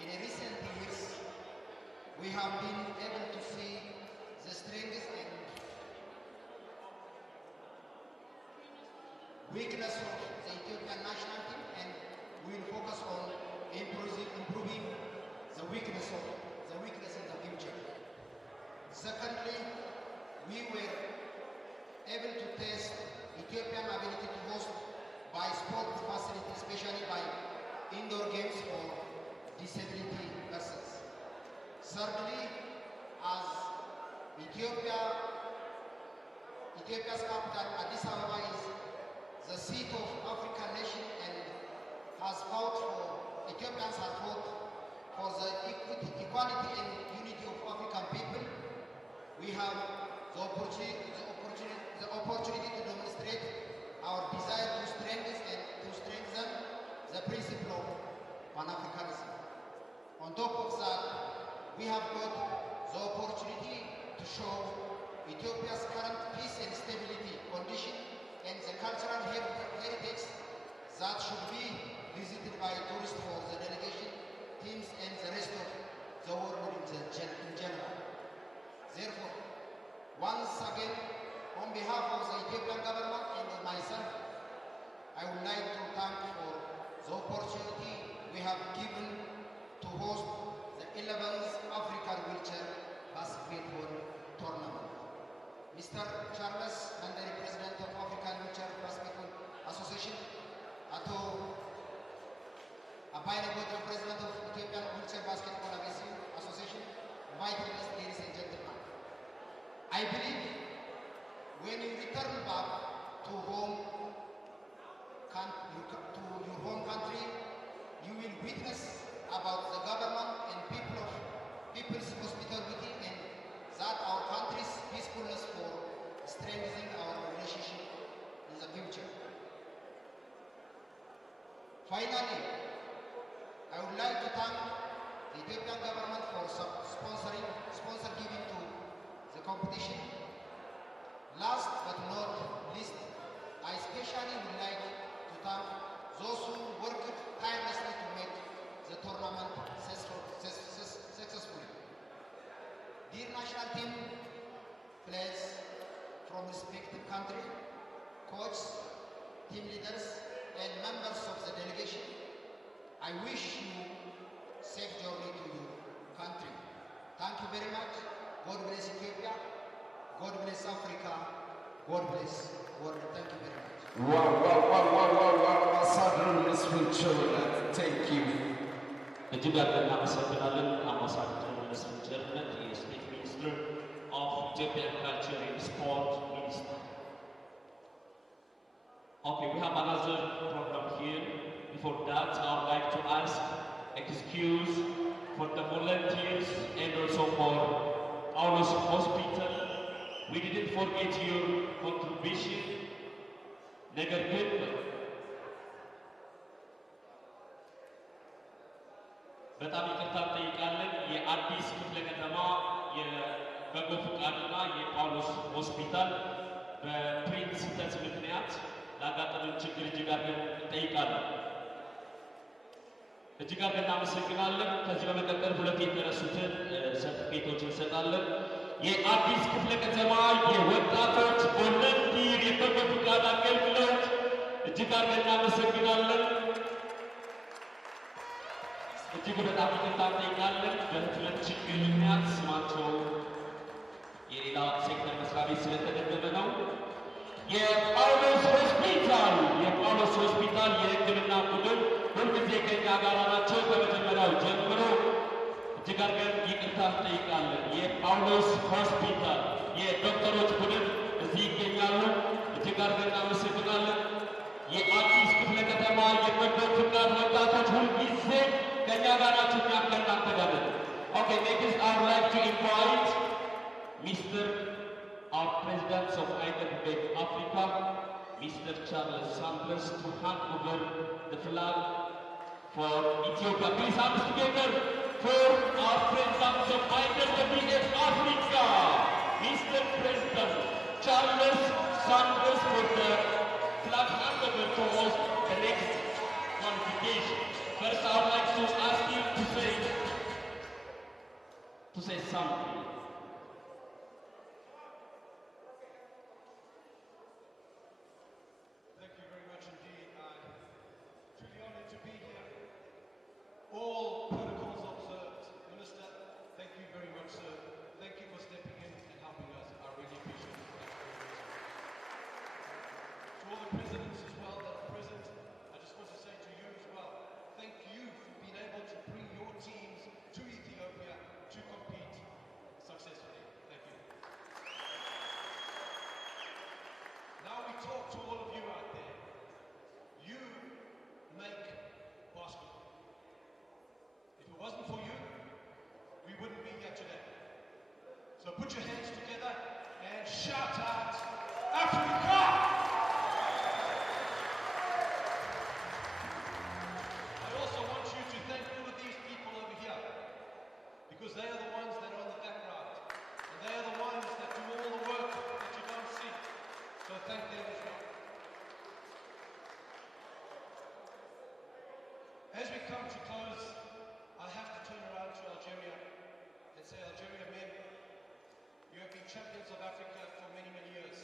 in recent years, we have been able to see the strengths and weakness of the Ethiopian national team, and we will focus on improving the weakness in the future. Secondly, we were able to test Ethiopian ability to host by sport facilities, especially by indoor games for disability persons. Thirdly, as Ethiopia's capital, Addis Ababa, is the seat of African nation and Ethiopians have fought for the equality and unity of African people. We have the opportunity to demonstrate our desire to strengthen the principle of Pan-Africanism. On top of that, we have got the opportunity to show Ethiopia's current peace and stability condition and the cultural heritage that should be visited by tourists for the delegation teams and the rest of the world in general. Therefore, once again, on behalf of the Ethiopian government and myself, I would like to thank for the opportunity we have given to host the 11th African Wheelchair Basketball Tournament. Mr. Charles Sandere, President of African Wheelchair Basketball Association, አቶ አባይነ ጎዳ, President of Ethiopian Wheelchair Basketball Association, invited us, ladies and gentlemen. I believe when you return back to your home country, you will witness about the government and people's hospitality and that our country's peacefulness for strengthening our relationship in the future. Finally, I would like to thank the Ethiopian government for sponsor giving to the competition. Last but not least, I especially would like to thank those who worked tirelessly to make the tournament successful. Dear national team players from respective country, coaches, team leaders, and members of the delegation, I wish you safe journey to your country. Thank you very much. God bless Ethiopia. God bless Africa. God bless world. Thank you very much. Wow, Ambassador Mesfin Chernet, thank you. እጅግ አድርገን እናመሰግናለን። አምባሳደር መስፍን ቸርነት የስቴት ሚኒስትር ኦፍ ኢትዮጵያን ካልቸር ኤንድ ስፖርት ሚኒስትር። Okay, we have another program here. Before that, I would like to ask excuse for the volunteers and also for our hospital. We didn't forget your contribution. ነገር ግን በጣም ይቅርታ እንጠይቃለን። የአዲስ ክፍለ ከተማ የበጎ ፈቃድና የጳውሎስ ሆስፒታል በፕሪንት ስህተት ምክንያት ላጋጠመን ችግር እጅግ አድርገን እንጠይቃለን። እጅግ አድርገን እናመሰግናለን። ከዚህ በመቀጠል ሁለት የተረሱትን ሰርቲፊኬቶች እንሰጣለን። የአዲስ ክፍለ ከተማ የወጣቶች ቮለንቲር የበጎ ፈቃድ አገልግሎት እጅግ አድርገን እናመሰግናለን። እጅግ በጣም ይቅርታ እንጠይቃለን። በህትመት ችግር ምክንያት ስማቸው የሌላ ሴክተር መስሪያ ቤት ስለተደገመ ነው። የጳውሎስ ሆስፒታል የሕክምና ቡድን ሁልጊዜ ከኛ ጋር ናቸው። ከመጀመሪያው ጀምሮ እጅግ አድርገን ይቅርታ እንጠይቃለን። የጳውሎስ ሆስፒታል የዶክተሮች ቡድን እዚህ ይገኛሉ። እጅግ አድርገን እናመሰግናለን። የአዲስ ክፍለ ከተማ የበጎ ፈቃድ ወጣቶች ሁልጊዜ ከኛ ጋር ናቸው። እኛ ከእናንተ ጋር ነን። Okay, next I would like to invite Mr. our President of IWBF Africa, Mr. Charles Sanders, to hand over the flag for Ethiopia. Please hands together for our President of IWBF Africa, Mr. President Charles Sanders, for the flag handover to host the next qualification. First, I would like to ask you to say something. Thank you very much indeed. I'm truly honored to be here. All protocols observed. Minister, thank you very much, sir. Thank you for stepping in and helping us. I really appreciate it. Thank you very much. To all the presidents as well that are present, I just want to say to you as well, thank you for being able to bring your teams to Ethiopia to compete successfully. Thank you. Now we talk to all of you out there. You make basketball. If it wasn't for you, we wouldn't be here today. So put your hands together and shout out, Africa! I also want you to thank all of these people over here, because they are the ones that are on the background, and they are the ones that do all the work that you don't see. So thank them as well. As we come to close, I have to turn around to Algeria and say, Algeria men, you have been champions of Africa for many, many years.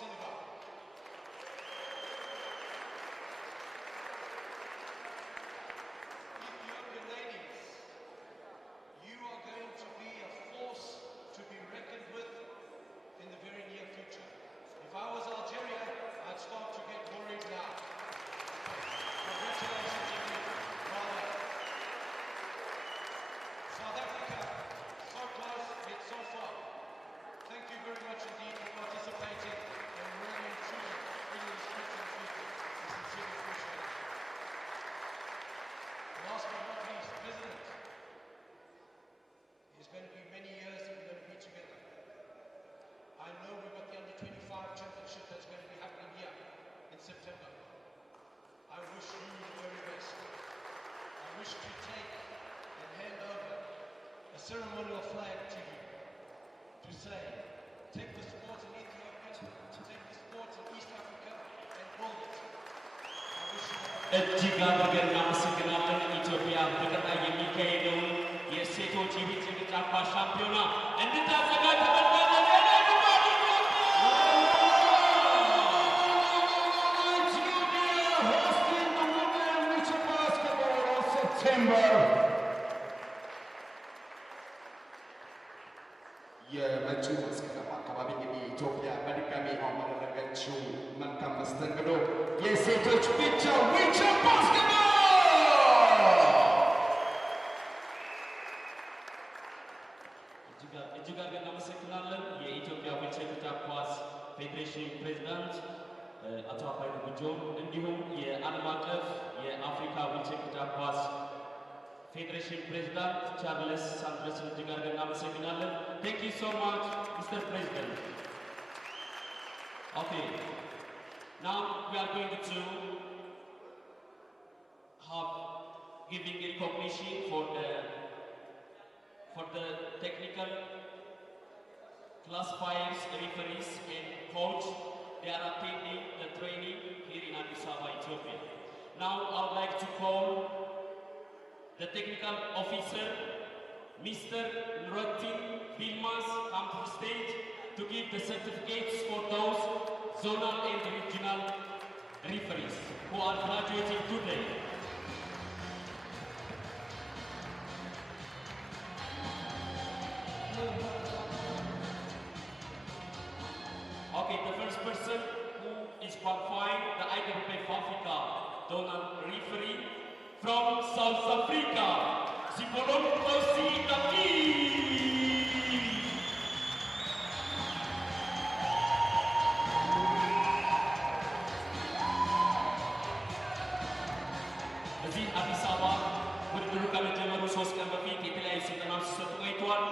Senegal. Ethiopian ladies, you are going to be a force to be reckoned with in the very near future. If I was Algeria, I'd start to get worried now. Congratulations to you. Well done. South Africa, so close yet so far. Thank you very much indeed for participating and really and truly bringing this country to the future. We sincerely appreciate it. Last but not least, President. It's going to be many years that we're going to be together. I know we've got the Under-25 championship that's going to be happening here in September. I wish you the very best. I wish to take and hand over a ceremonial flag to you to say, take the sport in Ethiopia, take the sport in East Africa and build it. I wish you the እጅግ አድርገን እናመሰግናለን። ኢትዮጵያ በቀጣይ የሚካሄደውን የሴቶች የቤት የእግር ኳስ ሻምፒዮና እንድታዘጋጅ ተመርጣለች። የመጪው መስከረም አካባቢ እንግዲህ ኢትዮጵያ በድጋሚ አሁን ባደረገችው መልካም መስተንግዶ የሴቶች ብቻ ዊልቸር ባስኬትቦል እጅግ አድርገን እናመሰግናለን። የኢትዮጵያ ዊልቸር እግር ኳስ ፌዴሬሽን ፕሬዝዳንት አቶ አባይ ጉጆን እንዲሁም የዓለም አቀፍ የአፍሪካ ዊልቸር እግር ኳስ ፌዴሬሽን ፕሬዝዳንት ቻርልስ ሳንድረስን እጅግ አድርገን እናመሰግናለን። Thank you so much, Mr. President. Okay, now we are going to have giving recognition for the technical classifiers, referees, and coach. They are attending the training here in Addis Ababa, Ethiopia. Now I would like to call the technical officer, Mr. Nrotin Bilmas, come to the stage to give the certificates for those zonal and regional referees who are graduating today. Okay, the first person who is qualifying the IWBF Africa zonal referee from South Africa, Sipolon Kosi Taki. እዚህ አዲስ አበባ ውድድሩ ከመጀመሩ 3 ቀን በፊት የተለያዩ ስልጠናዎች ሲሰጡ ቆይተዋል።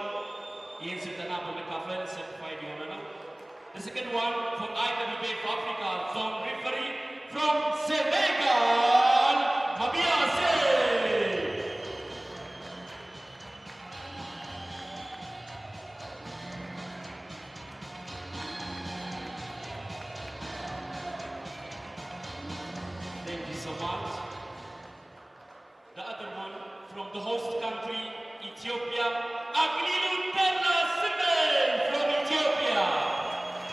ይህን ስልጠና በመካፈል ሰርቲፋይድ የሆነ ነው። The second one for IWBF Africa zone referee from Senegal, Mabiase. Thank you so much. The other one from the host country, Ethiopia, Aklilu Terasime from Ethiopia.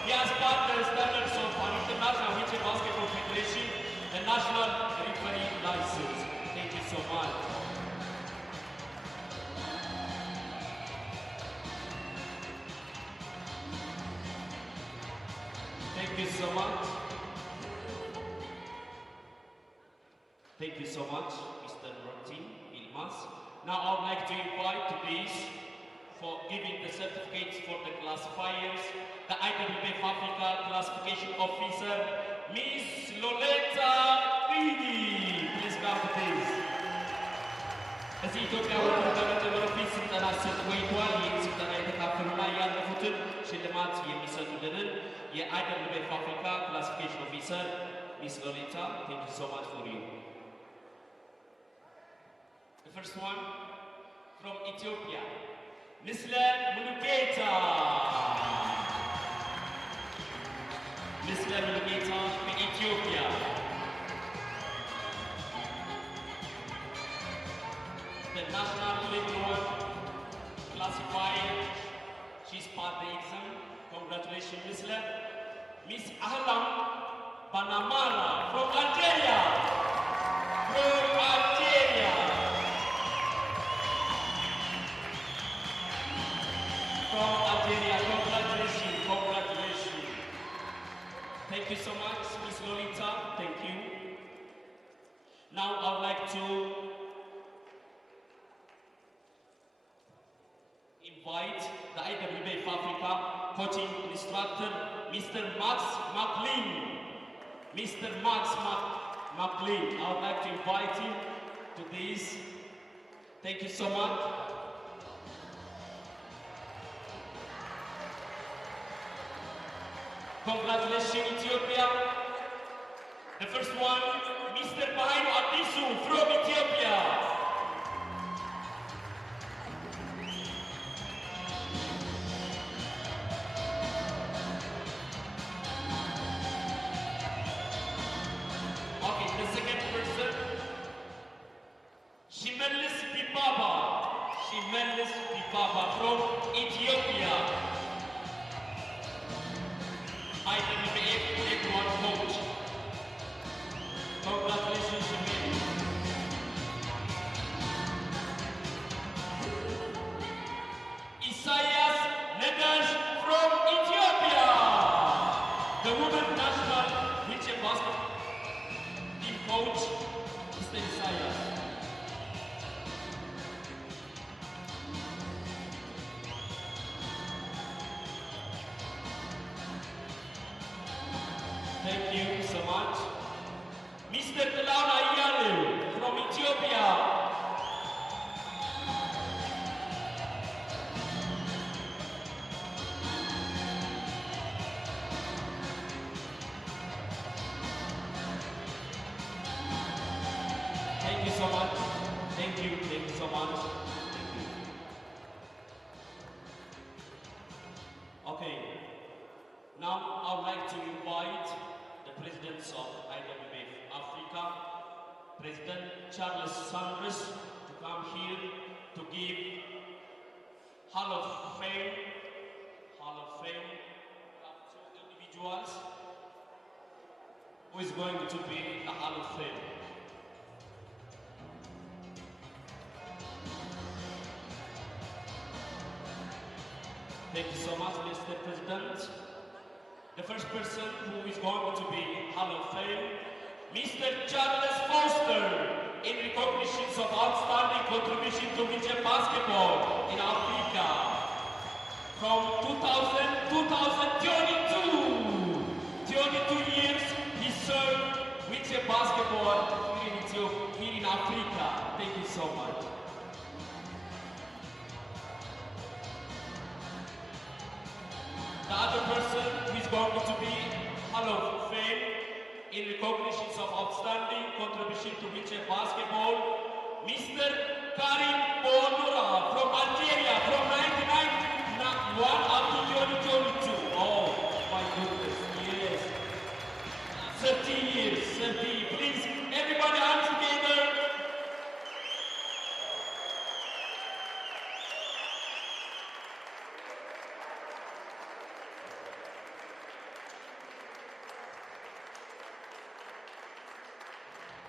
He has passed the standards of an international wheelchair basketball federation, the national referee license. Thank you so much. Thank you so much. Thank you so much, Mr. Martin Ilmas. Now I would like to invite please for giving the certificates for the classifiers, the IWBF Africa classification officer, Miss Loleta Fidi. Please come to this. እዚህ ኢትዮጵያ ወደ በመጀመሩ ፊት ስልጠና ሰጥ ቆይቷል። ይህን ስልጠና የተካፈሉና ያለፉትን ሽልማት የሚሰጡልንን የአይደብልቤፍ አፍሪካ ክላሲፊኬሽን ኦፊሰር ሚስ ሎሌታ ቴንክ ዩ ሶ ማች ፎር ዩ The first one from Ethiopia, Mislan Mulugeta. Mislan Mulugeta from Ethiopia. The national level 1 classifier. She's passed the exam. Congratulations, Mislan. Miss Ahlam Panamara from Algeria. From Algeria. From Algeria. Congratulations. Congratulations. Thank you so much, Miss Lolita. Thank you. Now I would like to invite the IWBF Africa coaching instructor, Mr. Max McLean. Mr. Max McLean, I would like to invite him to this. Thank you so much. Congratulations, Ethiopia. The first one, Mr. Bahaim Adisu from Ethiopia. Okay, the second person, Shimelis Bibaba from Ethiopia. IWBF everyone coach. Congratulations, Shimelis. Isaias Nedash from Ethiopia. The women national wheelchair basketball team coach, Mr. Isaias. Thank you so much. Mr. Telauna Iyalu from Ethiopia. Thank you so much. Thank you so much. Thank you. Okay, now I would like to invite the presidents of IWBF Africa, President Charles Sanders, to come here to give Hall of Fame to individuals who is going to be the Hall of Fame. Thank you so much, Mr. President. The first person who is going to be Hall of Fame, Mr. Charles Foster, in recognition of outstanding contribution to wheelchair basketball in Africa. From 22 years, he served wheelchair basketball here in Africa. Thank you so much. The other person who is going to be Hall of Fame in recognition of outstanding contribution to wheelchair basketball, Mr. Karim Bonora from Algeria from 1991 up to 2022. Oh my goodness, yes. 30 years, 30. Please, everybody hands together.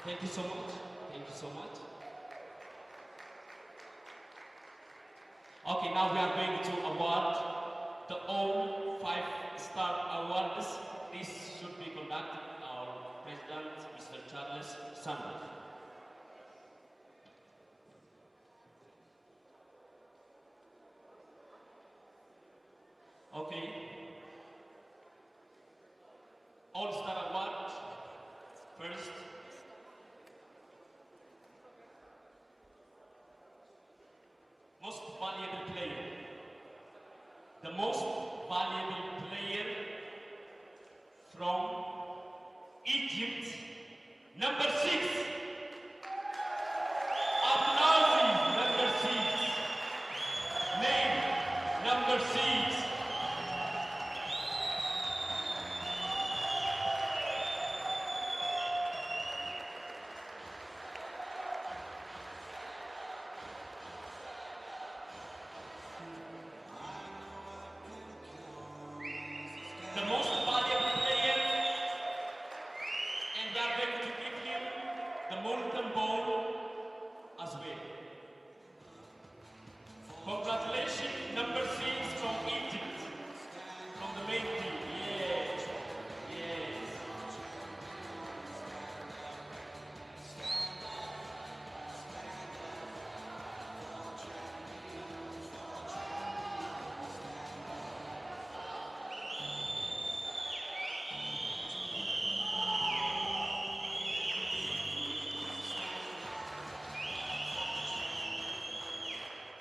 Thank you so much. Thank you so much. Okay, now we are going to award the all 5-star awards. This should be conducted by our President, Mr. Charles Sanders. Okay. All-Star Award. First. Most valuable player. The most valuable player from Egypt, number 6. Abnazi, number 6. Name, number 6. The most valuable player Congratulations, number 6 from Egypt, from the main team. Yes, yes.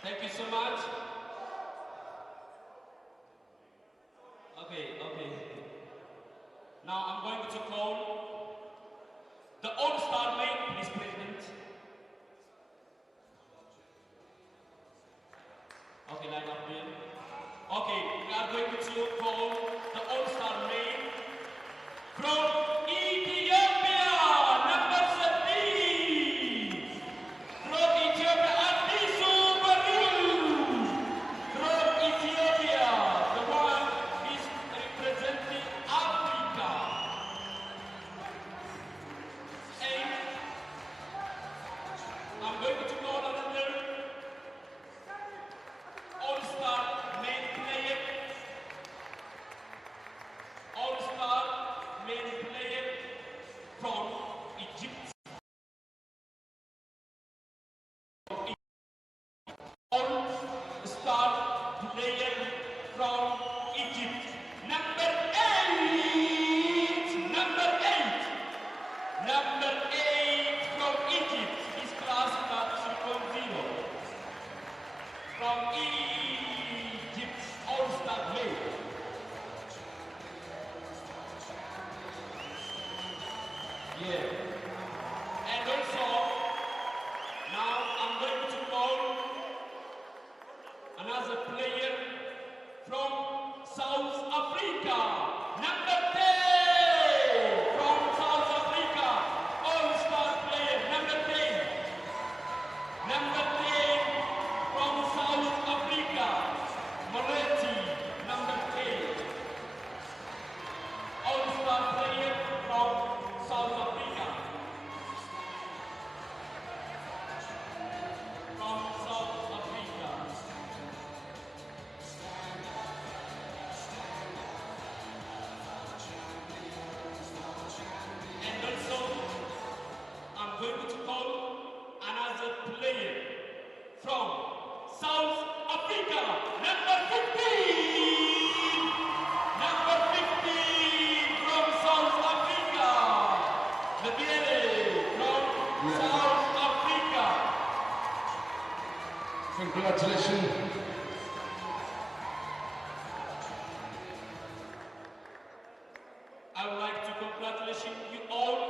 Thank you so much. Okay. Now I'm going to call the All-Star main, please, President. Okay, line up here. Okay, we are going to call the All-Star main from Ethiopia, number 13. From Ethiopia, Adisu Baru. From Ethiopia, the one is representing Africa. And I'm going to call another All-Star main player. All-Star main player from Egypt. All-Star player from Egypt. Number 8. Number 8. Number 8 from Egypt is class 3.0. From Egypt, All-Star player. Yeah. And also, now I'm going to call another player from South Africa. Number 10 from South Africa. All-Star player, number 10. Number 10 from South Africa. Moretti, number 10. All-Star player from South Africa. From South Africa. And also, I'm going to call another player from South Africa, number 15. Number 15 from South Africa. The from South Africa. Congratulations. I would like to congratulate you all,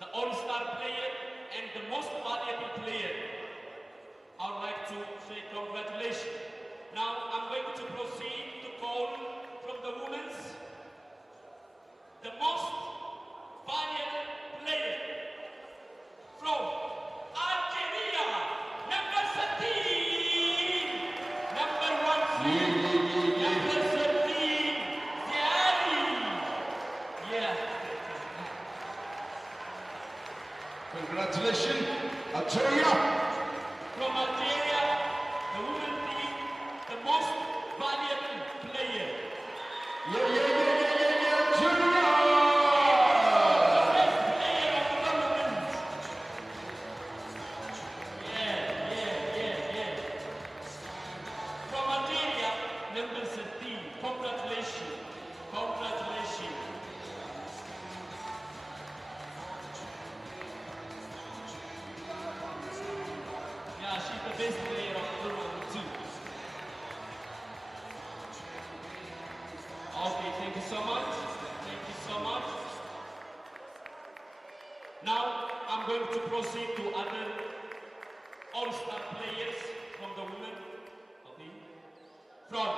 the All-Star player and the most valuable player. I would like to say congratulations. Now I'm going to proceed to call from the women's the most valuable player from Algeria, number 13, number 1, number 13, Ziari. Yeah. Congratulations, Algeria. From Algeria, the women team, the most valuable player. Yeah. The best player of the tournament. Yeah. From Algeria, number 13. Congratulations. Yeah, she's the best player of the tournament too. Okay, thank you so much. Now, I'm going to proceed to other All-Star players from the women. Okay. From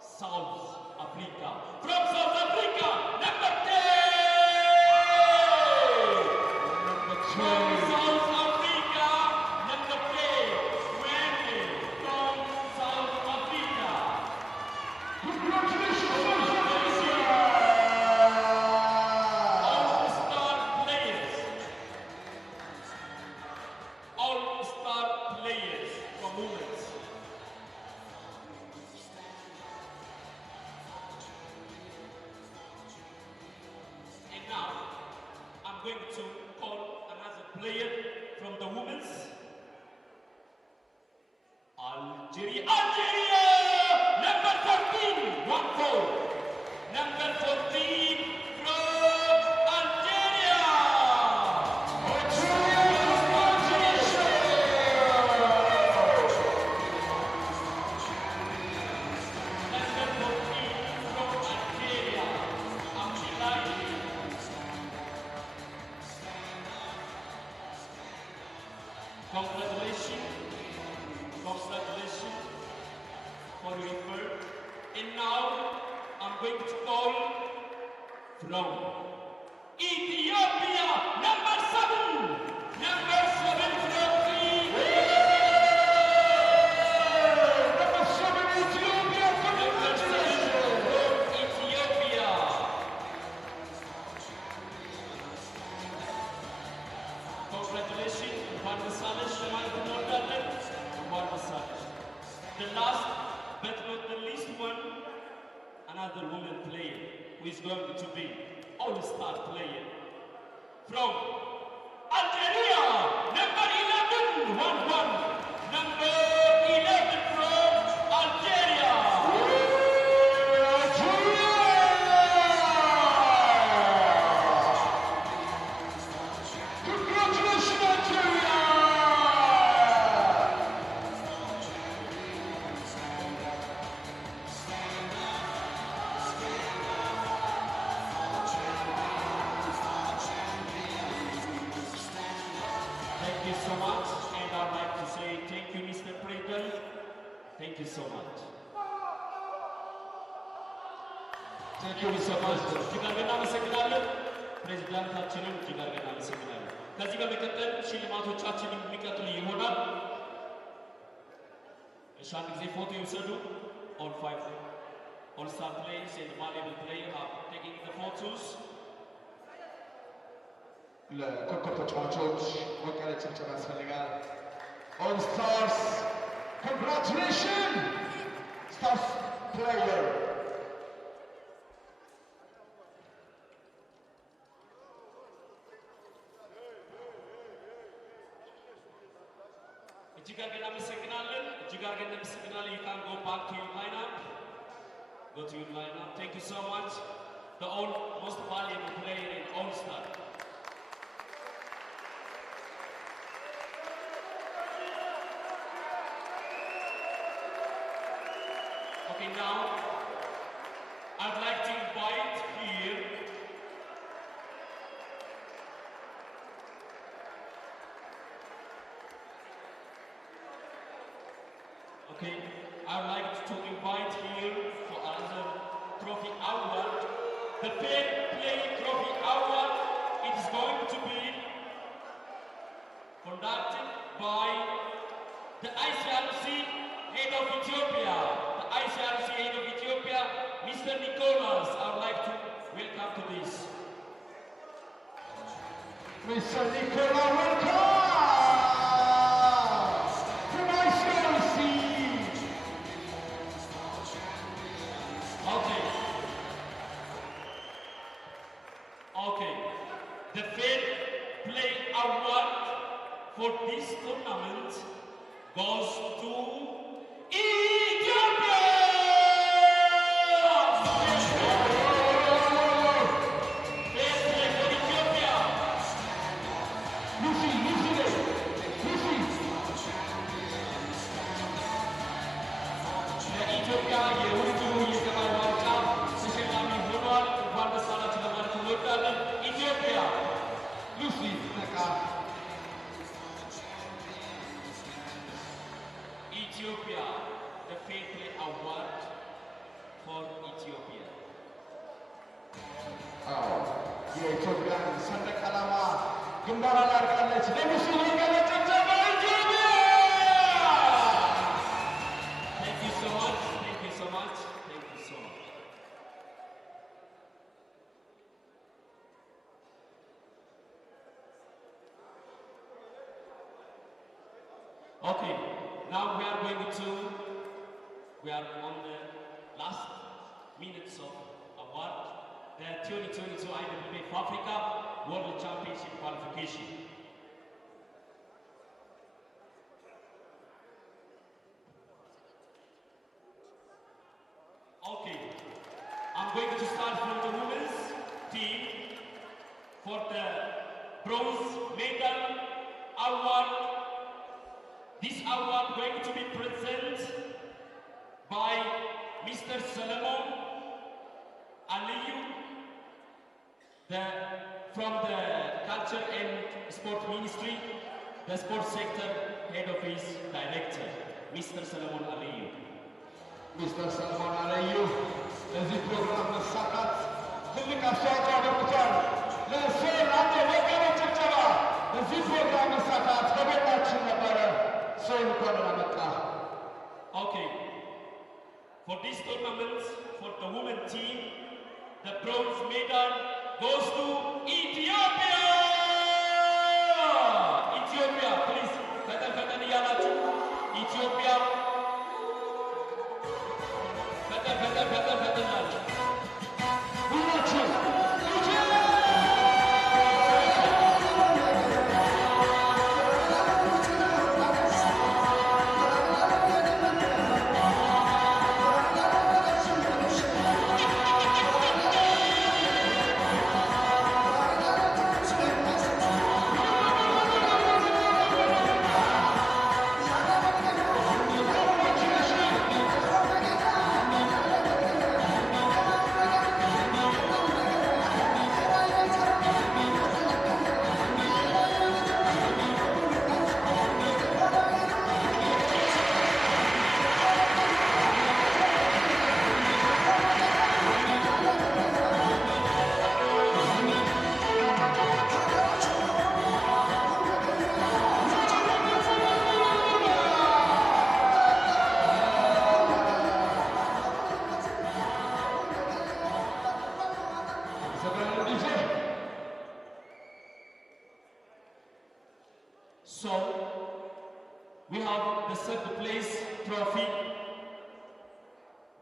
South Africa. From South Africa, number 10! From South Africa, number 10. Wendy from South Africa. All-Star players. Algeria, number 14, 1-4. Number 14 from Algeria. Number 14 from Algeria. Abdullahi. Congratulations. Congratulations for your effort. And now I'm going to call from Ethiopia, number 7. Number 7 from Ethiopia. Number 7 Ethiopia, congratulations! From Ethiopia. Congratulations, the last but not the least one, another woman player who is going to be all-star player from Algeria, number 11, 1-1. Number 11 from Algeria. Congratulations, Algeria! Thank you so much, and I'd like to say thank you, Mr. President. Thank you so much. Thank you, Mr. President. እጅግ አድርገን እናመሰግናለን። ፕሬዚዳንታችንን እጅግ አድርገን እናመሰግናለን። ከዚህ በመቀጠል ሽልማቶቻችን የሚቀጥሉ ይሆናል። እሺ፣ አንድ ጊዜ ፎቶ ይውሰዱ። All 5 all-star players and valuable players are taking the photos. ለኮከብ ተጫዋቾች ሞቅ ያለ ጭብጨባ ያስፈልጋል። All stars, congratulations, stars player. እጅግ አድርገን እናመሰግናለን። እጅግ አድርገን እናመሰግናለን። You can go back to your lineup. Go to your lineup. Thank you so much. The most valuable player in all-star. Okay, now I'd like to invite here okay, I'd like to invite here for another trophy award, the Fair Play Trophy Award. It is going to be conducted by the ICRC head of Ethiopia. The ICRC head of Ethiopia, Mr. Nicholas. I would like to welcome to this. Mr. Nicola, welcome to my CLC. Okay. Okay. The Fair Play Award for this tournament goes to Ethiopia! Fair play for Ethiopia! Lucy, Lucy, Lucy. ለኢትዮጵያ የውድድሩ የገባይ ዋንጫ ተሸላሚ ሆኗል። እንኳን ደስ አላችሁ ለማለት እንወዳለን። ኢትዮጵያ Lucy, Naka. Ethiopia, the Fair Play Award for Ethiopia. የኢትዮጵያን ሰንደቅ ዓላማ ግንባሯ ላይ አድርጋለች። ለሙሱ ወገነ ጭብጨባ ኢትዮጵያ! Thank you so much. Thank you so much. Thank you so much. Okay, now we are on the last minutes of award, the 2022 IWBF Africa World Championship qualification. Okay. I'm going to start from the women's team for the bronze medal award. This award going to be presented by Mr. Solomon Aliyu, from the Culture and Sport Ministry, the sports sector head office director, Mr. Solomon Aliyu. Mr. Salman Alayu, ለዚህ ፕሮግራም መሳካት ትልቅ አስተዋጽኦ አድርጓል። ለሰው ላለ ወገኖች ጭብጨባ። ለዚህ ፕሮግራም መሳካት ከጎናችን ነበረ። ሰው እንኳን አመጣ። Okay. For this tournament, for the women team, the bronze medal goes to Ethiopia! Ethiopia, please. Fatan yalachu. Ethiopia. Fatan yalachu. So, we have the third place trophy,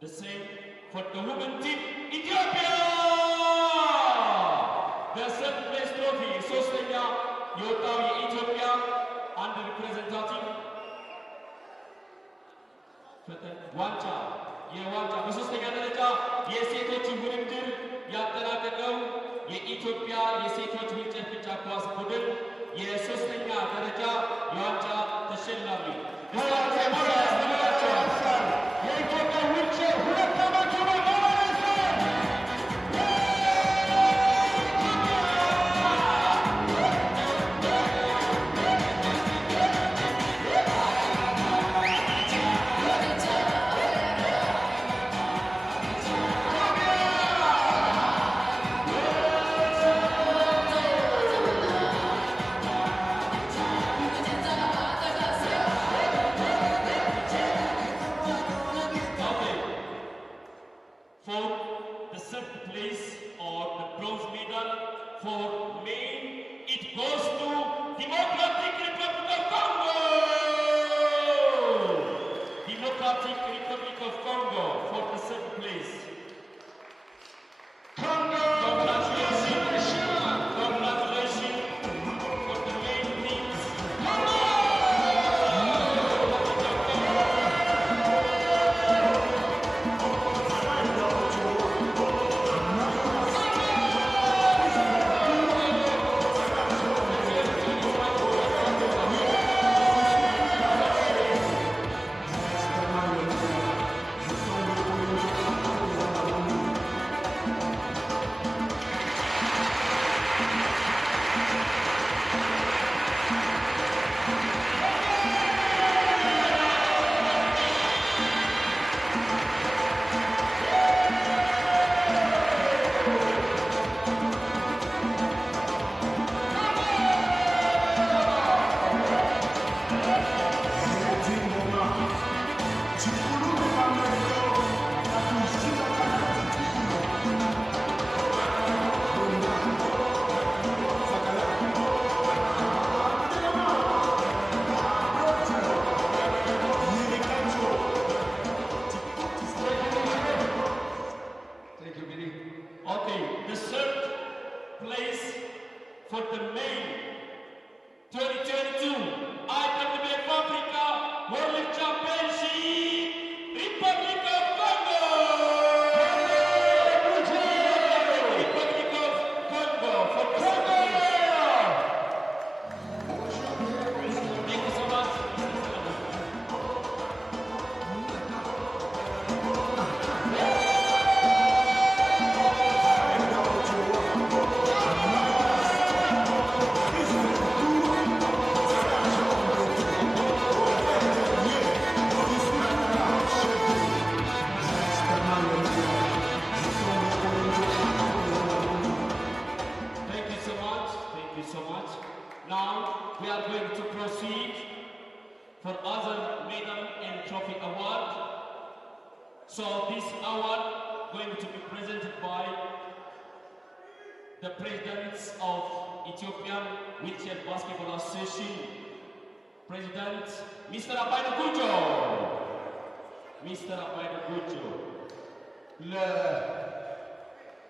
the same for the women team, Ethiopia! The third place trophy, ሶስተኛ የወጣው የኢትዮጵያ አንድ representative ዋንጫ የዋንጫ በሶስተኛ ደረጃ የሴቶች ውድድር ያጠናቀቀው የኢትዮጵያ የሴቶች ዊልቸር ኳስ ቡድን የሶስተኛ ደረጃ የዋንጫ ተሸላሚ የኢትዮጵያ ዊልቸር ሁለት ዓመቱ ነው። Thank you. for other medal and trophy award. So this award going to be presented by the presidents of Ethiopian Wheelchair Basketball Association, President Mr. Abayna Gujo. Mr. Abayna Gujo.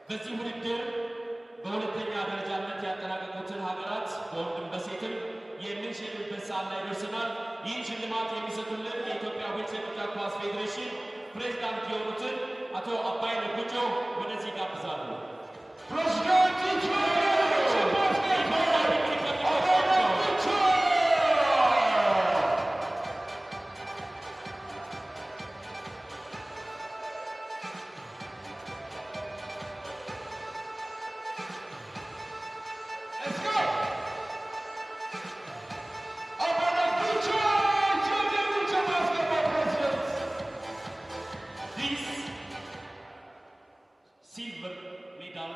በዚህ ውድድር በሁለተኛ ደረጃነት ያጠናቀቁትን ሀገራት በወንድም በሴትም የምንሸልምበት ሰዓት ላይ ደርሰናል። ይህን ሽልማት የሚሰጡልን የኢትዮጵያ ዊልቸር እግር ኳስ ፌዴሬሽን ፕሬዝዳንት የሆኑትን አቶ አባይነህ ጉጆ ወደዚህ ጋብዛሉ። ፕሬዝዳንት silver medal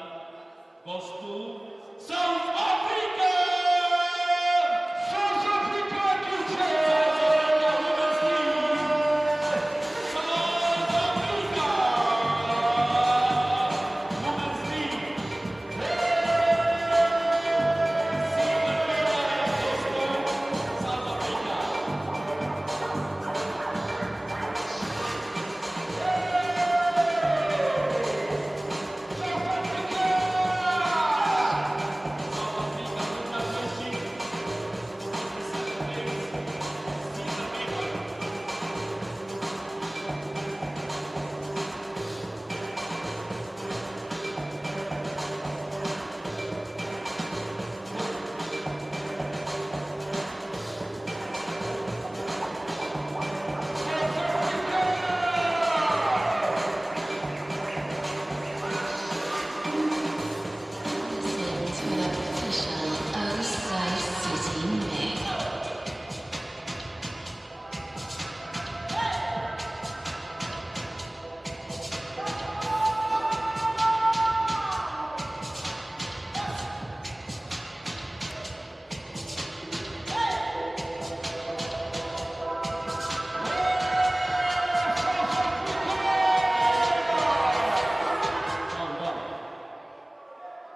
goes to South Africa! South Africa, women's team! South Africa! Women's team! Silver medal goes to South Africa!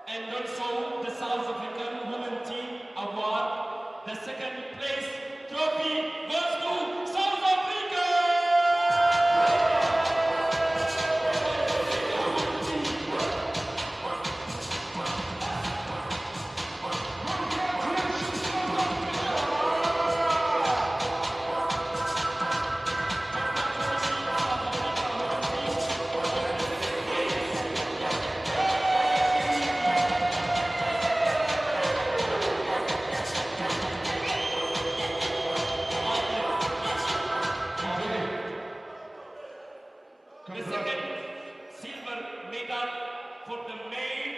And also the South African women team award, the second place trophy goes to South Africa! The second silver medal for the male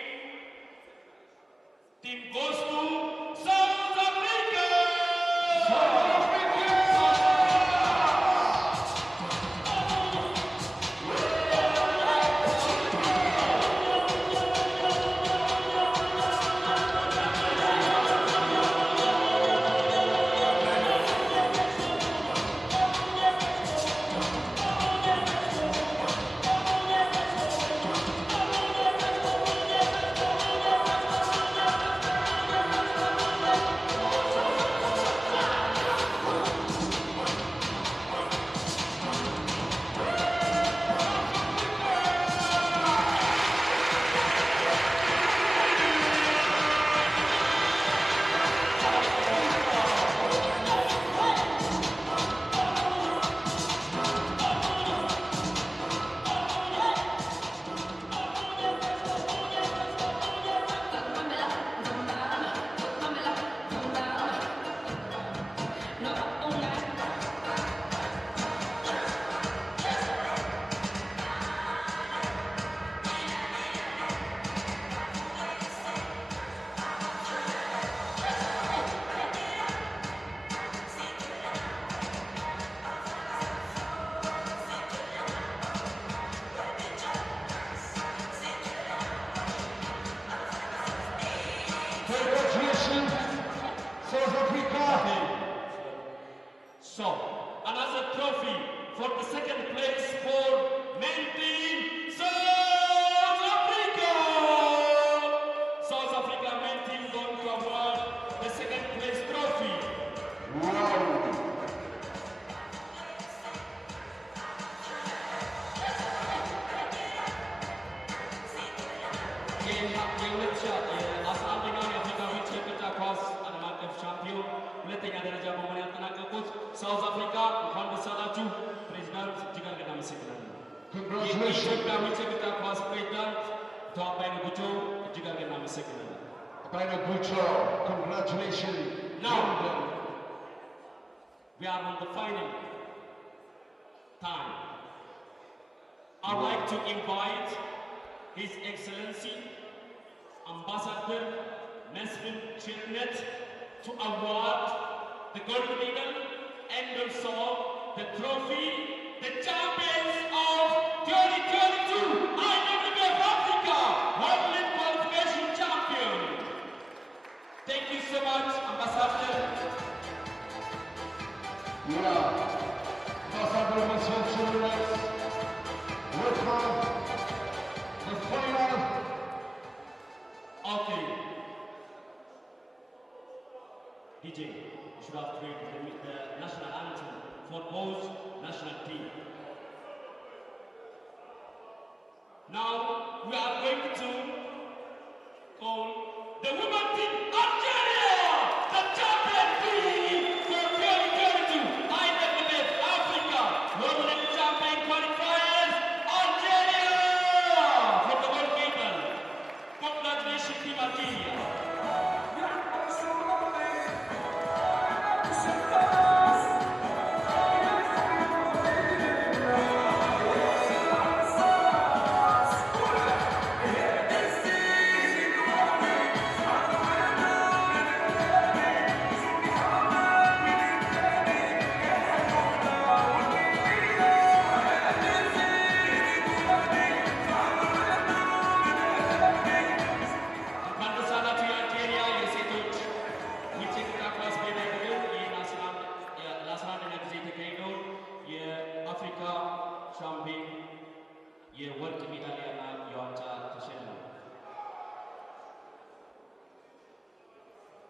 team goes to South Africa! So, another trophy for the second place for main team, South Africa! South Africa main team going to award the second place trophy. Wow. ሁለተኛ ደረጃ በመሆን ያጠናቀቁት ሳውዝ አፍሪካ እንኳን ደስ አላችሁ። ፕሬዚዳንት እጅግ አድርገን እናመሰግናለን። የኢትዮጵያ ዊልቸር እግር ኳስ ፕሬዚዳንት አቶ አባይነህ ጉጆ እጅግ አድርገን እናመሰግናለን። Abaina Gucho, congratulations. Now, we are on the final time. I'd like to invite His Excellency Ambassador Mesfin Chirnet to award the gold medal and also the trophy, the champions of 2022 IWBF Africa World Qualification Champion. Thank you so much, Ambassador. Yeah. Ambassador Mesfin Chirnet, welcome. The final. Okay. DJ, you should have played the national anthem for both national teams. Now we are going to call the women team Algeria, the champion team for 2022 IWBF Africa World Champion Qualifiers, Algeria for the gold medal. Congratulations, Team Algeria. የወርቅ ሜዳሊያና የዋንጫ ተሸላሚ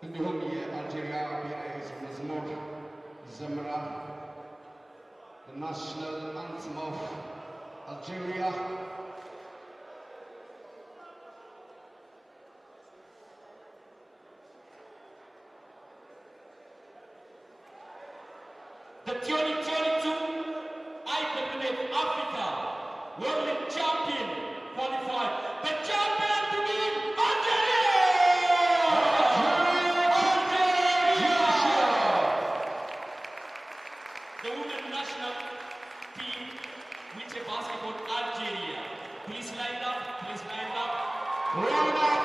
እንዲሁም የአልጄሪያ ብሔራዊ ሕዝብ መዝሙር ይዘምራል። The national anthem of Algeria. The 2022 IWBF Africa World Champion qualified. The champion to be Algeria! Algeria! The women national team, which is basketball Algeria. Please line up, please line up. Line up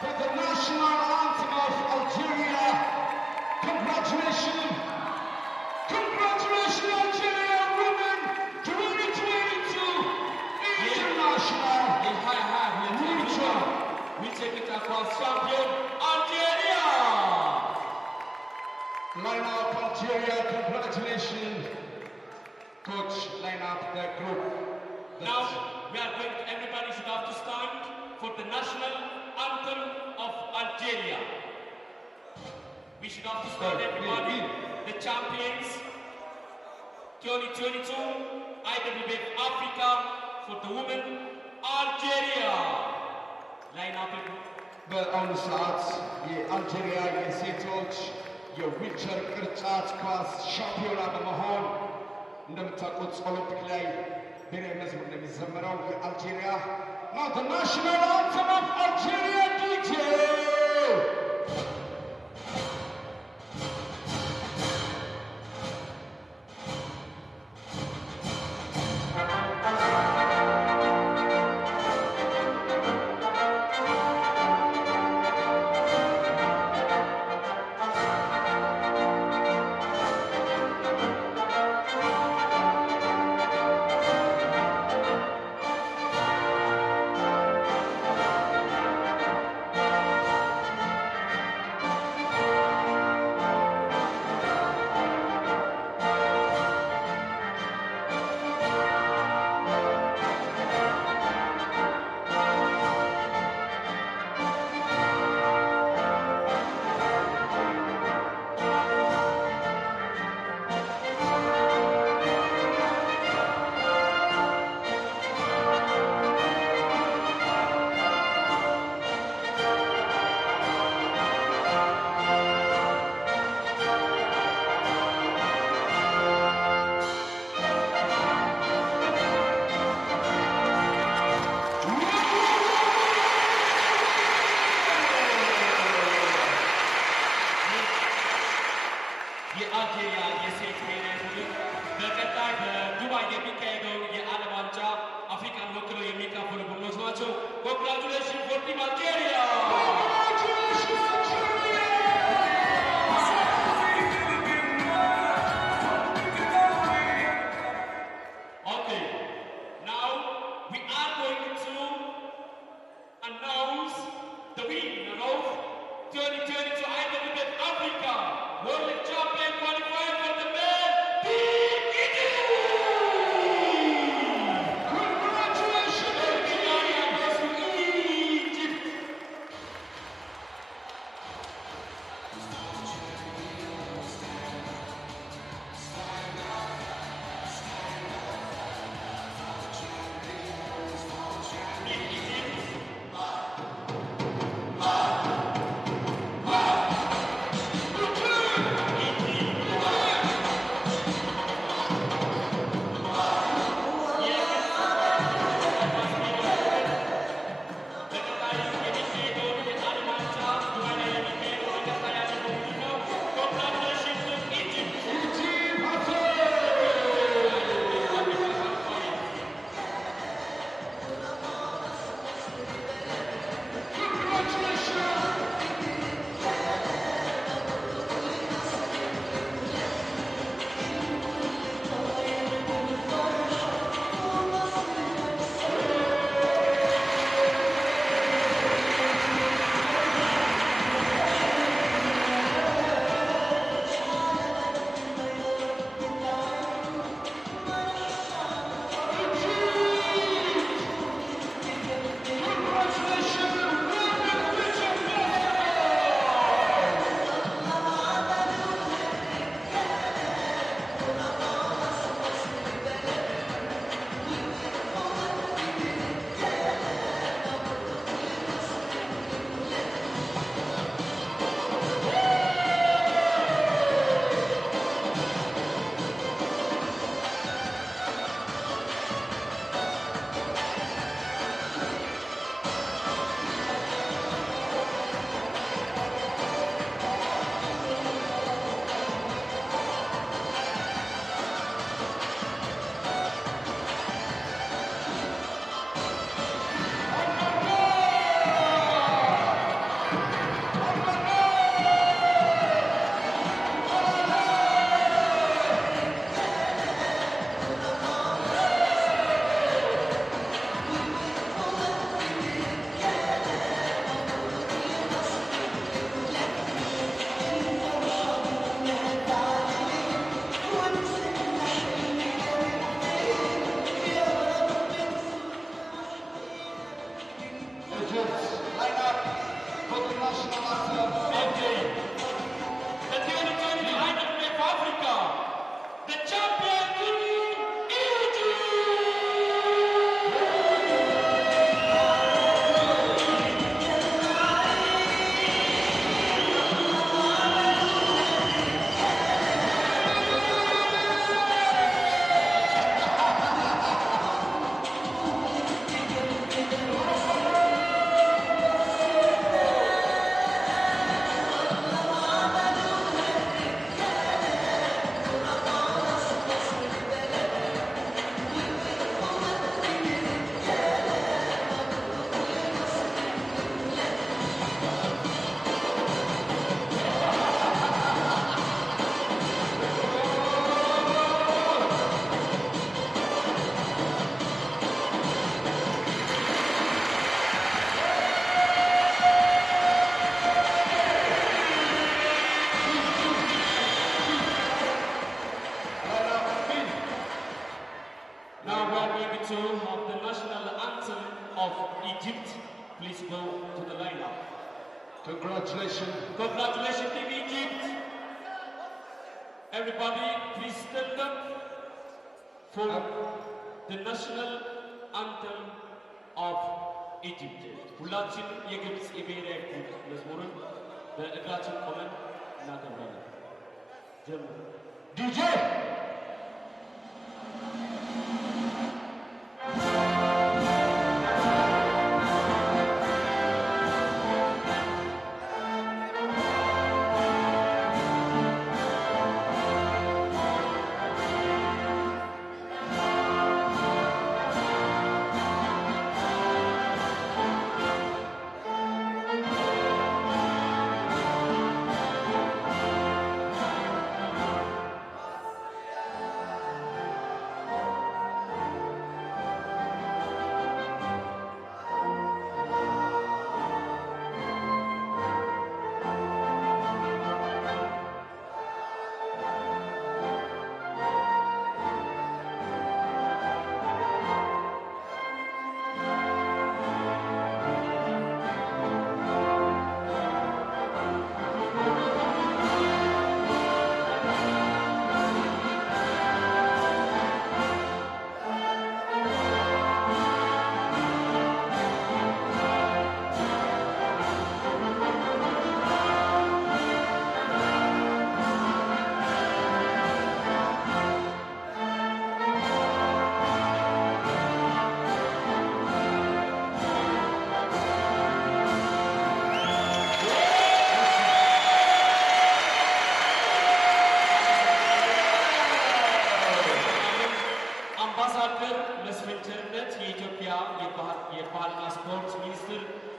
for the national anthem of Algeria. Congratulations. Congratulations, Algeria women. 2022 international. We take it across champion Algeria. Line up Algeria. Congratulations, coach. Line up the group. Now we are going. Everybody should have to stand for the national anthem of Algeria. We should have to stand, everybody. The champions 2022 IWBF Africa for the women Algeria. Line up. በአሁኑ ሰዓት የአልጄሪያ የሴቶች የዊልቸር ቅርጫት ኳስ ሻምፒዮና በመሆን እንደምታውቁት ኦሎምፒክ ላይ ብሔራዊ መዝሙር እንደሚዘመረው የአልጄሪያ now the national anthem of Algeria DJ. of Egypt, please go to the lineup. Congratulations. Congratulations, Team Egypt. Everybody, please stand up for the national anthem of Egypt. ሁላችን የግብጽ የብሔራዊ መዝሙርን በእግራችን ቆመን እናከብራለን። ጀምሩ DJ.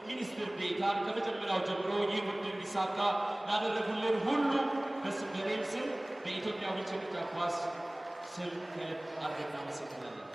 ሚኒስትር ዴኤታን ከመጀመሪያው ጀምሮ ይህ ውድድር እንዲሳካ ላደረጉልን ሁሉ በእኔም ስም በኢትዮጵያ ዊልቸር ኳስ ስም ከልብ አድርገን እናመሰግናለን።